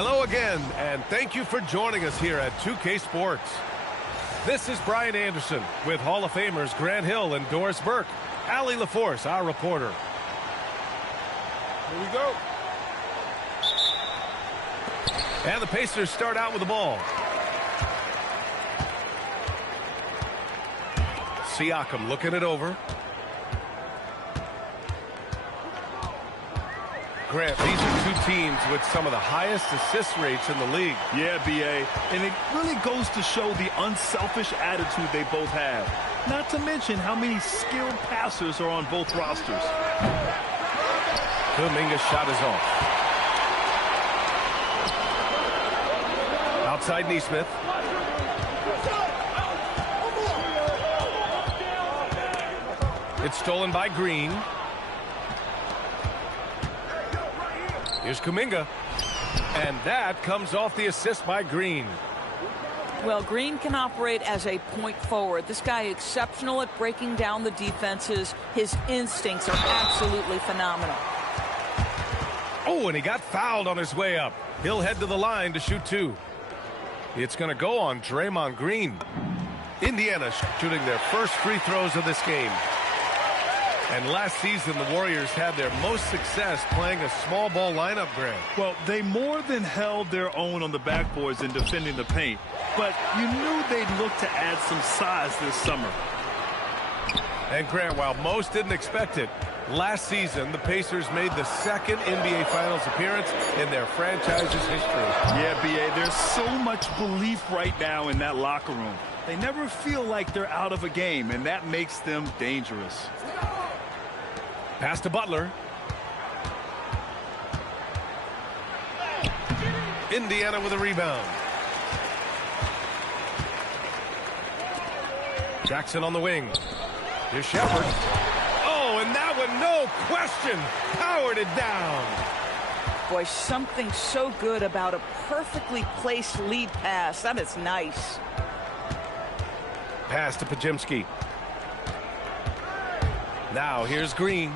Hello again, and thank you for joining us here at 2K Sports. This is Brian Anderson with Hall of Famers Grant Hill and Doris Burke. Allie LaForce, our reporter. Here we go. And the Pacers start out with the ball. Siakam looking it over. Grant, these are two teams with some of the highest assist rates in the league. Yeah, B.A., and it really goes to show the unselfish attitude they both have. Not to mention how many skilled passers are on both rosters. Kuminga's shot is off. Outside Nesmith. It's stolen by Green. Here's Kuminga. And that comes off the assist by Green. Well, Green can operate as a point forward. This guy is exceptional at breaking down the defenses. His instincts are absolutely phenomenal. Oh, and he got fouled on his way up. He'll head to the line to shoot two. It's going to go on Draymond Green. Indiana shooting their first free throws of this game. And last season, the Warriors had their most success playing a small ball lineup, Grant. Well, they more than held their own on the backboards in defending the paint. But you knew they'd look to add some size this summer. And Grant, while most didn't expect it, last season, the Pacers made the second NBA Finals appearance in their franchise's history. Yeah, B.A., there's so much belief right now in that locker room. They never feel like they're out of a game, and that makes them dangerous. Pass to Butler. Indiana with a rebound. Jackson on the wing. Here's Shepard. Oh, and that one, no question, powered it down. Boy, something so good about a perfectly placed lead pass. That is nice. Pass to Pajemski. Now here's Green.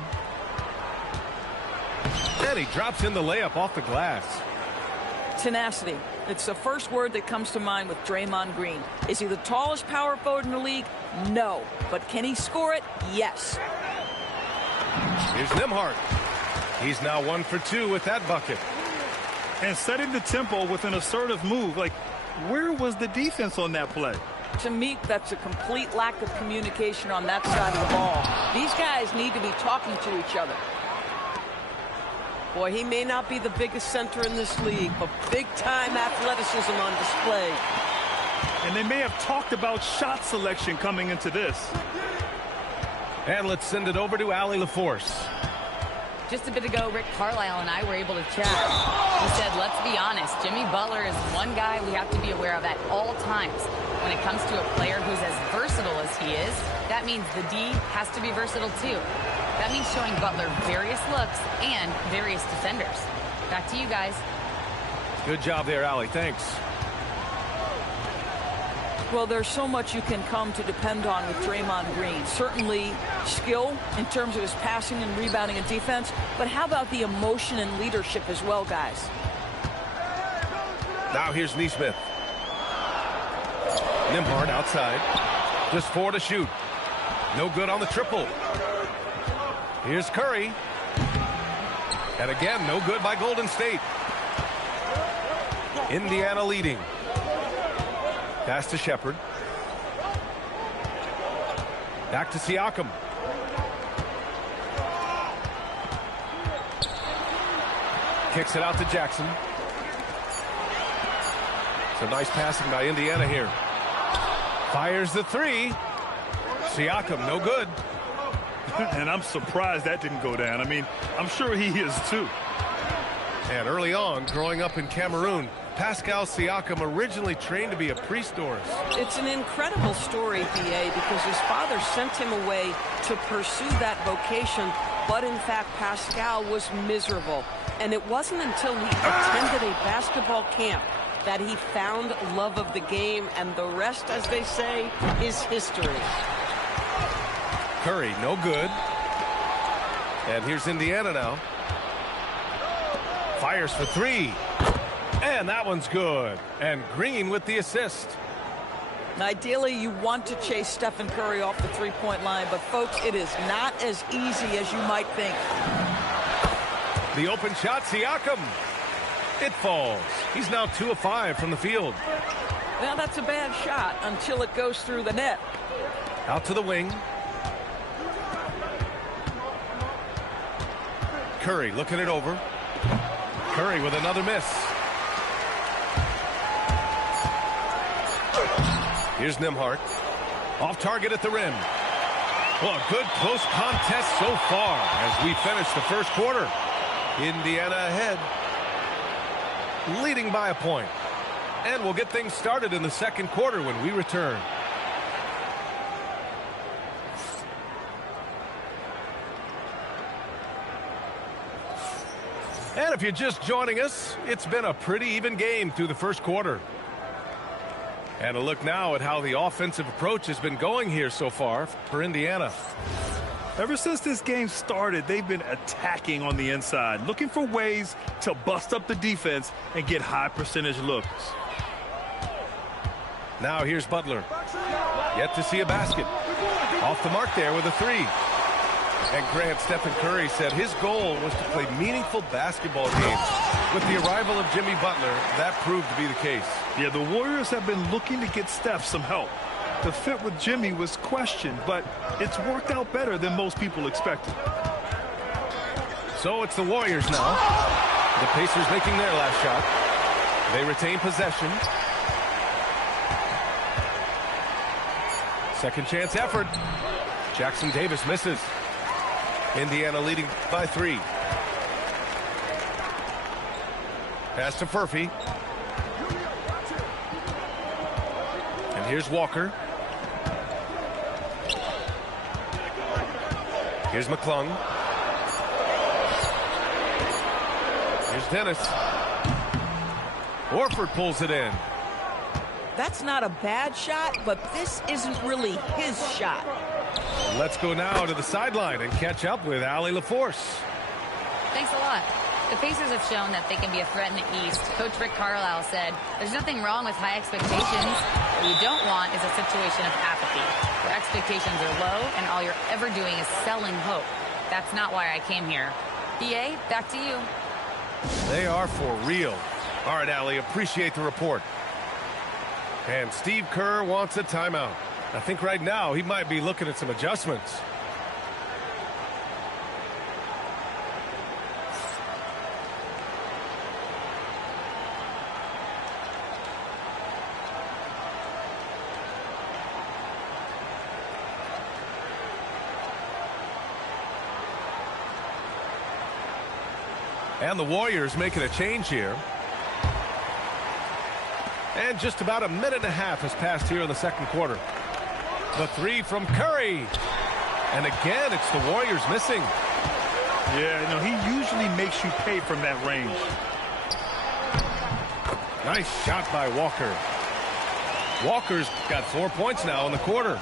And he drops in the layup off the glass. Tenacity. It's the first word that comes to mind with Draymond Green. Is he the tallest power forward in the league? No. But can he score it? Yes. Here's Nembhard. He's now 1 for 2 with that bucket. And setting the tempo with an assertive move. Like, where was the defense on that play? To me, that's a complete lack of communication on that side of the ball. These guys need to be talking to each other. Boy, he may not be the biggest center in this league, but big-time athleticism on display. And they may have talked about shot selection coming into this. And let's send it over to Allie LaForce. Just a bit ago, Rick Carlisle and I were able to chat. He said, let's be honest, Jimmy Butler is one guy we have to be aware of at all times. When it comes to a player who's as versatile as he is, that means the D has to be versatile too. That means showing Butler various looks and various defenders. Back to you guys. Good job there, Allie. Thanks. Well, there's so much you can come to depend on with Draymond Green. Certainly skill in terms of his passing and rebounding and defense, but how about the emotion and leadership as well, guys? Now here's Nesmith. Nembhard outside. Just 4 to shoot. No good on the triple. Here's Curry. And again, no good by Golden State. Indiana leading. Pass to Shepard. Back to Siakam. Kicks it out to Jackson. Some nice passing by Indiana here. Fires the three. Siakam, no good. And I'm surprised that didn't go down. I mean, I'm sure he is too. And early on, growing up in Cameroon, Pascal Siakam originally trained to be a priest, Doris. It's an incredible story, B.A., because his father sent him away to pursue that vocation, but in fact, Pascal was miserable. And it wasn't until he attended a basketball camp that he found love of the game, and the rest, as they say, is history. Curry, no good. And here's Indiana now. Fires for three. And that one's good. And Green with the assist. Ideally, you want to chase Stephen Curry off the three-point line, but folks, it is not as easy as you might think. The open shot, Siakam. It falls. He's now 2 of 5 from the field. Now that's a bad shot until it goes through the net. Out to the wing. Curry looking it over. Curry with another miss. Here's Nembhard. Off target at the rim. Well, a good close contest so far as we finish the first quarter. Indiana ahead, leading by a point. And we'll get things started in the second quarter when we return. And if you're just joining us, it's been a pretty even game through the first quarter. And a look now at how the offensive approach has been going here so far for Indiana. Ever since this game started, they've been attacking on the inside, looking for ways to bust up the defense and get high percentage looks. Now here's Butler. Yet to see a basket. Off the mark there with a three. And Grant, Stephen Curry said his goal was to play meaningful basketball games. With the arrival of Jimmy Butler, that proved to be the case. Yeah, the Warriors have been looking to get Steph some help. The fit with Jimmy was questioned, but it's worked out better than most people expected. So it's the Warriors now. The Pacers making their last shot. They retain possession. Second chance effort. Jackson Davis misses. Indiana leading by 3. Pass to Furphy. And here's Walker. Here's McClung. Here's Dennis. Horford pulls it in. That's not a bad shot, but this isn't really his shot. Let's go now to the sideline and catch up with Allie LaForce. Thanks a lot. The Pacers have shown that they can be a threat in the East. Coach Rick Carlisle said, there's nothing wrong with high expectations. What you don't want is a situation of apathy, where expectations are low and all you're ever doing is selling hope. That's not why I came here. BA, back to you. They are for real. All right, Allie, appreciate the report. And Steve Kerr wants a timeout. I think right now he might be looking at some adjustments. And the Warriors making a change here. And just about a minute and a half has passed here in the second quarter. The three from Curry. And again, it's the Warriors missing. Yeah, no, he usually makes you pay from that range. Nice shot by Walker. Walker's got 4 points now in the quarter.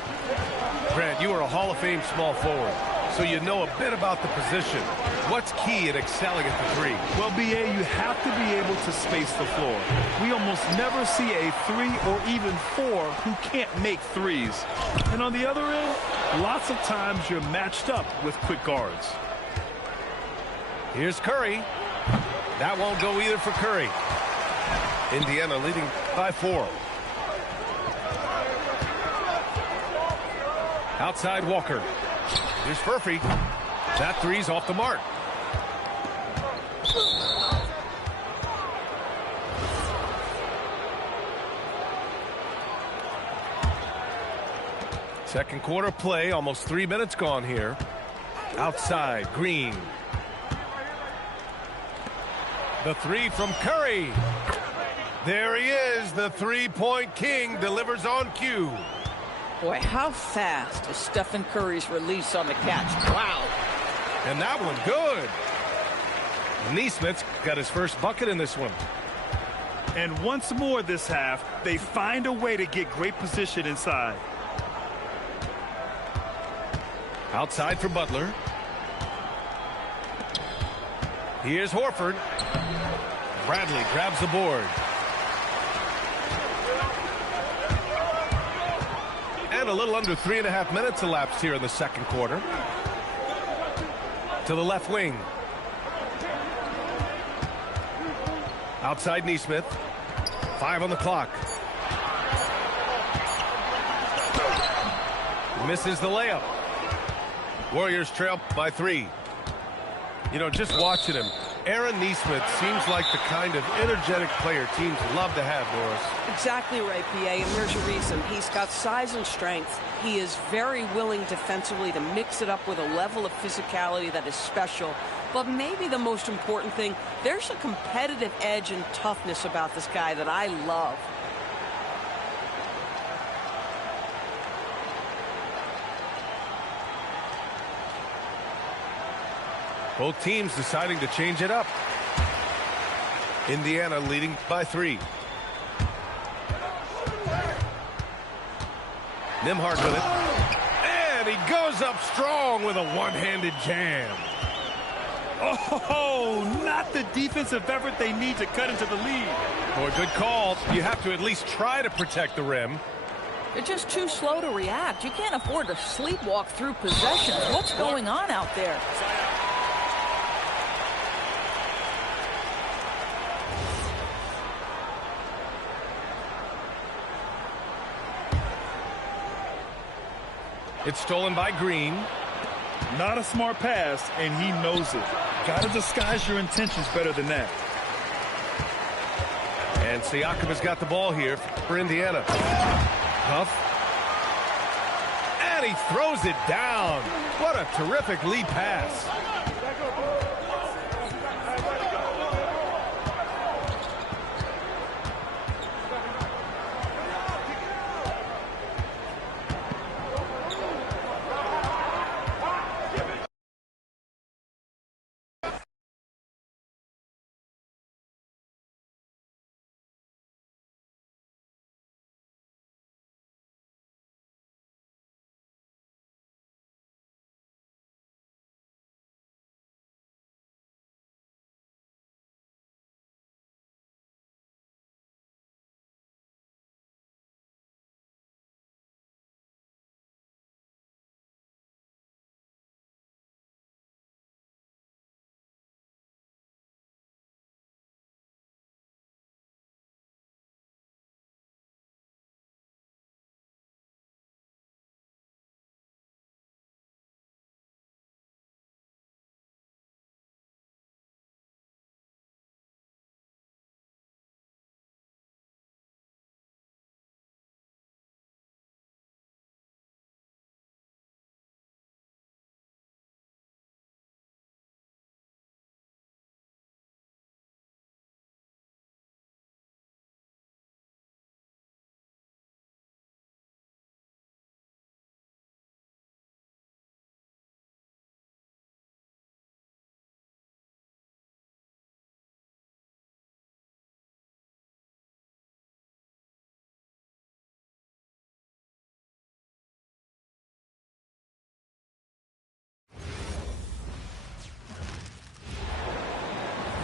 Grant, you are a Hall of Fame small forward, so you know a bit about the position. What's key in excelling at the three? Well, BA, you have to be able to space the floor. We almost never see a 3 or even 4 who can't make threes. And on the other end, lots of times you're matched up with quick guards. Here's Curry. That won't go either for Curry. Indiana leading by 4. Outside Walker. Here's Furphy. That three's off the mark. Second quarter play, almost 3 minutes gone here. Outside, Green. The three from Curry. There he is, the three-point king, delivers on cue. Boy, how fast is Stephen Curry's release on the catch? Wow. And that one good. Neesmith's got his first bucket in this one. And once more this half, they find a way to get great position inside. Outside for Butler. Here's Horford. Bradley grabs the board. And a little under 3.5 minutes elapsed here in the second quarter. To the left wing. Outside Neesmith. 5 on the clock. Misses the layup. Warriors trail by 3. You know, just watching him, Aaron Neesmith seems like the kind of energetic player teams love to have, Norris. Exactly right, PA, and there's a reason. He's got size and strength. He is very willing defensively to mix it up with a level of physicality that is special. But maybe the most important thing, there's a competitive edge and toughness about this guy that I love. Both teams deciding to change it up. Indiana leading by 3. Nembhard with it. And he goes up strong with a one-handed jam. Oh, not the defensive effort they need to cut into the lead. Boy, good call. You have to at least try to protect the rim. They're just too slow to react. You can't afford to sleepwalk through possessions. What's going on out there? It's stolen by Green. Not a smart pass, and he knows it. Got to disguise your intentions better than that. And Siakam has got the ball here for Indiana. Huff. And he throws it down. What a terrific lead pass.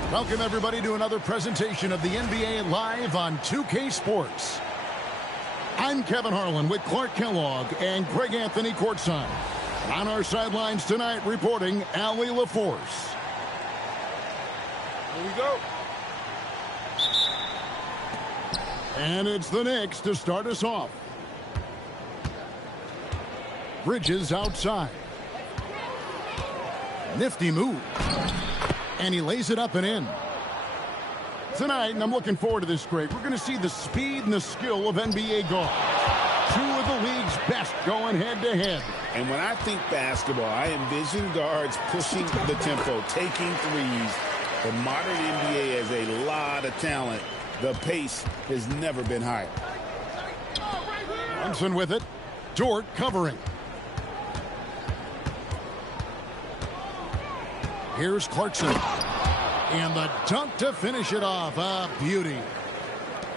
Welcome, everybody, to another presentation of the NBA Live on 2K Sports. I'm Kevin Harlan with Clark Kellogg and Greg Anthony courtside. On our sidelines tonight, reporting Allie LaForce. Here we go. And it's the Knicks to start us off. Bridges outside. Nifty move. And he lays it up and in. Tonight, and I'm looking forward to this, Greg, we're going to see the speed and the skill of NBA guards. 2 of the league's best going head-to-head. And when I think basketball, I envision guards pushing the tempo, taking threes. The modern NBA has a lot of talent. The pace has never been higher. Brunson with it. Dort covering. Here's Clarkson. And the dunk to finish it off. A beauty.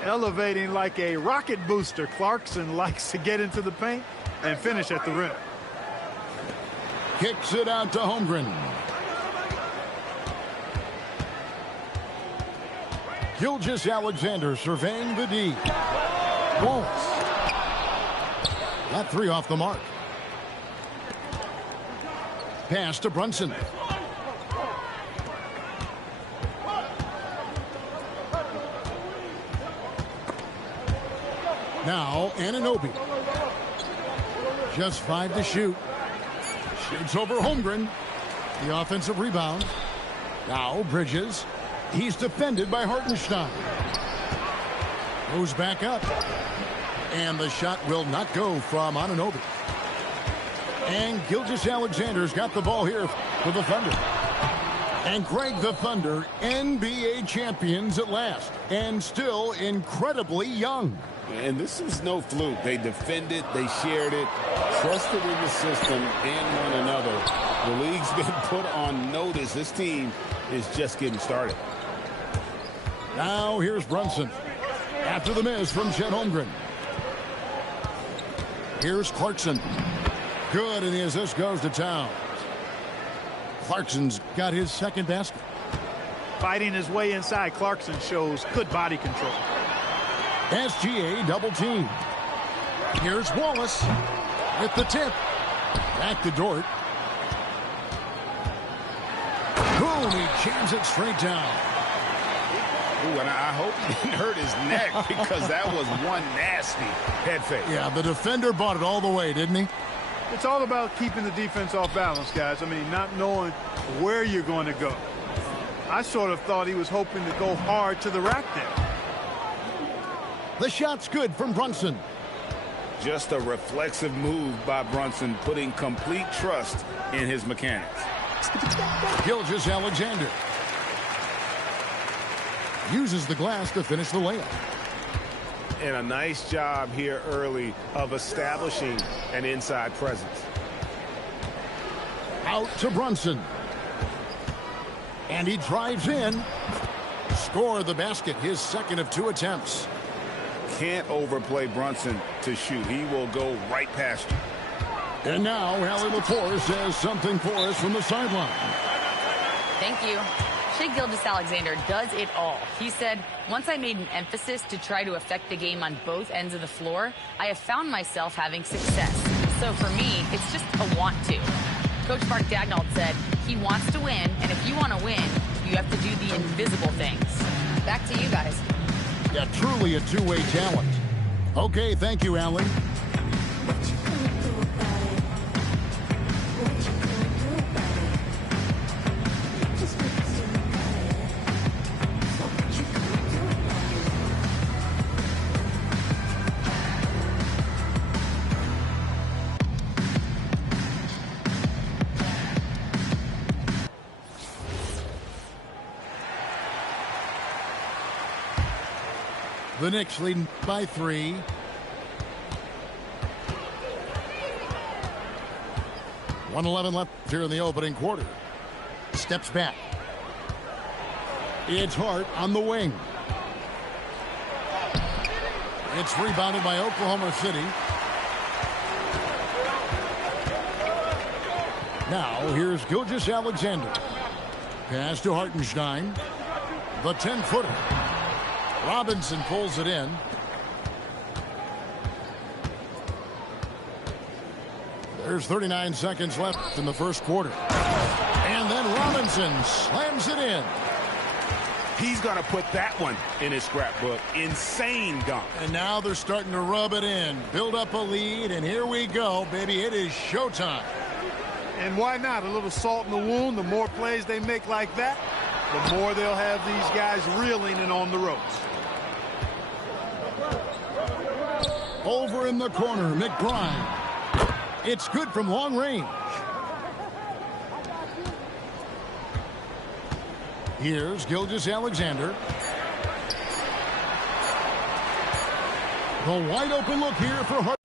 Elevating like a rocket booster. Clarkson likes to get into the paint and finish at the rim. Kicks it out to Holmgren. Gilgeous-Alexander surveying the D. Wallace. That three off the mark. Pass to Brunson. Now Anunoby. Just 5 to shoot. Shoots over Holmgren. The offensive rebound. Now Bridges. He's defended by Hartenstein. Goes back up. And the shot will not go from Anunoby. And Gilgeous-Alexander's got the ball here for the Thunder. And Greg, the Thunder, NBA champions at last. And still incredibly young. And this is no fluke. They defended, they shared it, trusted in the system and one another. The league's been put on notice. This team is just getting started. Now here's Brunson. After the miss from Chet Holmgren. Here's Clarkson. Good, and the assist goes to Towns. Clarkson's got his second basket. Fighting his way inside, Clarkson shows good body control. SGA double team. Here's Wallace with the tip. Back to Dort. Boom, he jams it straight down. Ooh, and I hope he didn't hurt his neck because that was one nasty head fake. Yeah, the defender bought it all the way, didn't he? It's all about keeping the defense off balance, guys. I mean, not knowing where you're going to go. I sort of thought he was hoping to go hard to the rack there. The shot's good from Brunson. Just a reflexive move by Brunson, putting complete trust in his mechanics. Gilgeous-Alexander uses the glass to finish the layup. And a nice job here early of establishing an inside presence. Out to Brunson. And he drives in. Score the basket, his second of 2 attempts. Can't overplay Brunson to shoot. He will go right past you. And now Allie LaForce says something for us from the sideline. Thank you. Shai Gilgeous-Alexander does it all. He said, once I made an emphasis to try to affect the game on both ends of the floor, I have found myself having success. So for me, it's just a want to. Coach Mark Dagnall said, he wants to win, and if you want to win, you have to do the invisible things. Back to you guys. Yeah, truly a two-way talent. Okay, thank you, Allie. The Knicks leading by 3. .111 left here in the opening quarter. Steps back. It's Hart on the wing. It's rebounded by Oklahoma City. Now here's Gilgeous-Alexander. Pass to Hartenstein. The 10-footer. Robinson pulls it in. There's 39 seconds left in the first quarter. And then Robinson slams it in. He's going to put that one in his scrapbook. Insane dunk. And now they're starting to rub it in. Build up a lead, and here we go, baby. It is showtime. And why not? A little salt in the wound. The more plays they make like that, the more they'll have these guys reeling and on the ropes. Over in the corner, McBride. It's good from long range. Here's Gilgeous-Alexander. The wide open look here for Hart.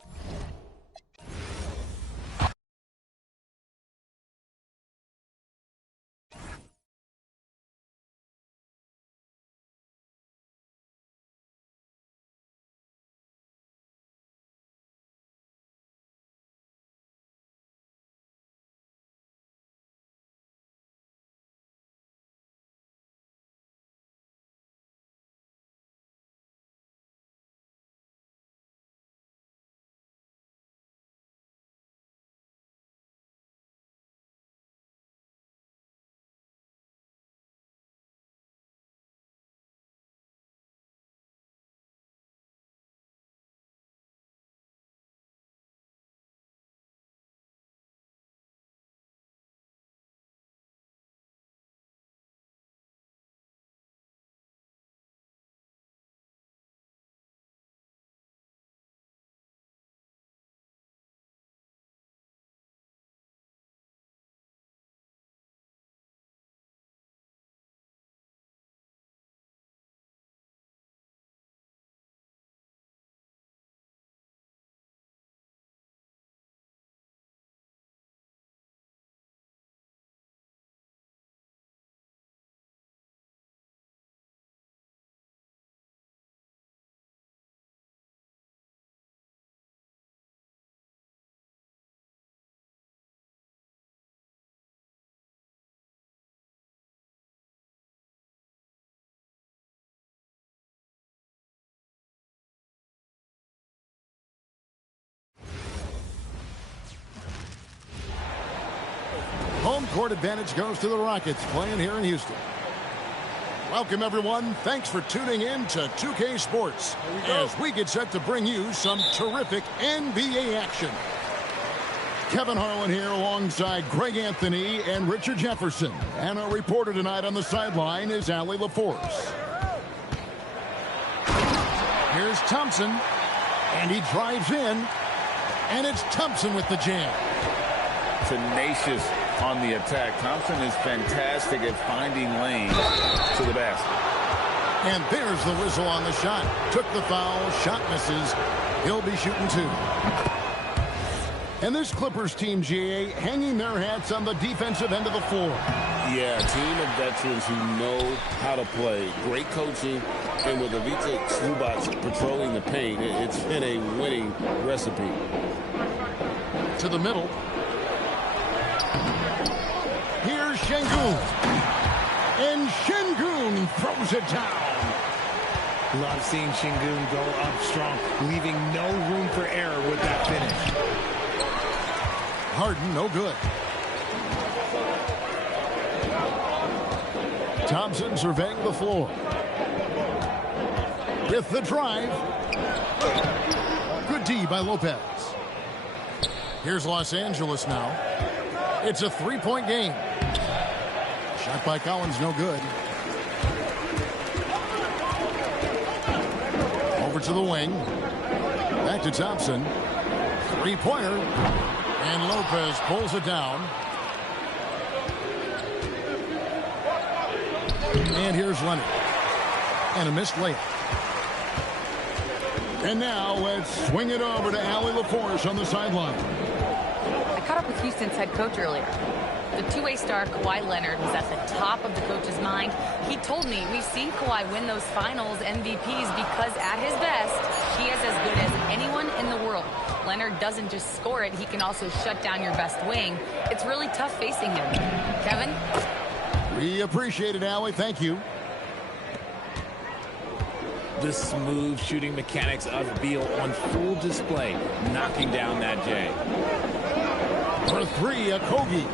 Home court advantage goes to the Rockets playing here in Houston. Welcome, everyone. Thanks for tuning in to 2K Sports as we get set to bring you some terrific NBA action. Kevin Harlan here alongside Greg Anthony and Richard Jefferson. And our reporter tonight on the sideline is Allie LaForce. Here's Thompson, and he drives in, and it's Thompson with the jam. Tenacious on the attack. Thompson is fantastic at finding lanes to the basket. And there's the whistle on the shot. Took the foul, shot misses. He'll be shooting 2. And this Clippers team, GA, hanging their hats on the defensive end of the floor. Yeah, a team of veterans who know how to play. Great coaching, and with Ivica Zubac patrolling the paint, it's been a winning recipe. To the middle. Here's Şengün. And Şengün throws it down. Love seeing Şengün go up strong, leaving no room for error with that finish. Harden, no good. Thompson surveying the floor. With the drive. Good D by Lopez. Here's Los Angeles now. It's a 3-point game. Shot by Collins, no good. Over to the wing. Back to Thompson. 3-pointer. And Lopez pulls it down. And here's Leonard. And a missed layup. And now let's swing it over to Allie LaForce on the sideline. I caught up with Houston's head coach earlier. The two-way star Kawhi Leonard was at the top of the coach's mind. He told me we've seen Kawhi win those finals MVPs because at his best, he is as good as anyone in the world. Leonard doesn't just score it, he can also shut down your best wing. It's really tough facing him. Kevin? We appreciate it, Allie. Thank you. The smooth shooting mechanics of Beal on full display, knocking down that J. For 3, a Kogi.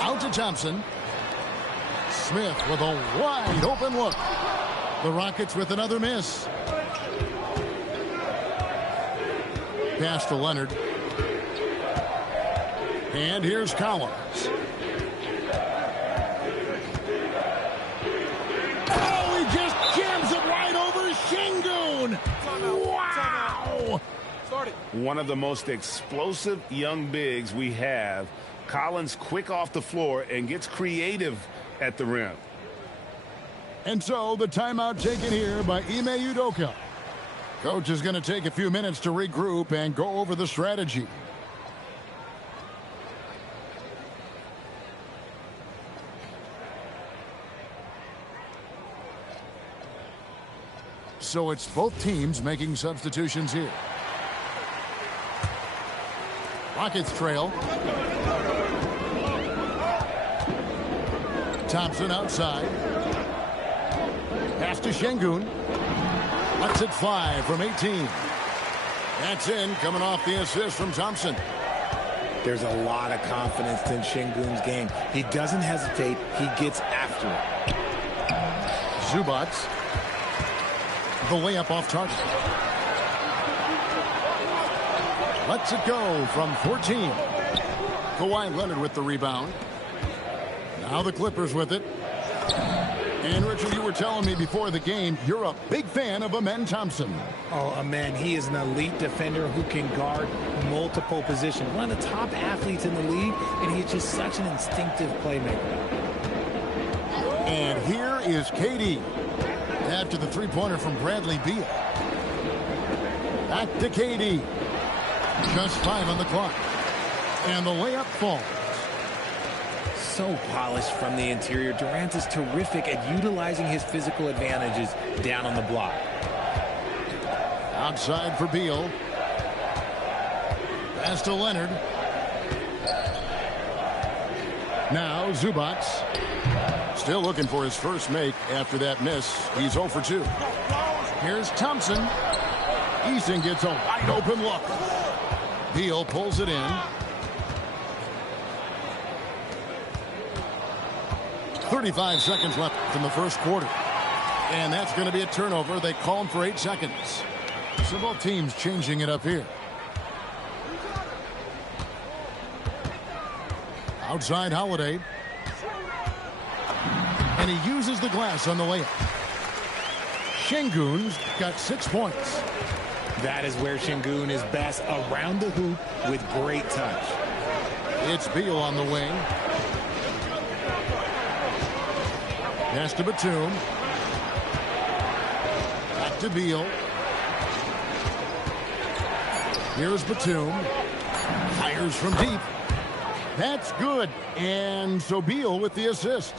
Out to Thompson. Smith with a wide open look. The Rockets with another miss. Pass to Leonard. And here's Collins. Oh, he just jams it right over Şengün. Wow! One of the most explosive young bigs we have. Collins quick off the floor and gets creative at the rim. And so the timeout taken here by Ime Udoka. Coach is going to take a few minutes to regroup and go over the strategy. So it's both teams making substitutions here. Rockets trail. Thompson outside. Pass to Şengün. Lets it fly from 18. That's in, coming off the assist from Thompson. There's a lot of confidence in Şengün's game. He doesn't hesitate. He gets after it. Zubac. The layup off target. Lets it go from 14. Kawhi Leonard with the rebound. Now the Clippers with it. And Richard, you were telling me before the game, you're a big fan of Amen Thompson. Oh, Amen, he is an elite defender who can guard multiple positions. One of the top athletes in the league, and he's just such an instinctive playmaker. And here is KD. After the three-pointer from Bradley Beal. Back to KD. Just 5 on the clock. And the layup falls. So polished from the interior. Durant is terrific at utilizing his physical advantages down on the block. Outside for Beal. Pass to Leonard. Now Zubac. Still looking for his first make after that miss. He's 0 for 2. Here's Thompson. Eason gets a wide open look. Beal pulls it in. 35 seconds left in the first quarter. And that's going to be a turnover. They call him for 8 seconds. So both teams changing it up here. Outside Holiday. And he uses the glass on the layup. Şengün's got 6 points. That is where Şengün is best, around the hoop with great touch. It's Beal on the wing. Pass to Batum. Back to Beal. Here's Batum. Fires from deep. That's good. And so Beal with the assist.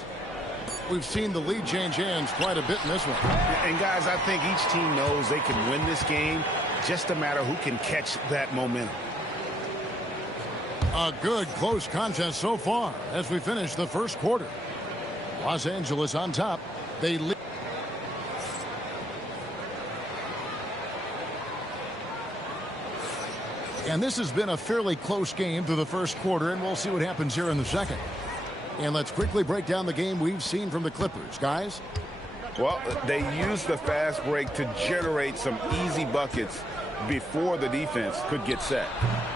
We've seen the lead change hands quite a bit in this one. And guys, I think each team knows they can win this game. Just a matter who can catch that momentum. A good close contest so far as we finish the first quarter. Los Angeles on top. They lead. And this has been a fairly close game through the first quarter, and we'll see what happens here in the second. And let's quickly break down the game we've seen from the Clippers. Guys? Well, they used the fast break to generate some easy buckets before the defense could get set.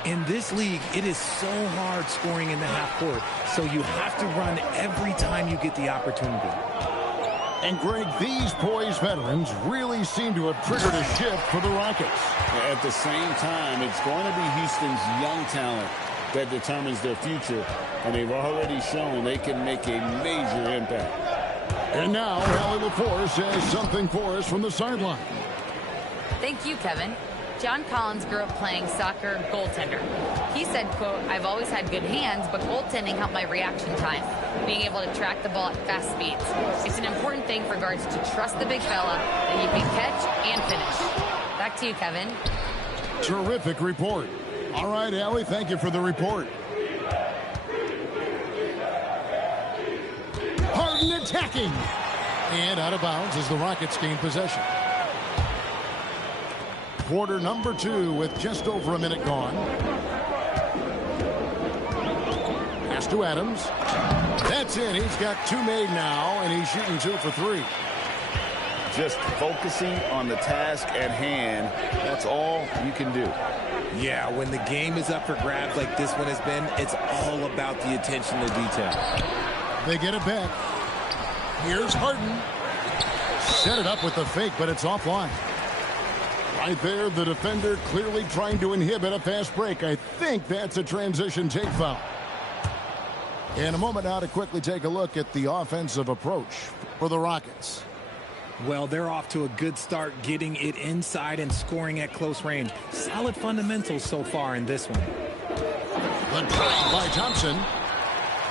In this league, it is so hard scoring in the half court, so you have to run every time you get the opportunity. And, Greg, these poised veterans really seem to have triggered a shift for the Rockets. At the same time, it's going to be Houston's young talent that determines their future, and they've already shown they can make a major impact. And now, Allie LaForce says something for us from the sideline. Thank you, Kevin. John Collins grew up playing soccer goaltender. He said, quote, "I've always had good hands, but goaltending helped my reaction time, being able to track the ball at fast speeds. It's an important thing for guards to trust the big fella that you can catch and finish." Back to you, Kevin. Terrific report. All right, Allie, thank you for the report. Harden attacking. And out of bounds as the Rockets gain possession. Quarter number 2 with just over a minute gone. Pass to Adams. That's it. He's got 2 made now, and he's shooting 2 for 3. Just focusing on the task at hand, that's all you can do. Yeah, when the game is up for grabs like this one has been, it's all about the attention to detail. They get it back. Here's Harden. Set it up with the fake, but it's offline. Right there, the defender clearly trying to inhibit a fast break. I think that's a transition take foul. In a moment now to quickly take a look at the offensive approach for the Rockets. Well, they're off to a good start getting it inside and scoring at close range. Solid fundamentals so far in this one. The drive by Thompson.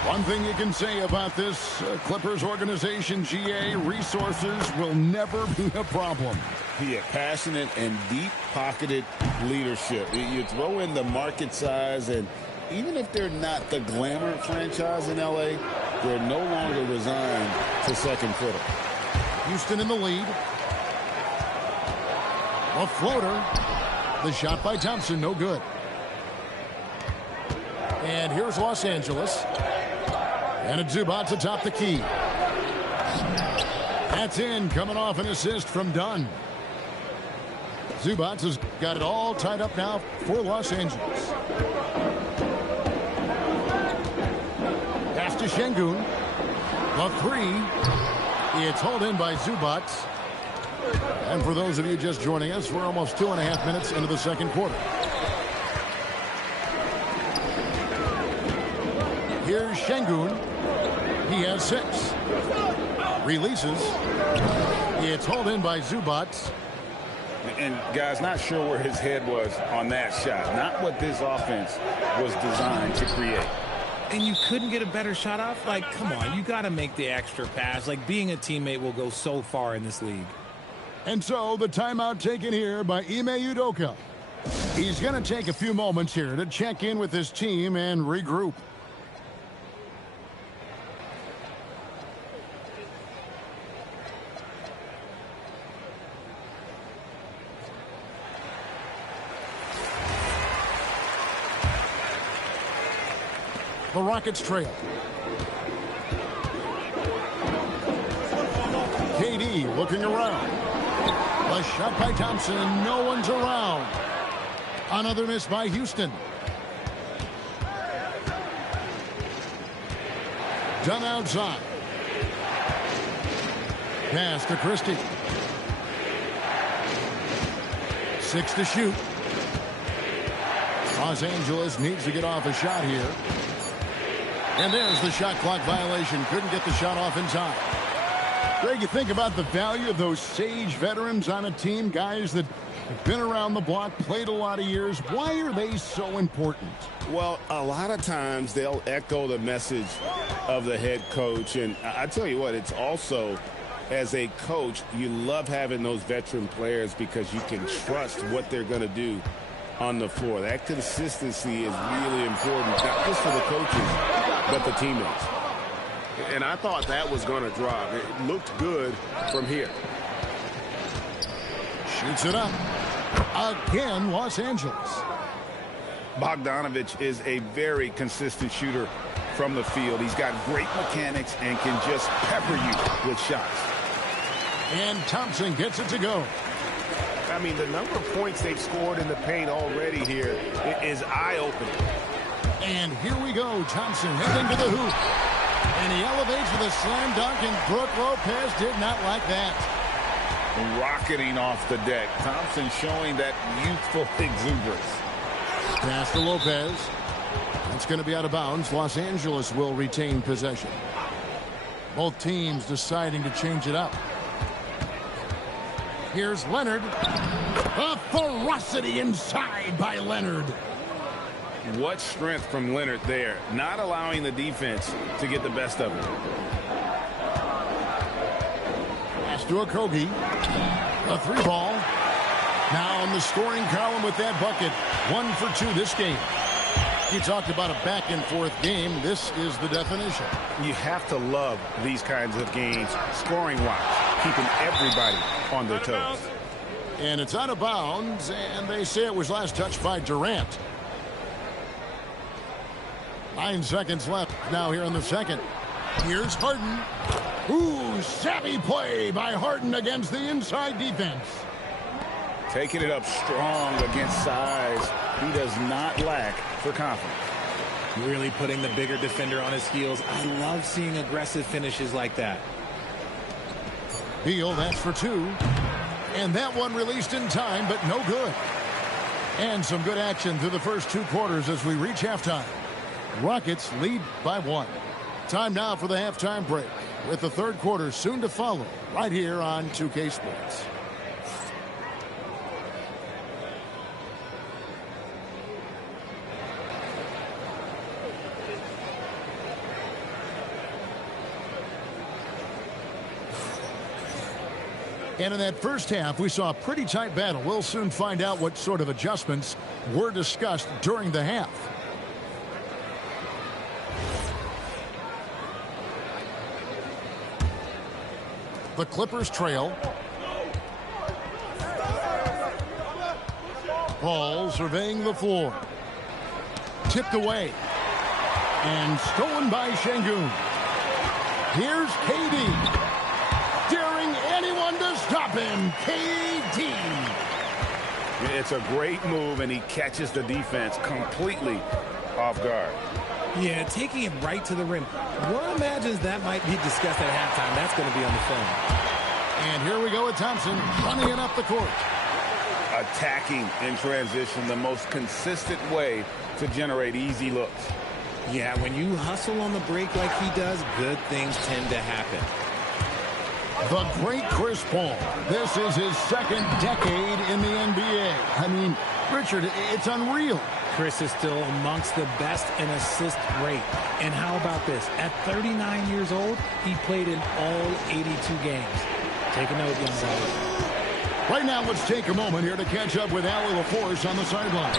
One thing you can say about this Clippers organization, GA, resources will never be a problem. Yeah, passionate and deep-pocketed leadership. You throw in the market size, and even if they're not the glamour franchise in L.A., they're no longer resigned to second fiddle. Houston in the lead. A floater. The shot by Thompson, no good. And here's Los Angeles. And a Zubac atop the key. That's in, coming off an assist from Dunn. Zubac has got it all tied up now for Los Angeles. Pass to Şengün. The 3. It's hauled in by Zubac. And for those of you just joining us, we're almost 2.5 minutes into the second quarter. Here's Şengün. He has 6. Releases. It's hauled in by Zubac. And, guys, not sure where his head was on that shot. Not what this offense was designed to create. And you couldn't get a better shot off? Like, come on, you got to make the extra pass. Like, being a teammate will go so far in this league. And so the timeout taken here by Ime Udoka. He's going to take a few moments here to check in with his team and regroup. The Rockets trail. KD looking around. A shot by Thompson, and no one's around. Another miss by Houston. Done outside. Pass to Christie. 6 to shoot. Los Angeles needs to get off a shot here. And there's the shot clock violation. Couldn't get the shot off in time. Greg, you think about the value of those sage veterans on a team, guys that have been around the block, played a lot of years. Why are they so important? Well, a lot of times they'll echo the message of the head coach. And I tell you what, it's also, as a coach, you love having those veteran players because you can trust what they're going to do on the floor. That consistency is really important, not just for the coaches, but the teammates. And I thought that was going to drop. It looked good from here. Shoots it up. Again, Los Angeles. Bogdanovich is a very consistent shooter from the field. He's got great mechanics and can just pepper you with shots. And Thompson gets it to go. I mean, the number of points they've scored in the paint already here is eye-opening. And here we go. Thompson heading to the hoop. And he elevates with a slam dunk, and Brook Lopez did not like that. Rocketing off the deck. Thompson showing that youthful exuberance. Pass to Lopez. It's going to be out of bounds. Los Angeles will retain possession. Both teams deciding to change it up. Here's Leonard. A ferocity inside by Leonard. What strength from Leonard there, not allowing the defense to get the best of it. Pass to Okogie. A 3-ball. Now in the scoring column with that bucket. 1 for 2 this game. You talked about a back-and-forth game. This is the definition. You have to love these kinds of games, scoring-wise, keeping everybody on their toes. And it's out of bounds, and they say it was last touched by Durant. 9 seconds left now here in the second. Here's Harden. Ooh, savvy play by Harden against the inside defense. Taking it up strong against size. He does not lack for confidence. Really putting the bigger defender on his heels. I love seeing aggressive finishes like that. Beal, that's for 2. And that one released in time, but no good. And some good action through the first 2 quarters as we reach halftime. Rockets lead by 1. Time now for the halftime break, with the third quarter soon to follow right here on 2K Sports. And in that first half, we saw a pretty tight battle. We'll soon find out what sort of adjustments were discussed during the half. The Clippers trail. Paul surveying the floor. Tipped away. And stolen by Şengün. Here's KD. Daring anyone to stop him. KD. It's a great move, and he catches the defense completely off guard. Yeah, taking him right to the rim. One imagines that might be discussed at halftime. That's going to be on the phone. And here we go with Thompson running it up the court. Attacking in transition, the most consistent way to generate easy looks. Yeah, when you hustle on the break like he does, good things tend to happen. The great Chris Paul. This is his second decade in the NBA. I mean, Richard, it's unreal. Chris is still amongst the best in assist rate. And how about this? At 39 years old, he played in all 82 games. Take a note, young guys. Right now, let's take a moment here to catch up with Allie LaForce on the sideline.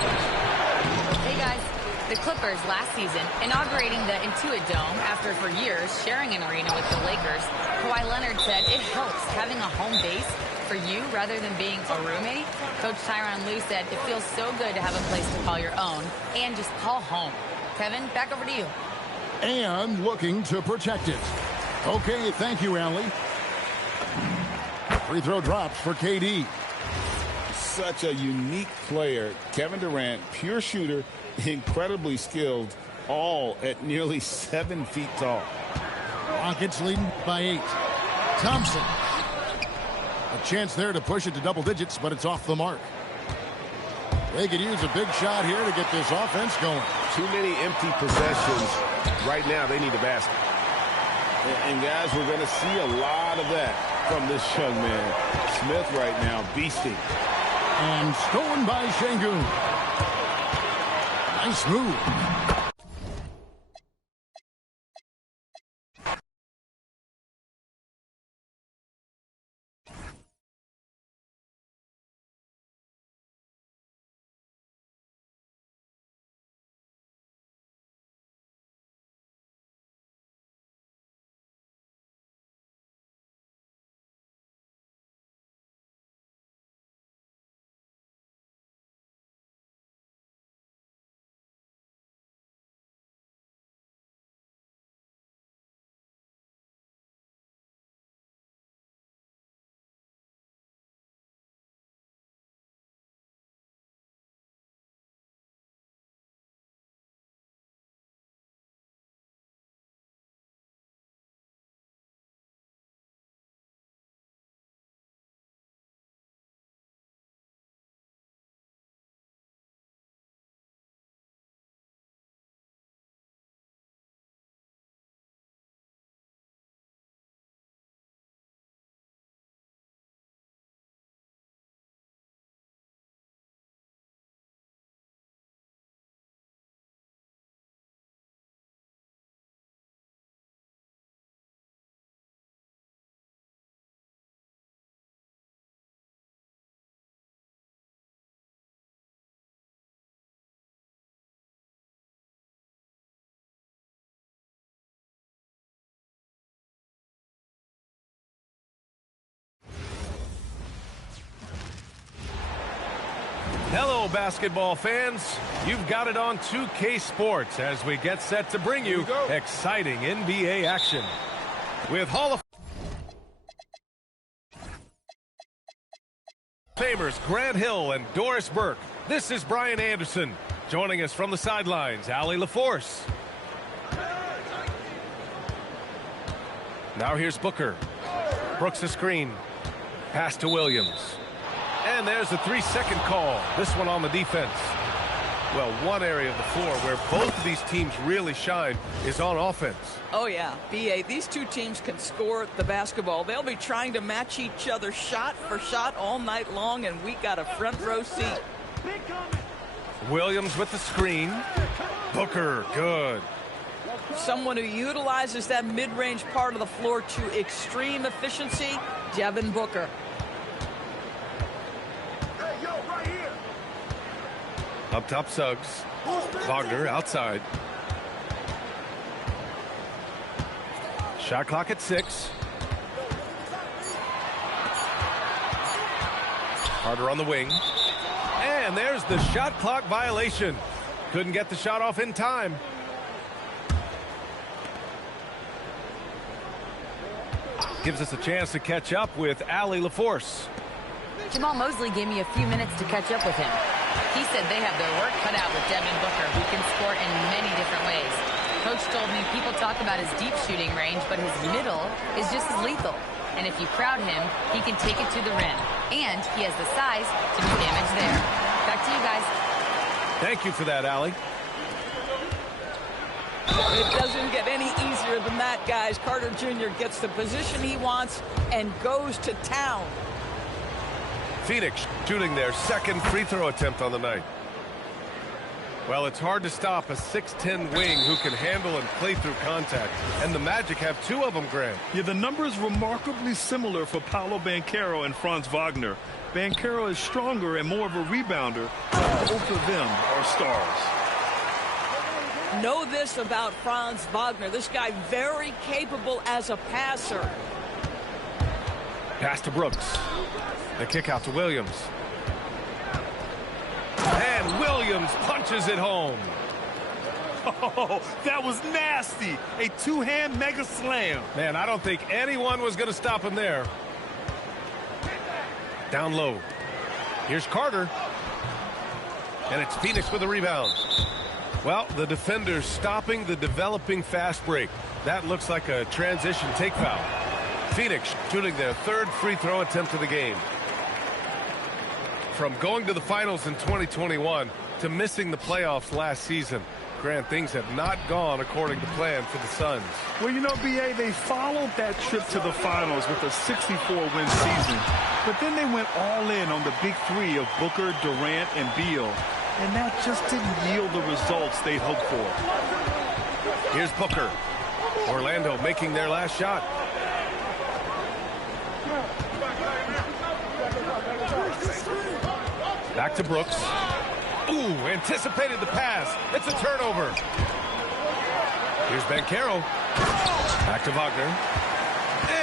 Hey, guys. The Clippers last season inaugurating the Intuit Dome after for years sharing an arena with the Lakers. Kawhi Leonard said it helps having a home base for you rather than being a roommate. Coach Tyronn Lue said it feels so good to have a place to call your own and just call home. Kevin, back over to you. And looking to protect it. Okay, thank you, Allie. Free throw drops for KD. Such a unique player. Kevin Durant, pure shooter, incredibly skilled, all at nearly 7 feet tall. Rockets leading by 8. Thompson. A chance there to push it to double digits, but it's off the mark. They could use a big shot here to get this offense going. Too many empty possessions. Right now, they need a basket. And guys, we're going to see a lot of that from this young man. Smith right now beasting. And stolen by Şengün. Nice move. Hello, basketball fans. You've got it on 2K Sports as we get set to bring you exciting NBA action. With Hall of Famers Grant Hill and Doris Burke, this is Brian Anderson. Joining us from the sidelines, Allie LaForce. Now here's Booker. Brooks a screen. Pass to Williams. And there's a 3-second call. This one on the defense. Well, one area of the floor where both of these teams really shine is on offense. Oh, yeah. B.A., these two teams can score the basketball. They'll be trying to match each other shot for shot all night long, and we got a front row seat. Williams with the screen. Booker, good. Someone who utilizes that mid-range part of the floor to extreme efficiency, Devin Booker. Up top, Suggs. Wagner outside. Shot clock at 6. Carter on the wing. And there's the shot clock violation. Couldn't get the shot off in time. Gives us a chance to catch up with Allie LaForce. Jamal Mosley gave me a few minutes to catch up with him. He said they have their work cut out with Devin Booker, who can score in many different ways. Coach told me people talk about his deep shooting range, but his middle is just as lethal. And if you crowd him, he can take it to the rim. And he has the size to do damage there. Back to you guys. Thank you for that, Allie. It doesn't get any easier than that, guys. Carter Jr. gets the position he wants and goes to town. Phoenix shooting their second free throw attempt on the night. Well, it's hard to stop a 6'10 wing who can handle and play through contact. And the Magic have 2 of them, Grant. Yeah, the numbers remarkably similar for Paolo Banchero and Franz Wagner. Banchero is stronger and more of a rebounder, but both of them are stars. Know this about Franz Wagner. This guy very capable as a passer. Pass to Brooks. The kick out to Williams. And Williams punches it home. Oh, that was nasty. A two-hand mega slam. Man, I don't think anyone was going to stop him there. Down low. Here's Carter. And it's Phoenix with a rebound. Well, the defender's stopping the developing fast break. That looks like a transition take foul. Phoenix shooting their third free throw attempt of the game. From going to the finals in 2021 to missing the playoffs last season, Grant, things have not gone according to plan for the Suns. Well, you know, B.A., they followed that trip to the finals with a 64-win season. But then they went all in on the big three of Booker, Durant, and Beal. And that just didn't yield the results they'd hoped for. Here's Booker. Orlando making their last shot. Back to Brooks. Ooh, anticipated the pass. It's a turnover. Here's Banchero. Back to Wagner.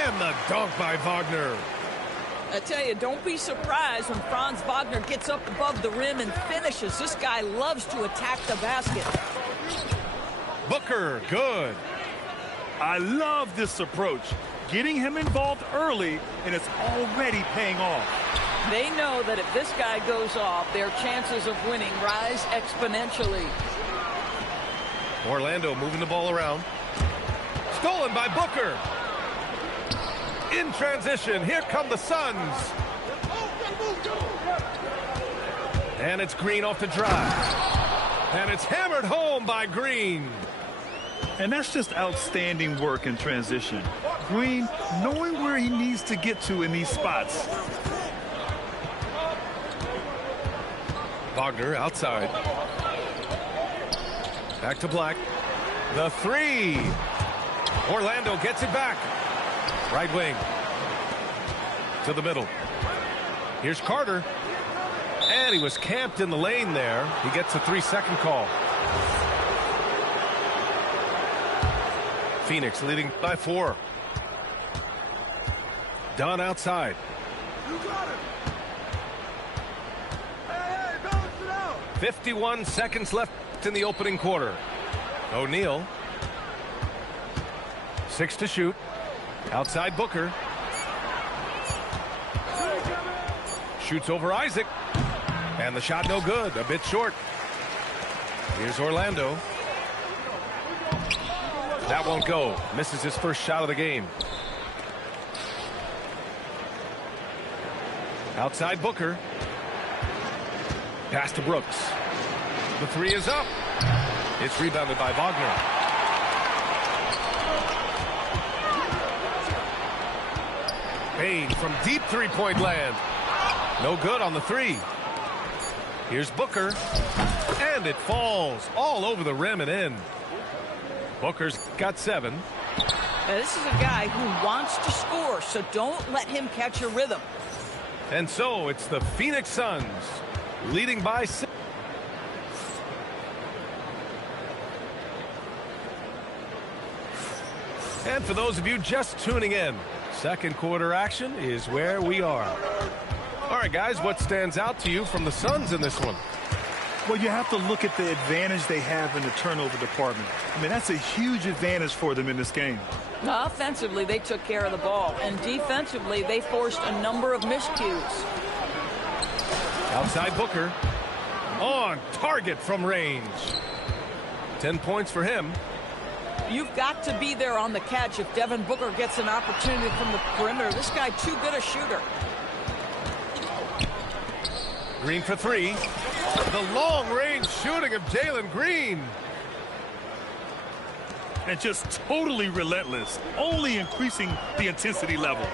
And the dunk by Wagner. I tell you, don't be surprised when Franz Wagner gets up above the rim and finishes. This guy loves to attack the basket. Booker, good. I love this approach. Getting him involved early, and it's already paying off. They know that if this guy goes off, their chances of winning rise exponentially. Orlando moving the ball around. Stolen by Booker. In transition, here come the Suns. And it's Green off the drive. And it's hammered home by Green. And that's just outstanding work in transition. Green knowing where he needs to get to in these spots. Wagner outside. Back to Black. The three. Orlando gets it back. Right wing. To the middle. Here's Carter. And he was camped in the lane there. He gets a 3-second call. Phoenix leading by 4. Dunn outside. 51 seconds left in the opening quarter. O'Neal. 6 to shoot. Outside Booker. Shoots over Isaac. And the shot no good. A bit short. Here's Orlando. That won't go. Misses his first shot of the game. Outside Booker. Pass to Brooks. The three is up. It's rebounded by Wagner. Payne from deep three-point land. No good on the three. Here's Booker. And it falls all over the rim and in. Booker's got 7. Now, this is a guy who wants to score, so don't let him catch a rhythm. And so it's the Phoenix Suns leading by 6. And for those of you just tuning in, second quarter action is where we are. All right, guys, what stands out to you from the Suns in this one? Well, you have to look at the advantage they have in the turnover department. I mean, that's a huge advantage for them in this game. Now, offensively, they took care of the ball. And defensively, they forced a number of miscues. Outside Booker. On target from range. 10 points for him. You've got to be there on the catch if Devin Booker gets an opportunity from the perimeter. This guy too good a shooter. Green for 3. The long-range shooting of Jalen Green. And just totally relentless, only increasing the intensity level.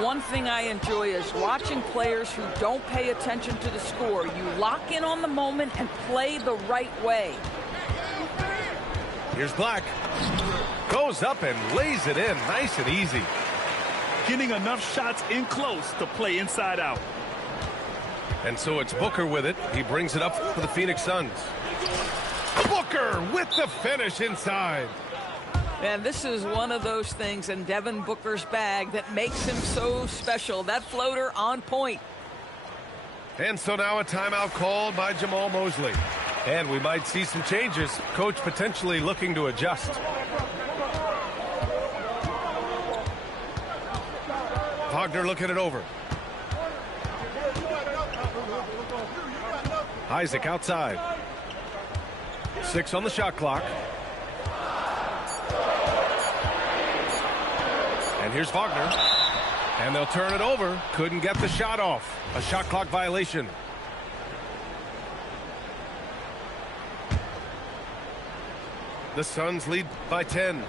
One thing I enjoy is watching players who don't pay attention to the score. You lock in on the moment and play the right way. Here's Black. Goes up and lays it in nice and easy. Getting enough shots in close to play inside out. And so it's Booker with it. He brings it up for the Phoenix Suns. Booker with the finish inside. And this is one of those things in Devin Booker's bag that makes him so special. That floater on point. And so now a timeout called by Jamal Mosley. And we might see some changes. Coach potentially looking to adjust. Wagner looking it over. Isaac outside. 6 on the shot clock. And here's Wagner. And they'll turn it over. Couldn't get the shot off. A shot clock violation. The Suns lead by 10.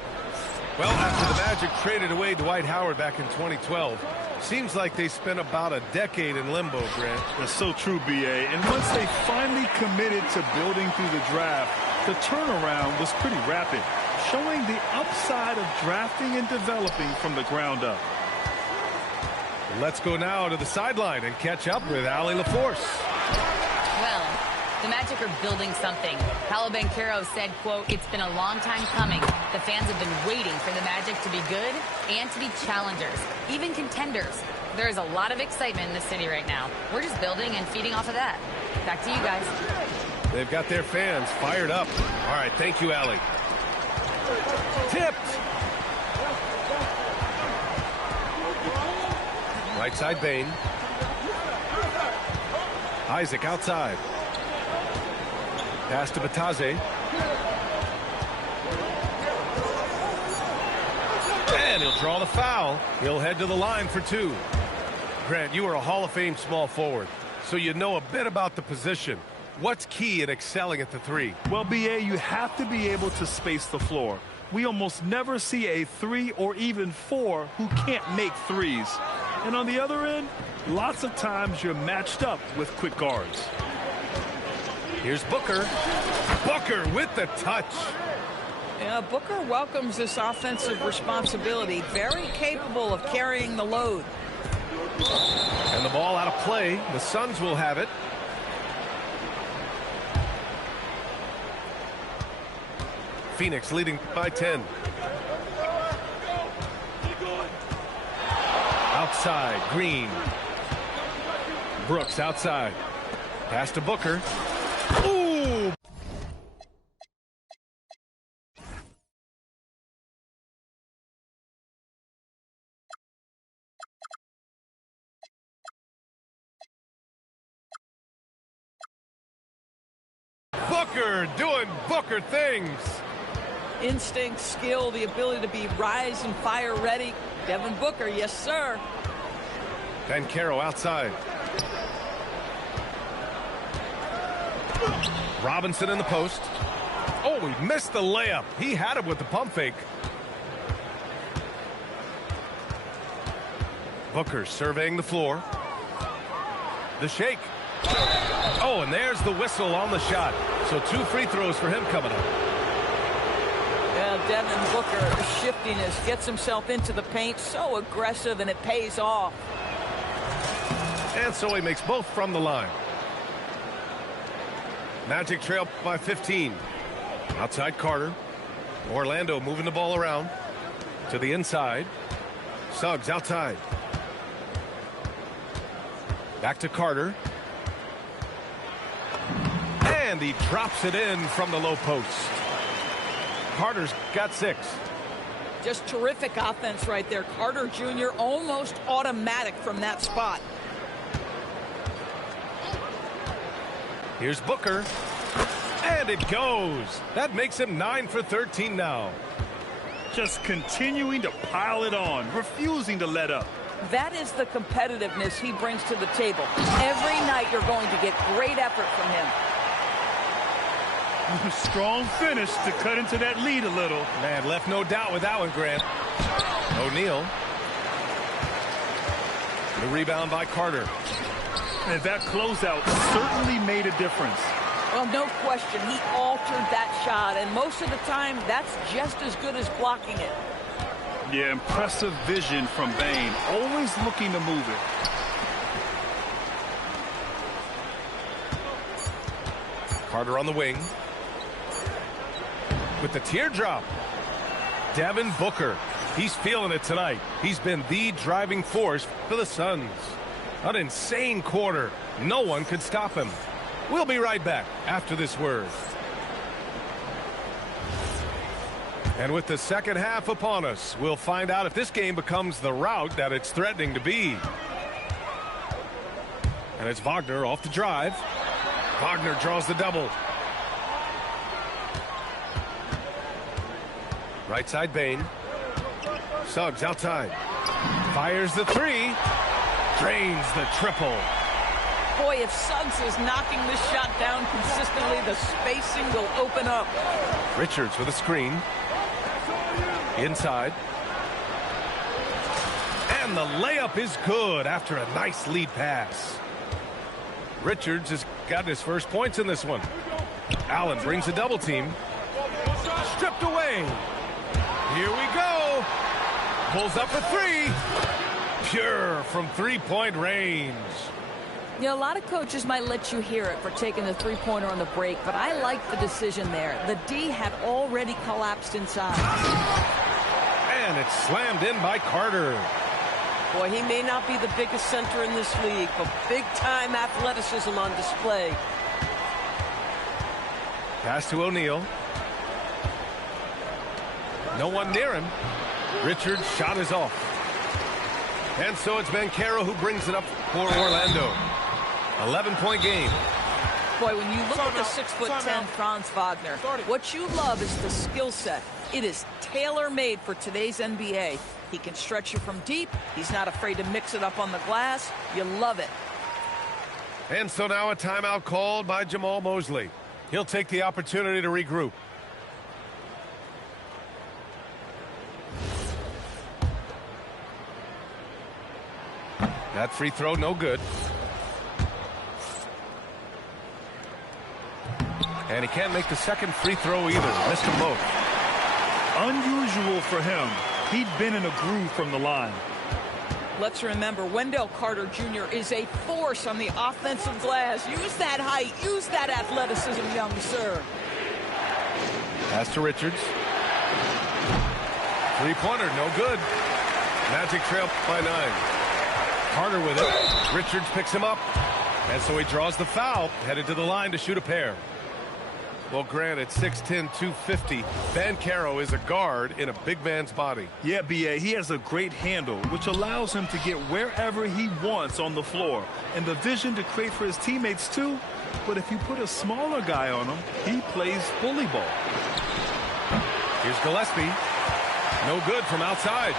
Well, after the Magic traded away Dwight Howard back in 2012, seems like they spent about a decade in limbo, Grant. That's so true, B.A. And once they finally committed to building through the draft, the turnaround was pretty rapid, showing the upside of drafting and developing from the ground up. Let's go now to the sideline and catch up with Allie LaForce. Well, the Magic are building something. Paolo Banchero said, quote, "It's been a long time coming. The fans have been waiting for the Magic to be good and to be challengers, even contenders. There is a lot of excitement in the city right now. We're just building and feeding off of that. Back to you guys." They've got their fans fired up. All right, thank you, Allie. Tipped. Right side, Bain. Isaac outside. Pass to Bataze. And he'll draw the foul. He'll head to the line for 2. Grant, you are a Hall of Fame small forward, so you know a bit about the position. What's key in excelling at the 3? Well, B.A., you have to be able to space the floor. We almost never see a 3 or even 4 who can't make threes. And on the other end, lots of times you're matched up with quick guards. Here's Booker. Booker with the touch. Yeah, Booker welcomes this offensive responsibility. Very capable of carrying the load. And the ball out of play. The Suns will have it. Phoenix leading by 10. Outside, Green. Brooks outside. Pass to Booker. Ooh! Booker doing Booker things. Instinct, skill, the ability to be rise and fire ready. Devin Booker, yes, sir. Banchero outside. Robinson in the post. Oh, he missed the layup. He had it with the pump fake. Booker surveying the floor. The shake. Oh, and there's the whistle on the shot. So 2 free throws for him coming up. Yeah, Devin Booker shiftiness, gets himself into the paint, so aggressive, and it pays off. And so he makes both from the line. Magic trail by 15. Outside Carter. Orlando moving the ball around to the inside. Suggs outside. Back to Carter. And he drops it in from the low post. Carter's got 6. Just terrific offense right there. Carter Jr. almost automatic from that spot. Here's Booker. And it goes. That makes him 9 for 13 now. Just continuing to pile it on, refusing to let up. That is the competitiveness he brings to the table. Every night you're going to get great effort from him. Strong finish to cut into that lead a little. Man, left no doubt with that one, Grant. O'Neal. The rebound by Carter. And that closeout certainly made a difference. Well, no question. He altered that shot, and most of the time, that's just as good as blocking it. Yeah, impressive vision from Bain. Always looking to move it. Carter on the wing. With the teardrop. Devin Booker. He's feeling it tonight. He's been the driving force for the Suns. An insane quarter. No one could stop him. We'll be right back after this word. And with the second half upon us, we'll find out if this game becomes the rout that it's threatening to be. And it's Wagner off the drive. Wagner draws the double. Right side Bain. Suggs outside. Fires the three. Drains the triple. Boy, if Suggs is knocking this shot down consistently, the spacing will open up. Richards with a screen. Inside. And the layup is good after a nice lead pass. Richards has gotten his first points in this one. Allen brings a double team. Stripped away. Here we go. Pulls up a three. Pure from three-point range. You know, a lot of coaches might let you hear it for taking the three-pointer on the break, but I like the decision there. The D had already collapsed inside. And it's slammed in by Carter. Boy, he may not be the biggest center in this league, but big-time athleticism on display. Pass to O'Neal. No one near him. Richards' shot is off. And so it's Banchero who brings it up for Orlando. 11-point game. Boy, when you look at the 6'10" Franz Wagner, what you love is the skill set. It is tailor-made for today's NBA. He can stretch you from deep. He's not afraid to mix it up on the glass. You love it. And so now a timeout called by Jamal Mosley. He'll take the opportunity to regroup. That free throw, no good. And he can't make the second free throw either. Missed them both. Unusual for him. He'd been in a groove from the line. Let's remember, Wendell Carter Jr. is a force on the offensive glass. Use that height. Use that athleticism, young sir. Pass to Richards. Three-pointer, no good. Magic trail by 9. Carter with it. Richards picks him up. And so he draws the foul, headed to the line to shoot a pair. Well, granted, 6'10", 250. Banchero is a guard in a big man's body. Yeah, B.A., he has a great handle, which allows him to get wherever he wants on the floor. And the vision to create for his teammates, too. But if you put a smaller guy on him, he plays bully ball. Here's Gillespie. No good from outside.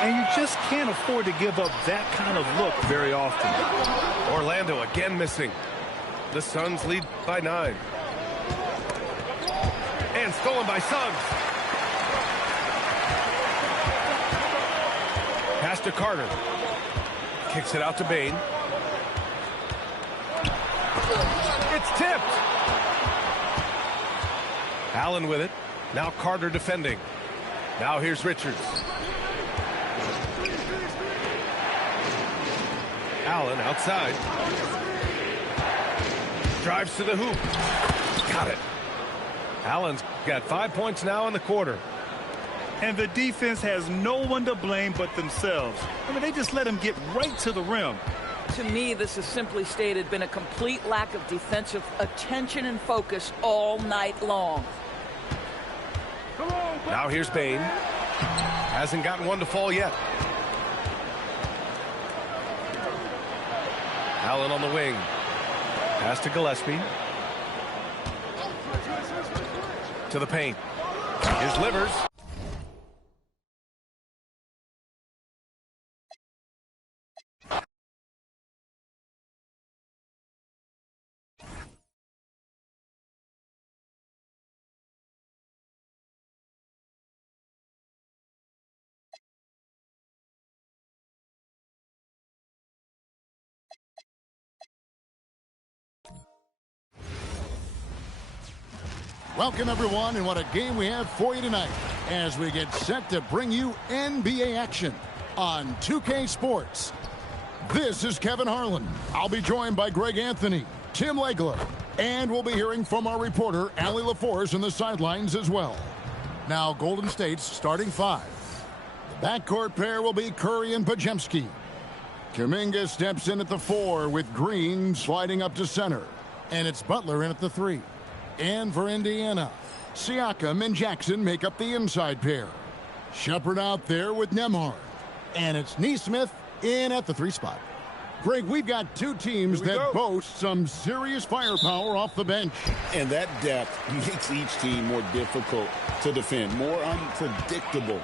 And you just can't afford to give up that kind of look very often. Orlando again missing. The Suns lead by 9. And stolen by Suggs. Pass to Carter. Kicks it out to Bain. It's tipped. Allen with it. Now Carter defending. Now here's Richards. Allen outside. Drives to the hoop. Got it. Allen's got 5 points now in the quarter. And the defense has no one to blame but themselves. I mean, they just let him get right to the rim. To me, this has simply stated been a complete lack of defensive attention and focus all night long. Now here's Bain. Hasn't gotten one to fall yet. Allen on the wing. Pass to Gillespie. To the paint. Here's Livers. Welcome, everyone, and what a game we have for you tonight as we get set to bring you NBA action on 2K Sports. This is Kevin Harlan. I'll be joined by Greg Anthony, Tim Legler, and we'll be hearing from our reporter, Allie LaForce, in the sidelines as well. Now, Golden State's starting 5. The backcourt pair will be Curry and Podziemski. Kuminga steps in at the 4 with Green sliding up to center. And it's Butler in at the 3. And for Indiana, Siakam and Jackson make up the inside pair. Shepherd out there with Nembhard. And it's Nesmith in at the 3 spot. Greg, we've got two teams that boast some serious firepower off the bench. And that depth makes each team more difficult to defend, more unpredictable.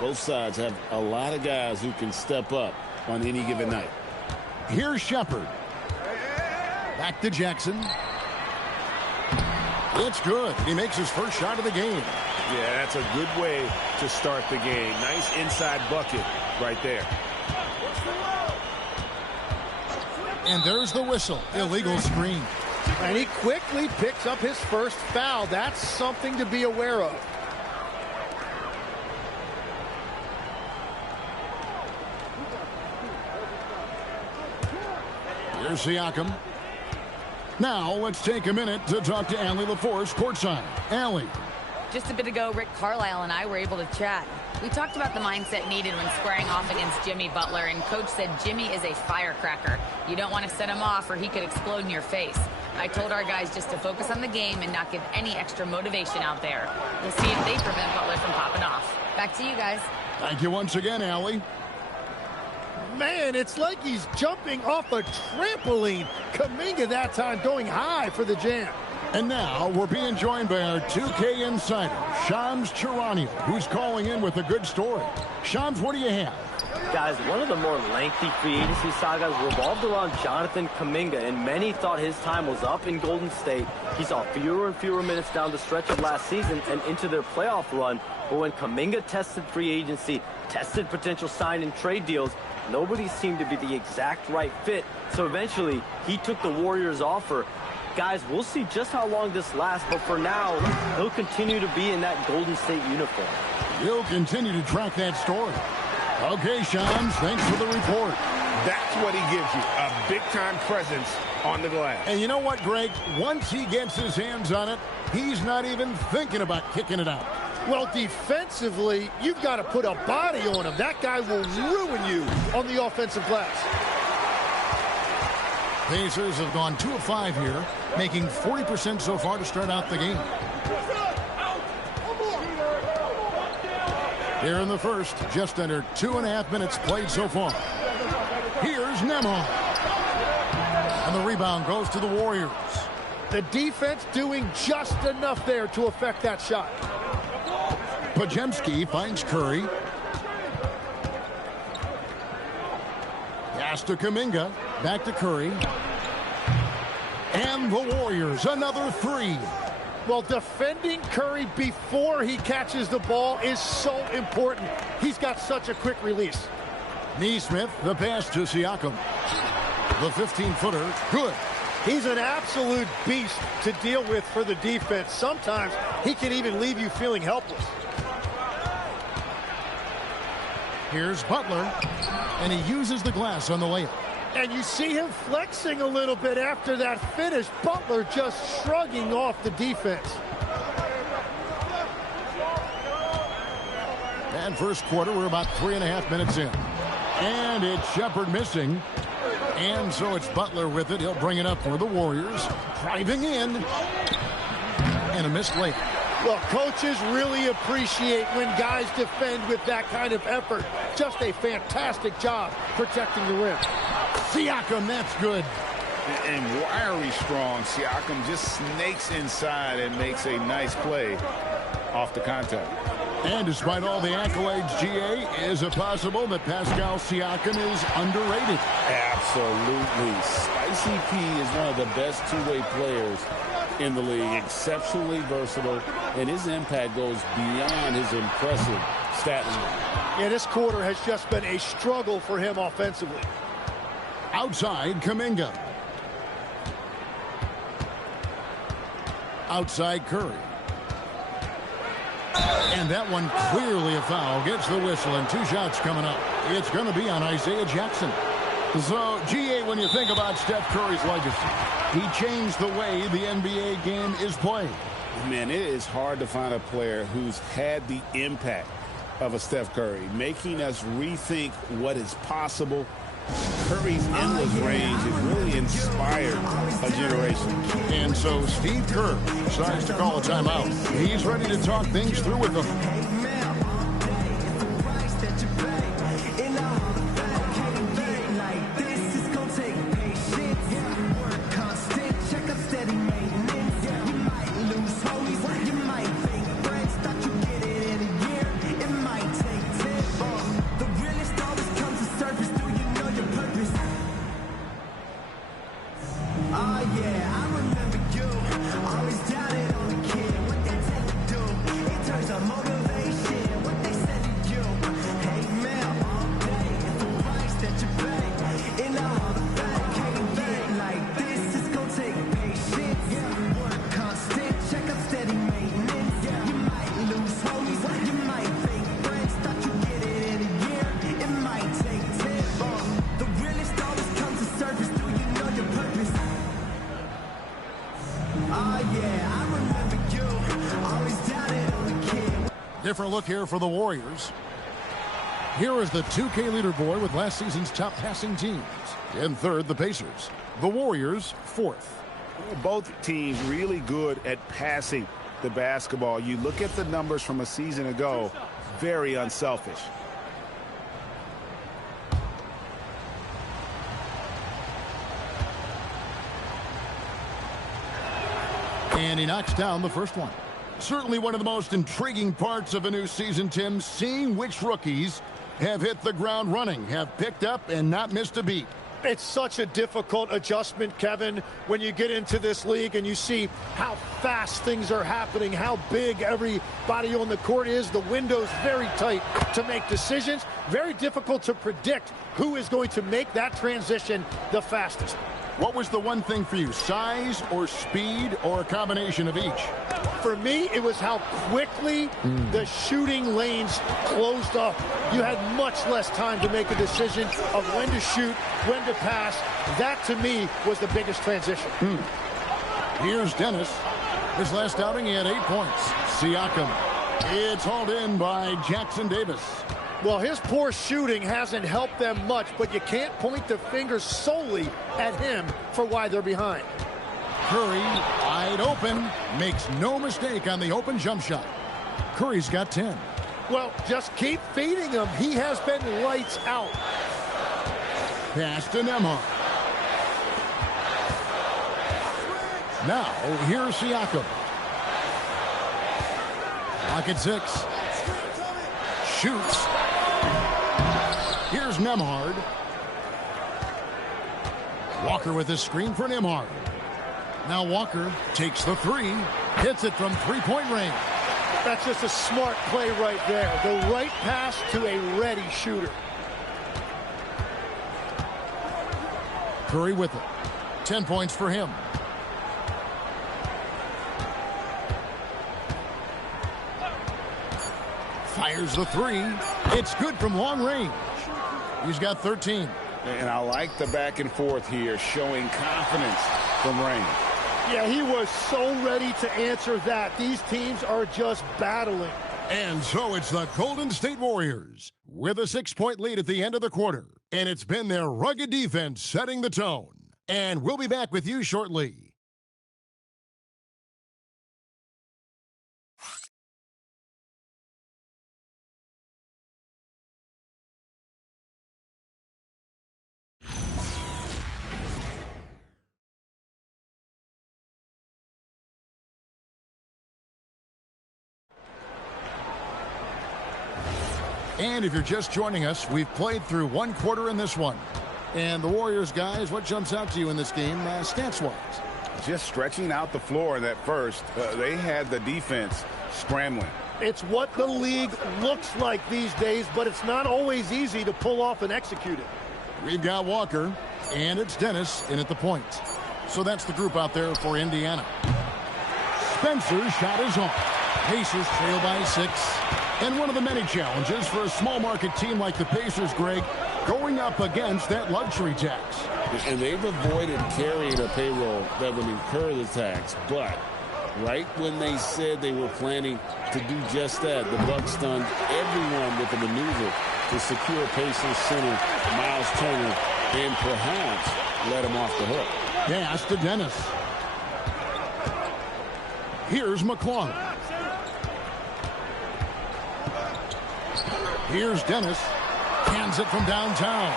Both sides have a lot of guys who can step up on any given night. Here's Shepard. Back to Jackson. It's good. He makes his first shot of the game. Yeah, that's a good way to start the game. Nice inside bucket right there. And there's the whistle. Illegal screen. And he quickly picks up his first foul. That's something to be aware of. Here's Siakam. Now let's take a minute to talk to Allie LaForce courtside. Allie. Just a bit ago, Rick Carlisle and I were able to chat. We talked about the mindset needed when squaring off against Jimmy Butler, and Coach said Jimmy is a firecracker. You don't want to set him off or he could explode in your face. I told our guys just to focus on the game and not give any extra motivation out there. We'll see if they prevent Butler from popping off. Back to you guys. Thank you once again, Allie. Man, it's like he's jumping off a trampoline. Kuminga that time going high for the jam. And now we're being joined by our 2K insider, Shams Charania, who's calling in with a good story. Shams, what do you have? Guys, one of the more lengthy free agency sagas revolved around Jonathan Kuminga, and many thought his time was up in Golden State. He saw fewer and fewer minutes down the stretch of last season and into their playoff run. But when Kuminga tested free agency, tested potential sign and trade deals, nobody seemed to be the exact right fit. So eventually, he took the Warriors' offer. Guys, we'll see just how long this lasts, but for now, he'll continue to be in that Golden State uniform. He'll continue to track that story. Okay, Shams, thanks for the report. That's what he gives you, a big-time presence on the glass. And you know what, Greg? Once he gets his hands on it, he's not even thinking about kicking it out. Well, defensively, you've got to put a body on him. That guy will ruin you on the offensive glass. Pacers have gone 2 of 5 here, making 40% so far to start out the game. Here in the first, just under 2.5 minutes played so far. Here's Nembhard. And the rebound goes to the Warriors. The defense doing just enough there to affect that shot. Podziemski finds Curry. Pass to Kuminga. Back to Curry. And the Warriors, another 3. Well, defending Curry before he catches the ball is so important. He's got such a quick release. Neesmith, the pass to Siakam. The 15-footer, good. He's an absolute beast to deal with for the defense. Sometimes he can even leave you feeling helpless. Here's Butler, and he uses the glass on the layup. And you see him flexing a little bit after that finish. Butler just shrugging off the defense. And first quarter, we're about 3.5 minutes in. And it's Shepard missing. And so it's Butler with it. He'll bring it up for the Warriors. Driving in. And a missed layup. Well, coaches really appreciate when guys defend with that kind of effort. Just a fantastic job protecting the rim. Siakam, that's good. And wiry strong. Siakam just snakes inside and makes a nice play off the contact. And despite all the accolades, GA, is it possible that Pascal Siakam is underrated? Absolutely. Spicy P is one of the best two-way players in the league. Exceptionally versatile, and his impact goes beyond his impressive stat line. Yeah, this quarter has just been a struggle for him offensively. Outside, Kuminga. Outside, Curry. And that one clearly a foul. Gets the whistle, and 2 shots coming up. It's going to be on Isaiah Jackson. So, GA, when you think about Steph Curry's legacy, he changed the way the NBA game is played. Man, it is hard to find a player who's had the impact of a Steph Curry, making us rethink what is possible. Curry's endless range has really inspired a generation. And so Steve Kerr starts to call a timeout. He's ready to talk things through with them. Different look here for the Warriors. Here is the 2K leaderboard with last season's top passing teams. In third, the Pacers. The Warriors, fourth. Both teams really good at passing the basketball. You look at the numbers from a season ago, very unselfish. And he knocks down the first one. Certainly one of the most intriguing parts of a new season, Tim, seeing which rookies have hit the ground running, have picked up and not missed a beat. It's such a difficult adjustment, Kevin, when you get into this league and you see how fast things are happening, how big everybody on the court is. The window's very tight to make decisions. Very difficult to predict who is going to make that transition the fastest. What was the one thing for you, size or speed or a combination of each? For me, it was how quickly the shooting lanes closed up. You had much less time to make a decision of when to shoot, when to pass. That, to me, was the biggest transition. Here's Dennis. His last outing, he had 8 points. Siakam. It's hauled in by Jackson Davis. Well, his poor shooting hasn't helped them much, but you can't point the finger solely at him for why they're behind. Curry, wide open, makes no mistake on the open jump shot. Curry's got 10. Well, just keep feeding him. He has been lights out. Pass to Nembhard. Now, here's Siakam. Pocket 6. Shoots. Here's Nembhard. Walker with his screen for Nembhard. Now Walker takes the 3. Hits it from three-point range. That's just a smart play right there. The right pass to a ready shooter. Curry with it. 10 points for him. Fires the 3. It's good from long range. He's got 13. And I like the back and forth here, showing confidence from range. Yeah, he was so ready to answer that. These teams are just battling. And so it's the Golden State Warriors with a 6-point lead at the end of the quarter. And it's been their rugged defense setting the tone. And we'll be back with you shortly. And if you're just joining us, we've played through one quarter in this one. And the Warriors, guys, what jumps out to you in this game, stats-wise? Just stretching out the floor in that first. They had the defense scrambling. It's what the league looks like these days, but it's not always easy to pull off and execute it. We've got Walker, and it's Dennis in at the point. So that's the group out there for Indiana. Spencer's shot is on. Pacers trail by 6. And one of the many challenges for a small market team like the Pacers, Greg, going up against that luxury tax. And they've avoided carrying a payroll that would incur the tax. But right when they said they were planning to do just that, the Bucks stunned everyone with a maneuver to secure Pacers center Miles Turner and perhaps let him off the hook. Pass to Dennis. Here's McClung. Here's Dennis. Cans it from downtown.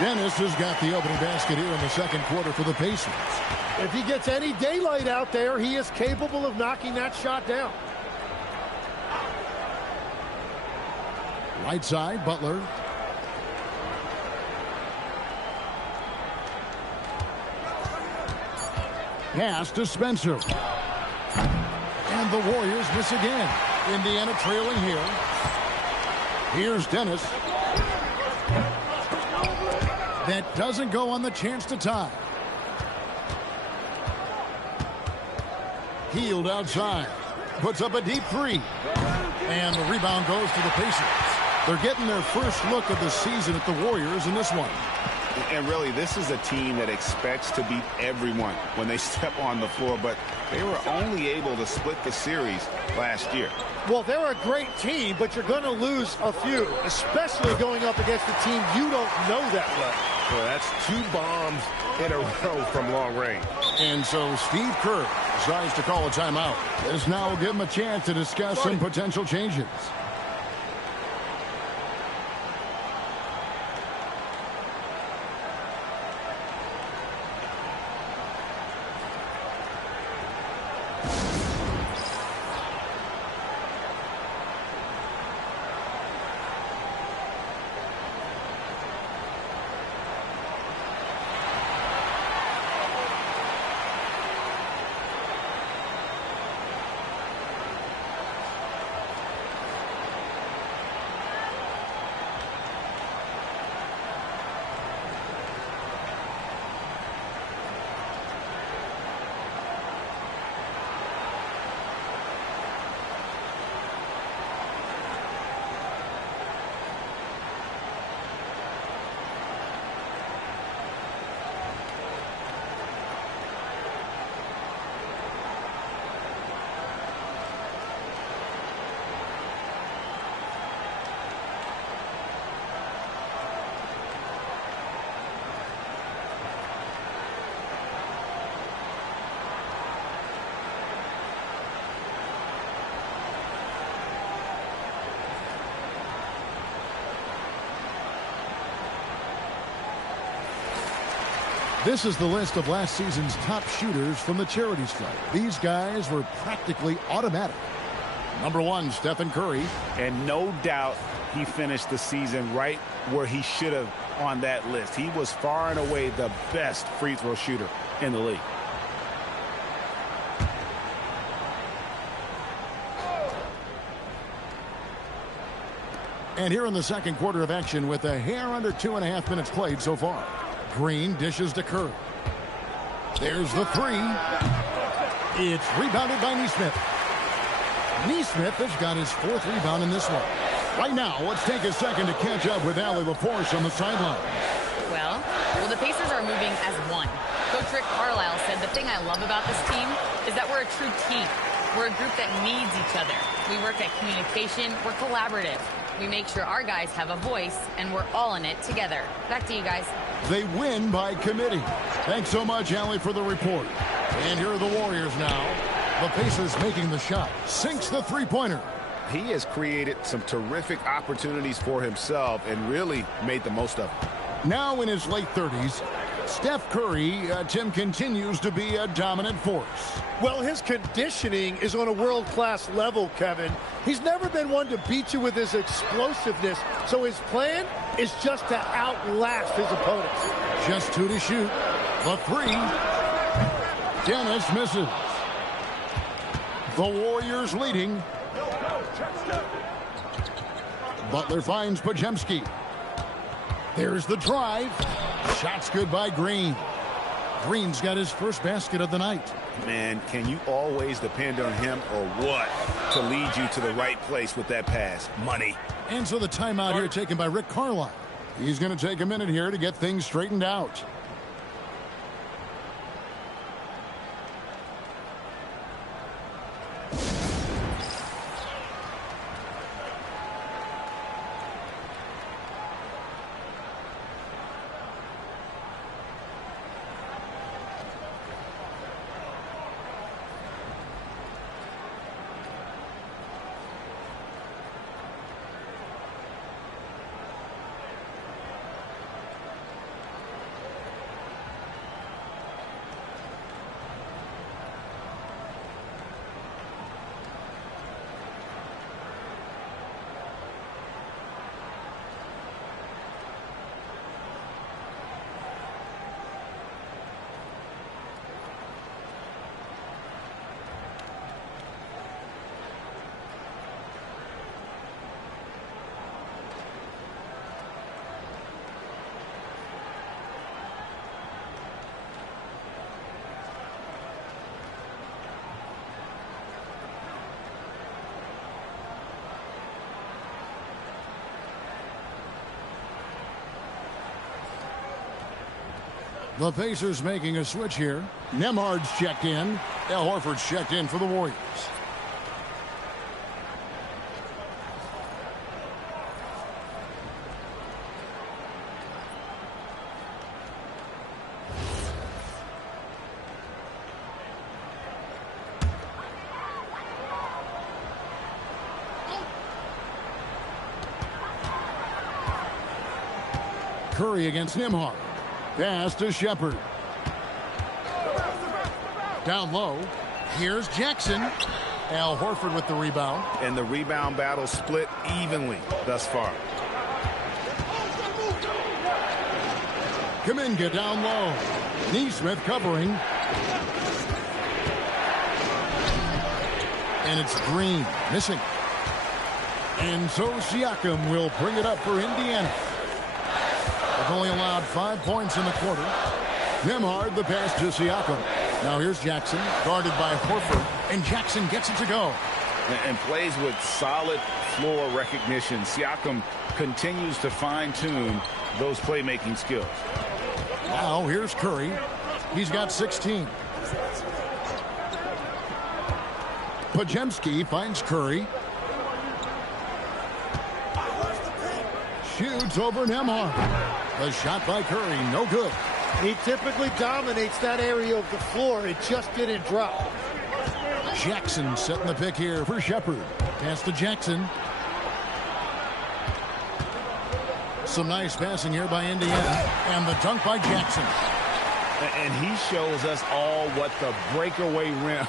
Dennis has got the opening basket here in the second quarter for the Pacers. If he gets any daylight out there, he is capable of knocking that shot down. Right side, Butler. Pass to Spencer. And the Warriors miss again. Indiana trailing here. Here's Dennis. That doesn't go on the chance to tie. Healed outside. Puts up a deep 3. And the rebound goes to the Pacers. They're getting their first look of the season at the Warriors in this one. And really, this is a team that expects to beat everyone when they step on the floor, but they were only able to split the series last year. Well, they're a great team, but you're going to lose a few, especially going up against a team you don't know that well. Well, that's 2 bombs in a row from long range. And so Steve Kerr decides to call a timeout. This now will give him a chance to discuss some potential changes. This is the list of last season's top shooters from the charity stripe. These guys were practically automatic. Number 1, Stephen Curry. And no doubt he finished the season right where he should have on that list. He was far and away the best free throw shooter in the league. And here in the second quarter of action with a hair under 2.5 minutes played so far. Green dishes to Kerr. There's the 3. It's rebounded by Nesmith. Nesmith has got his 4th rebound in this one. Right now, let's take a second to catch up with Allie LaForce on the sideline. Well, the Pacers are moving as one. Coach Rick Carlisle said the thing I love about this team is that we're a true team. We're a group that needs each other. We work at communication. We're collaborative. We make sure our guys have a voice, and we're all in it together. Back to you guys. They win by committee. Thanks so much, Allie, for the report. And here are the Warriors now. The Pacers making the shot. Sinks the three-pointer. He has created some terrific opportunities for himself and really made the most of it. Now in his late 30s, Steph Curry, Tim, continues to be a dominant force. Well, his conditioning is on a world-class level, Kevin. He's never been one to beat you with his explosiveness, so his plan is just to outlast his opponents. Just 2 to shoot. The 3. Dennis misses. The Warriors leading. Butler finds Podziemski. There's the drive. Shot's good by Green. Green's got his first basket of the night. Man, can you always depend on him or what to lead you to the right place with that pass? Money. And so the timeout here taken by Rick Carlisle. He's going to take a minute here to get things straightened out. The Pacers making a switch here. Nembhard's checked in. Al Horford's checked in for the Warriors. Curry against Nembhard. Pass to Shepard. Down low. Here's Jackson. Al Horford with the rebound. And the rebound battle split evenly thus far. Kuminga down low. Neesmith covering. And it's Green missing. And so Siakam will bring it up for Indiana. They've only allowed 5 points in the quarter. Nembhard the pass to Siakam. Now here's Jackson, guarded by Horford, and Jackson gets it to go. And plays with solid floor recognition. Siakam continues to fine-tune those playmaking skills. Now here's Curry. He's got 16. Podziemski finds Curry. Shoots over Nembhard. The shot by Curry, no good. He typically dominates that area of the floor. It just didn't drop. Jackson setting the pick here for Shepard. Pass to Jackson. Some nice passing here by Indiana. And the dunk by Jackson. And he shows us all what the breakaway rim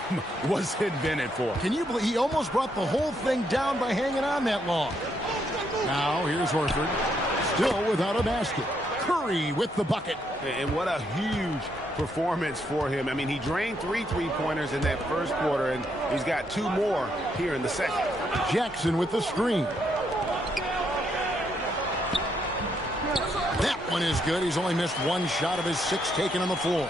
was invented for. Can you believe he almost brought the whole thing down by hanging on that long? Now here's Horford. Still without a basket. Curry with the bucket. And what a huge performance for him. I mean, he drained 3 three-pointers in that first quarter, and he's got 2 more here in the second. Jackson with the screen. That one is good. He's only missed 1 shot of his 6 taken on the floor.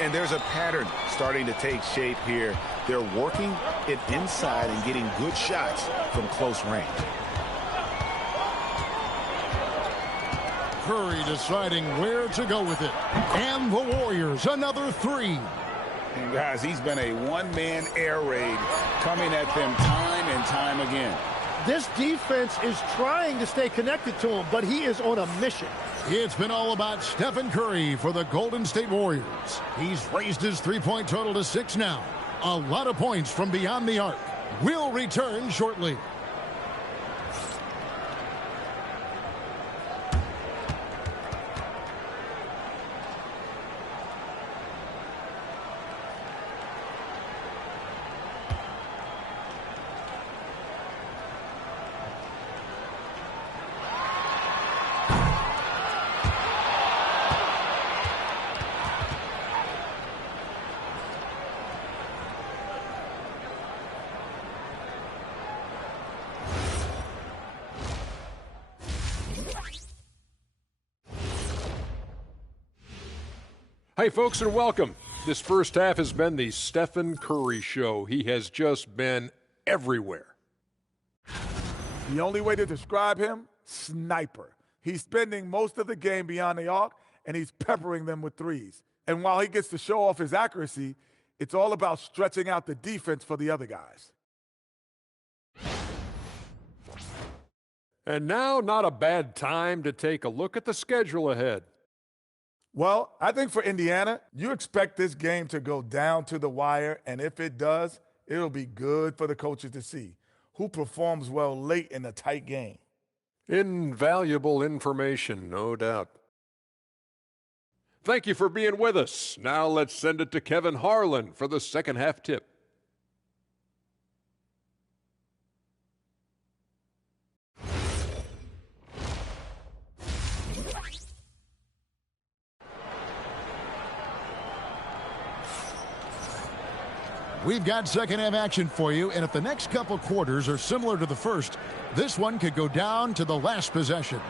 And there's a pattern starting to take shape here. They're working it inside and getting good shots from close range. Curry deciding where to go with it. And the Warriors, another 3. And guys, he's been a one-man air raid coming at them time and time again. This defense is trying to stay connected to him, but he is on a mission. It's been all about Stephen Curry for the Golden State Warriors. He's raised his 3-point total to 6 now. A lot of points from beyond the arc. We'll return shortly. Hey, folks, and welcome. This first half has been the Stephen Curry Show. He has just been everywhere. The only way to describe him, sniper. He's spending most of the game beyond the arc, and he's peppering them with threes. And while he gets to show off his accuracy, it's all about stretching out the defense for the other guys. And now, not a bad time to take a look at the schedule ahead. Well, I think for Indiana, you expect this game to go down to the wire, and if it does, it'll be good for the coaches to see who performs well late in a tight game. Invaluable information, no doubt. Thank you for being with us. Now let's send it to Kevin Harlan for the second half tip. We've got second half action for you, and if the next couple quarters are similar to the first, this one could go down to the last possession.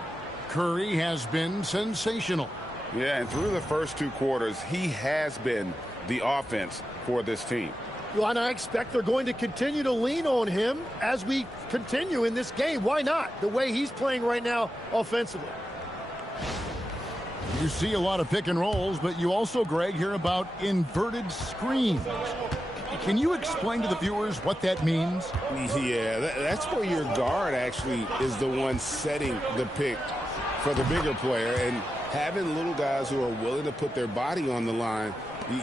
Curry has been sensational. Yeah, and through the first 2 quarters, he has been the offense for this team. Well, and I expect they're going to continue to lean on him as we continue in this game. Why not? The way he's playing right now offensively. You see a lot of pick and rolls, but you also, Greg, hear about inverted screens. Can you explain to the viewers what that means? Yeah, that's where your guard actually is the one setting the pick for the bigger player, and having little guys who are willing to put their body on the line.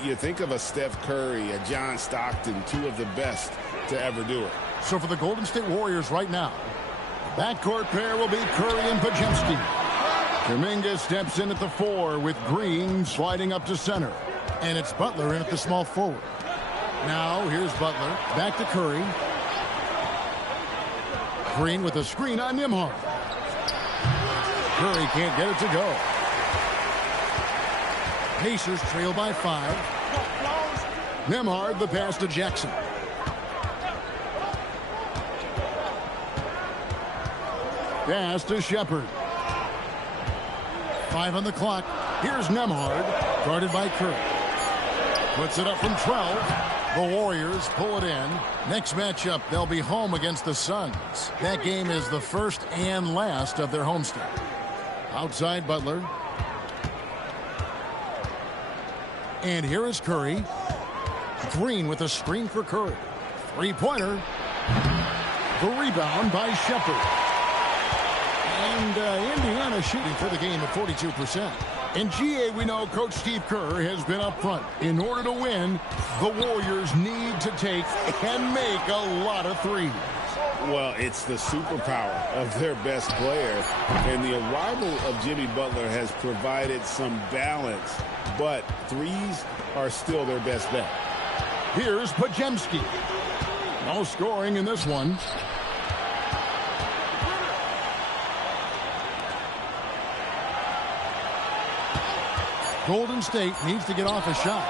You think of a Steph Curry, a John Stockton, two of the best to ever do it. So for the Golden State Warriors right now, the backcourt pair will be Curry and Podziemski. Kuminga steps in at the 4 with Green sliding up to center. And it's Butler in at the small forward. Now here's Butler, back to Curry. Green with a screen on Nembhard. Curry can't get it to go. Pacers trail by 5. Nembhard the pass to Jackson. Pass to Shepard. 5 on the clock. Here's Nembhard, guarded by Curry. Puts it up from 12. The Warriors pull it in. Next matchup, they'll be home against the Suns. That game is the first and last of their homestand. Outside Butler. And here is Curry. Green with a screen for Curry. Three-pointer. The rebound by Shepard. And Indiana shooting for the game at 42%. In GA, we know Coach Steve Kerr has been up front. In order to win, the Warriors need to take and make a lot of threes. Well, it's the superpower of their best player. And the arrival of Jimmy Butler has provided some balance. But threes are still their best bet. Here's Podziemski. No scoring in this one. Golden State needs to get off a shot.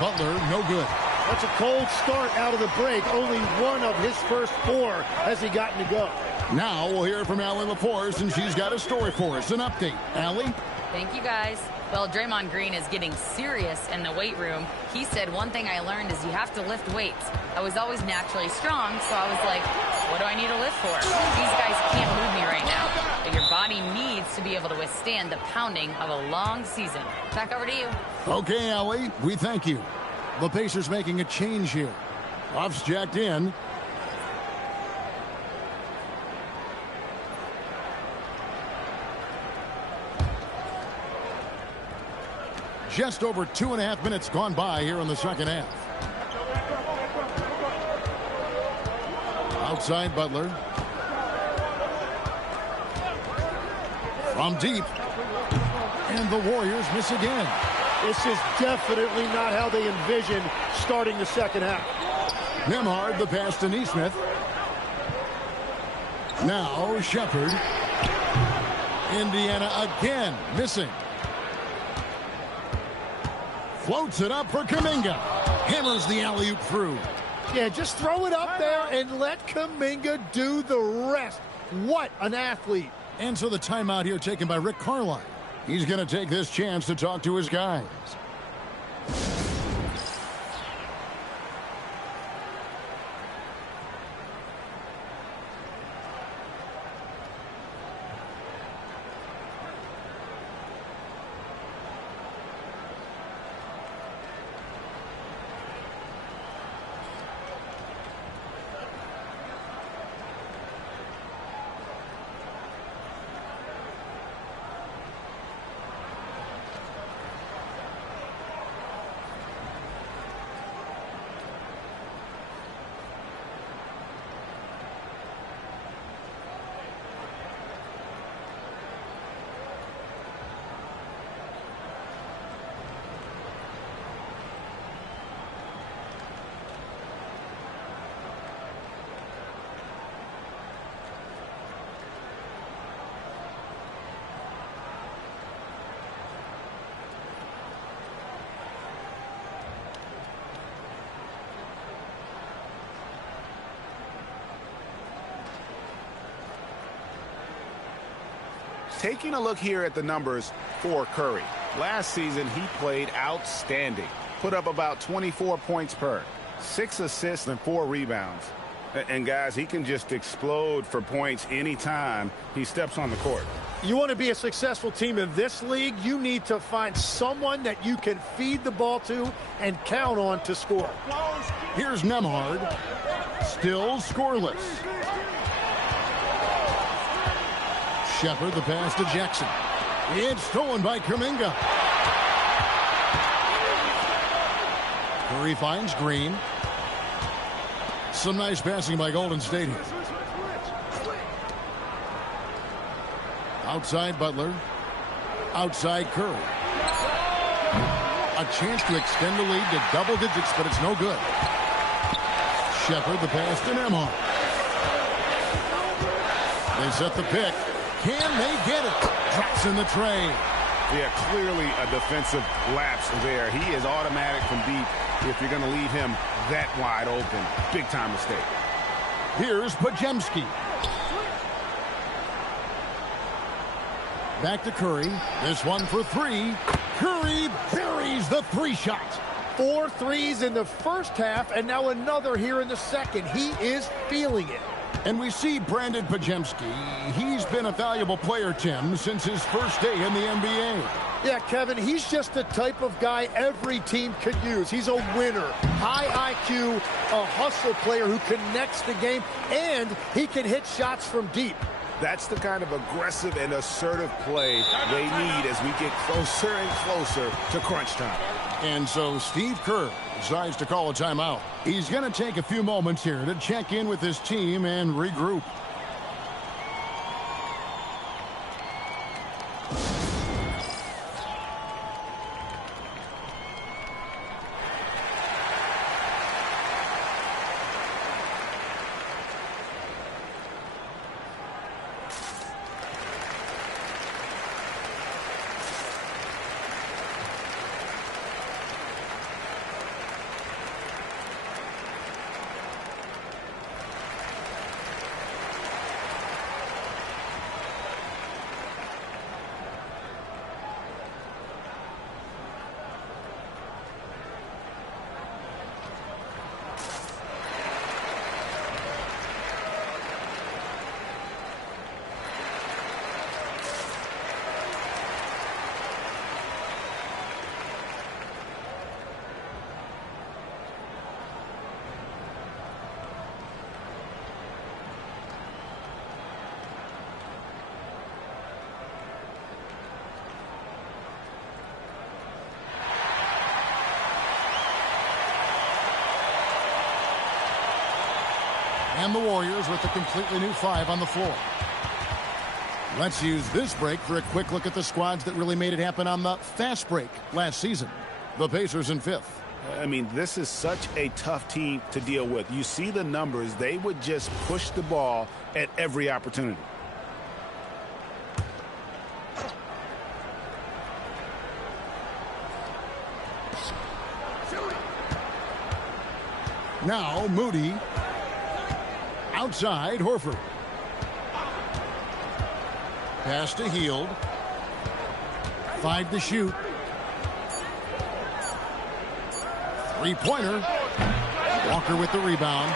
Butler, no good. That's a cold start out of the break. Only one of his first 4 has he gotten to go. Now we'll hear from Allie LaForce, and she's got a story for us. An update. Allie? Thank you, guys. Well, Draymond Green is getting serious in the weight room. He said, one thing I learned is you have to lift weights. I was always naturally strong, so I was like, what do I need to lift for? These guys can't move me right now. But your body needs to be able to withstand the pounding of a long season. Back over to you. Okay, Allie, we thank you. The Pacers making a change here. Ruff's jacked in. Just over 2.5 minutes gone by here in the second half. Outside Butler. From deep. And the Warriors miss again. This is definitely not how they envisioned starting the second half. Nembhard the pass to Nesmith. Now Shepard. Indiana again missing. Floats it up for Kuminga. Hammers the alley-oop through. Yeah, just throw it up there and let Kuminga do the rest. What an athlete. And so the timeout here taken by Rick Carlisle. He's going to take this chance to talk to his guys. Taking a look here at the numbers for Curry. Last season, he played outstanding. Put up about 24 points per, 6 assists and 4 rebounds. And guys, he can just explode for points anytime he steps on the court. You want to be a successful team in this league, you need to find someone that you can feed the ball to and count on to score. Here's Nemhard. Still scoreless. Shepard, the pass to Jackson. It's stolen by Kuminga. Curry finds Green. Some nice passing by Golden State here. Outside Butler. Outside Curry. A chance to extend the lead to double digits, but it's no good. Shepard, the pass to Nemhard. They set the pick. Can they get it? Drops in the tray. Yeah, clearly a defensive lapse there. He is automatic from deep if you're going to leave him that wide open. Big time mistake. Here's Podziemski. Back to Curry. This one for three. Curry buries the three shot. 4 threes in the first half, and now another here in the second. He is feeling it. And we see Brandon Podziemski. He's been a valuable player, Tim, since his first day in the NBA. Yeah, Kevin, he's just the type of guy every team could use. He's a winner, high IQ, a hustle player who connects the game, and he can hit shots from deep. That's the kind of aggressive and assertive play they need as we get closer and closer to crunch time. And so Steve Kerr decides to call a timeout. He's going to take a few moments here to check in with his team and regroup. And the Warriors with a completely new 5 on the floor. Let's use this break for a quick look at the squads that really made it happen on the fast break last season. The Pacers in 5th. I mean, this is such a tough team to deal with. You see the numbers. They would just push the ball at every opportunity. Now Moody. Outside, Horford. Pass to Hield. 5 to shoot. Three-pointer. Walker with the rebound.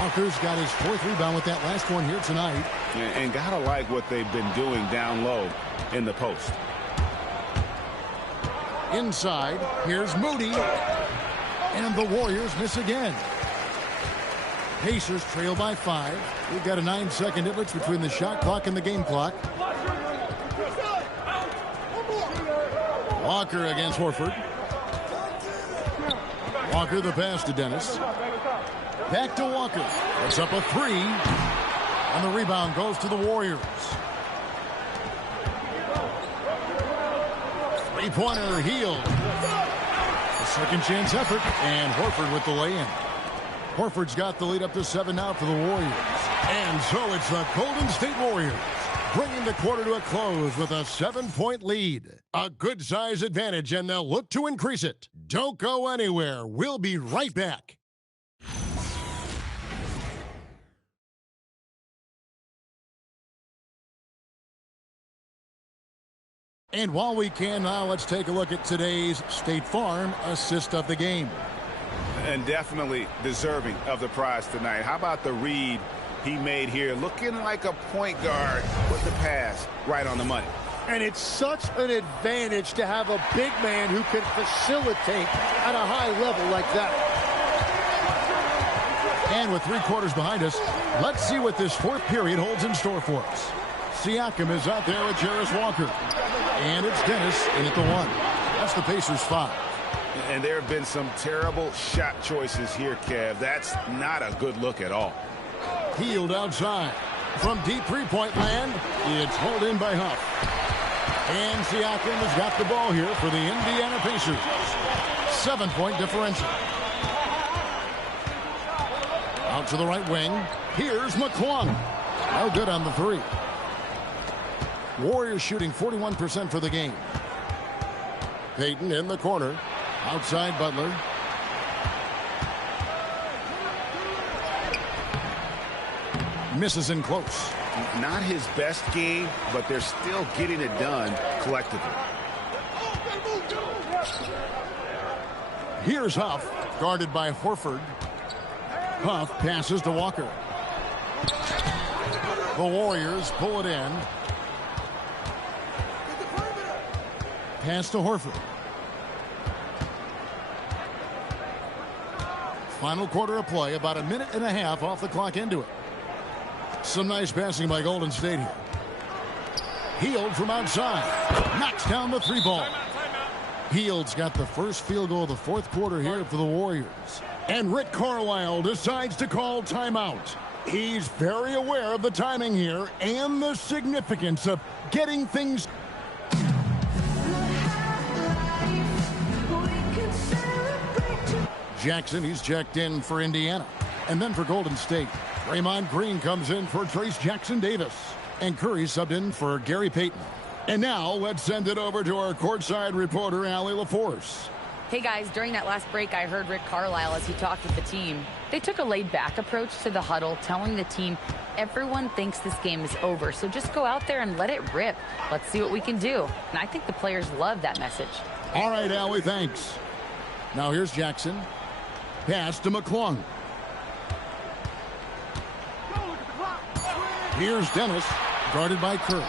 Walker's got his 4th rebound with that last one here tonight. And gotta like what they've been doing down low in the post. Inside, here's Moody. And the Warriors miss again. Pacers trail by 5. We've got a 9-second difference between the shot clock and the game clock. Walker against Horford. Walker the pass to Dennis. Back to Walker. It's up a 3. And the rebound goes to the Warriors. Three-pointer, Hield. A second chance effort. And Horford with the lay-in. Horford's got the lead up to 7 now for the Warriors. And so it's the Golden State Warriors bringing the quarter to a close with a 7-point lead. A good size advantage, and they'll look to increase it. Don't go anywhere. We'll be right back. And while we can now, let's take a look at today's State Farm assist of the game. And definitely deserving of the prize tonight. How about the read he made here, looking like a point guard with the pass right on the money. And it's such an advantage to have a big man who can facilitate at a high level like that. And with 3 quarters behind us, let's see what this fourth period holds in store for us. Siakam is out there with Jarris Walker. And it's Dennis in at the 1. That's the Pacers' 5. And there have been some terrible shot choices here, Kev. That's not a good look at all. Healed outside. From deep three-point land, it's hauled in by Huff. And Siakam has got the ball here for the Indiana Pacers. 7-point differential. Out to the right wing. Here's McClung. No good on the 3. Warriors shooting 41% for the game. Payton in the corner. Outside Butler. Misses in close. Not his best game, but they're still getting it done collectively. Here's Huff, guarded by Horford. Huff passes to Walker. The Warriors pull it in. Pass to Horford. Final quarter of play, about a minute and a half off the clock into it. Some nice passing by Golden State here. Hield from outside. Knocks down the 3-ball. Hield's got the first field goal of the fourth quarter here for the Warriors. And Rick Carlisle decides to call timeout. He's very aware of the timing here and the significance of getting things. Jackson, he's checked in for Indiana. And then for Golden State, Draymond Green comes in for Trace Jackson-Davis. And Curry subbed in for Gary Payton. And now let's send it over to our courtside reporter, Allie LaForce. Hey guys, during that last break, I heard Rick Carlisle as he talked with the team. They took a laid-back approach to the huddle, telling the team everyone thinks this game is over, so just go out there and let it rip. Let's see what we can do. And I think the players love that message. All right, Allie, thanks. Now here's Jackson. Pass to McClung. Here's Dennis, guarded by Kerr.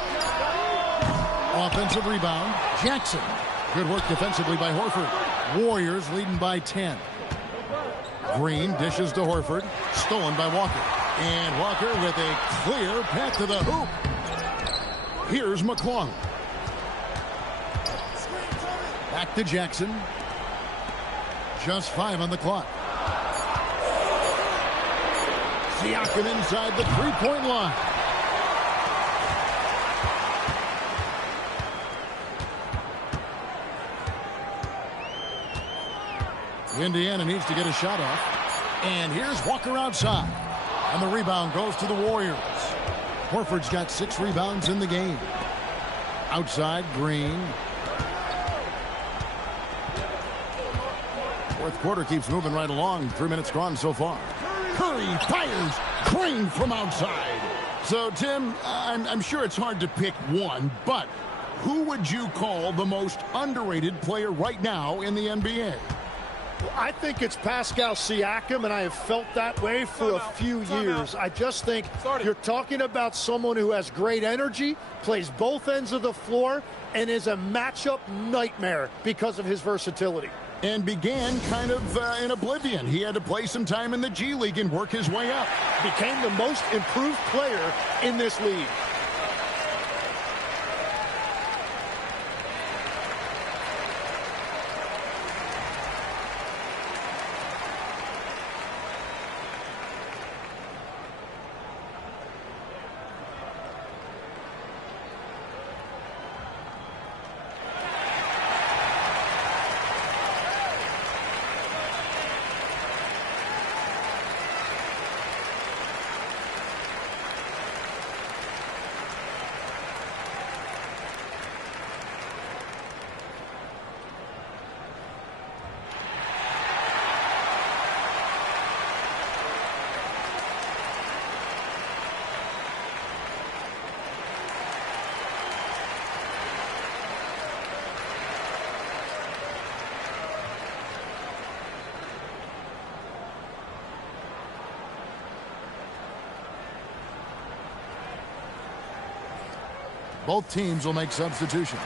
Offensive rebound, Jackson. Good work defensively by Horford. Warriors leading by 10. Green dishes to Horford. Stolen by Walker. And Walker with a clear path to the hoop. Here's McClung. Back to Jackson. Just 5 on the clock. Siakam inside the 3-point line. Indiana needs to get a shot off. And here's Walker outside. And the rebound goes to the Warriors. Horford's got 6 rebounds in the game. Outside, Green. Fourth quarter keeps moving right along. 3 minutes gone so far. Curry fires. Green from outside. So, Tim, I'm sure it's hard to pick one, but who would you call the most underrated player right now in the NBA? I think it's Pascal Siakam, and I have felt that way for a few years. I just think you're talking about someone who has great energy, plays both ends of the floor, and is a matchup nightmare because of his versatility. And began kind of in oblivion. He had to play some time in the G League and work his way up. Became the most improved player in this league. Both teams will make substitutions.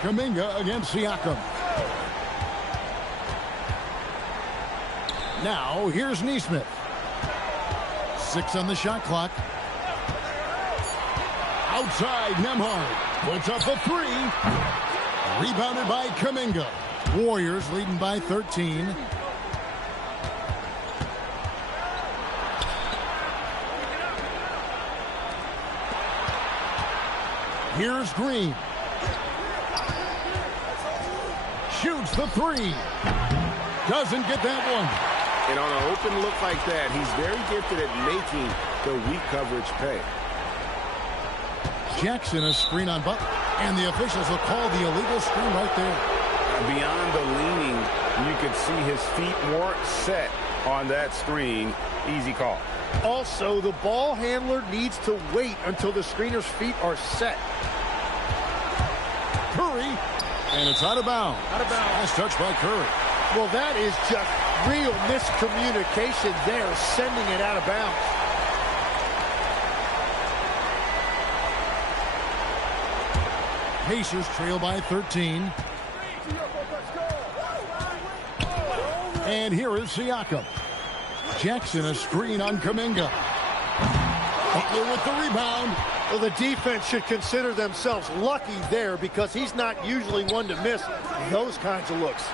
Kuminga against Siakam. Now, here's Neesmith. 6 on the shot clock. Outside, Nembhard puts up a 3. Rebounded by Kuminga. Warriors leading by 13. Here's Green. Shoots the 3. Doesn't get that one. And on an open look like that, he's very gifted at making the weak coverage pay. Jackson a screen on Butler. And the officials will call the illegal screen right there. Beyond the leaning, you could see his feet weren't set on that screen. Easy call. Also, the ball handler needs to wait until the screener's feet are set. Curry. And it's out of bounds. Out of bounds. Last touch by Curry. Well, that is just real miscommunication there, sending it out of bounds. Pacers trail by 13. And here is Siakam. Jackson a screen on Kuminga. Butler with the rebound. Well, the defense should consider themselves lucky there because he's not usually one to miss those kinds of looks.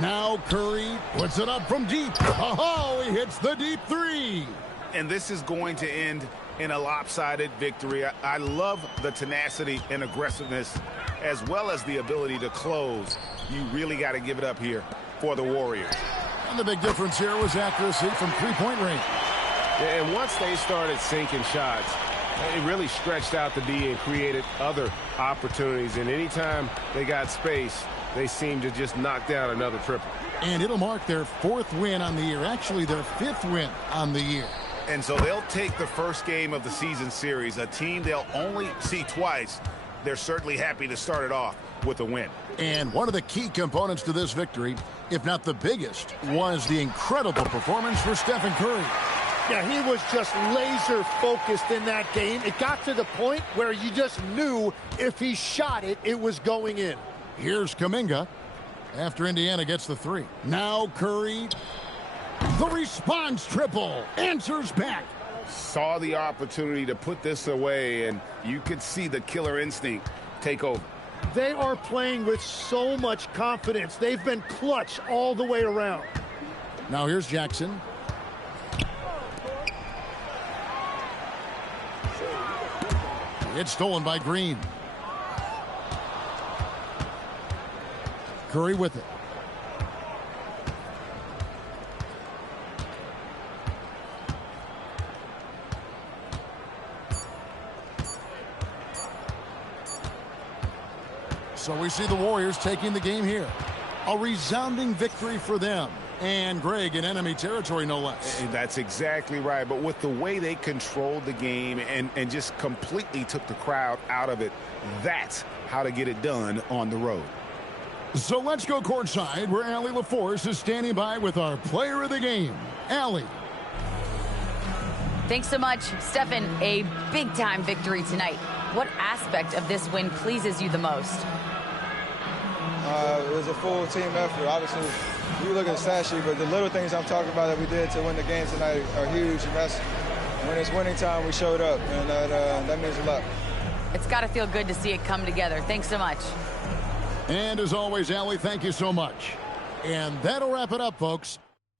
Now Curry puts it up from deep. Oh, he hits the deep 3. And this is going to end in a lopsided victory. I love the tenacity and aggressiveness as well as the ability to close. You really got to give it up here for the Warriors. And the big difference here was accuracy from three-point range. And once they started sinking shots, it really stretched out the D and created other opportunities. And anytime they got space, they seemed to just knock down another triple. And it'll mark their 4th win on the year. Actually, their 5th win on the year. And so they'll take the first game of the season series, a team they'll only see twice. They're certainly happy to start it off with a win. And one of the key components to this victory, if not the biggest, was the incredible performance for Stephen Curry. Yeah, he was just laser focused in that game. It got to the point where you just knew if he shot it, it was going in. Here's Kuminga after Indiana gets the 3. Now Curry. The response triple. Answers back. Saw the opportunity to put this away, and you could see the killer instinct take over. They are playing with so much confidence. They've been clutch all the way around. Now here's Jackson. It's stolen by Green. Curry with it. So we see the Warriors taking the game here. A resounding victory for them. And Greg in enemy territory, no less. And that's exactly right. But with the way they controlled the game and just completely took the crowd out of it, that's how to get it done on the road. So let's go courtside where Allie LaForce is standing by with our player of the game. Allie. Thanks so much, Stephen. A big-time victory tonight. What aspect of this win pleases you the most? It was a full team effort. Obviously, you look at the stat sheet, but the little things I'm talking about that we did to win the game tonight are huge. And that's when it's winning time, we showed up, and that means a lot. It's got to feel good to see it come together. Thanks so much. And as always, Allie, thank you so much. And that'll wrap it up, folks.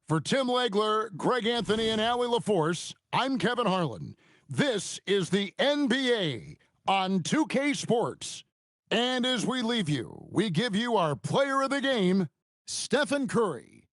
For Tim Legler, Greg Anthony, and Allie LaForce, I'm Kevin Harlan. This is the NBA on 2K Sports. And as we leave you, we give you our player of the game, Stephen Curry.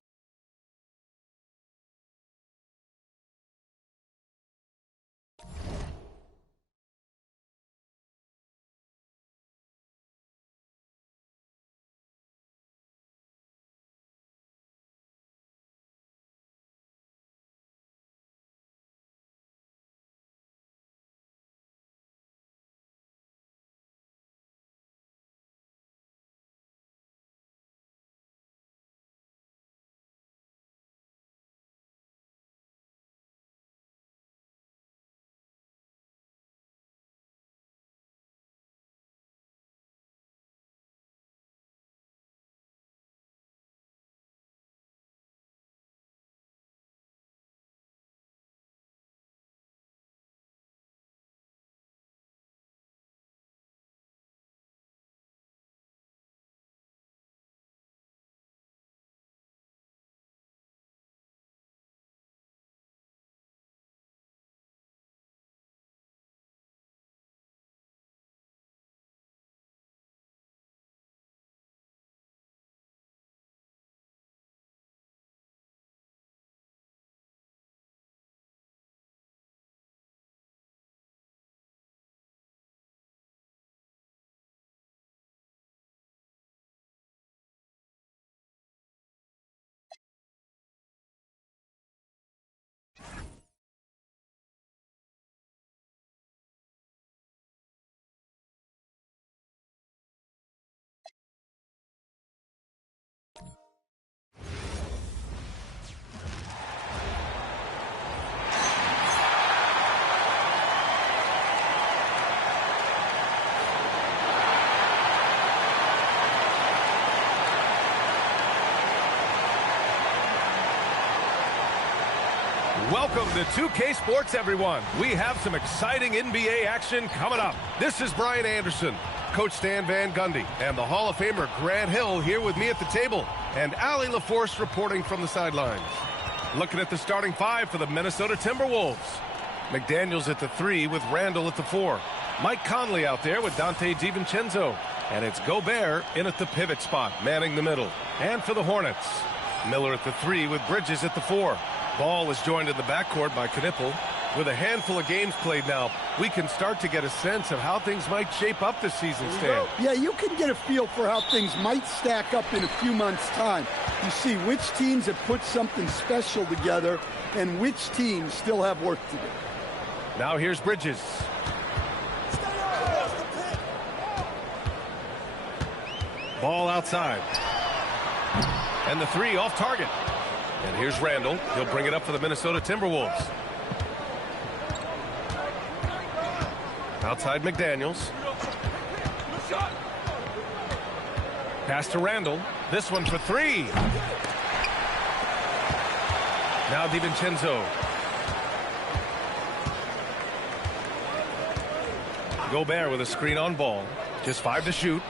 Welcome to 2K Sports, everyone. We have some exciting NBA action coming up. This is Brian Anderson, Coach Stan Van Gundy, and the Hall of Famer Grant Hill here with me at the table, and Allie LaForce reporting from the sidelines. Looking at the starting five for the Minnesota Timberwolves. McDaniels at the 3 with Randall at the 4. Mike Conley out there with Dante DiVincenzo. And it's Gobert in at the pivot spot, manning the middle. And for the Hornets, Miller at the 3 with Bridges at the 4. Ball is joined in the backcourt by Knipple. With a handful of games played now, we can start to get a sense of how things might shape up this season, Stan. Yeah, you can get a feel for how things might stack up in a few months' time. You see which teams have put something special together and which teams still have work to do. Now here's Bridges. Ball outside. And the 3 off target. And here's Randall. He'll bring it up for the Minnesota Timberwolves. Outside McDaniels. Pass to Randall. This one for 3. Now DiVincenzo. Gobert with a screen on ball. Just 5 to shoot.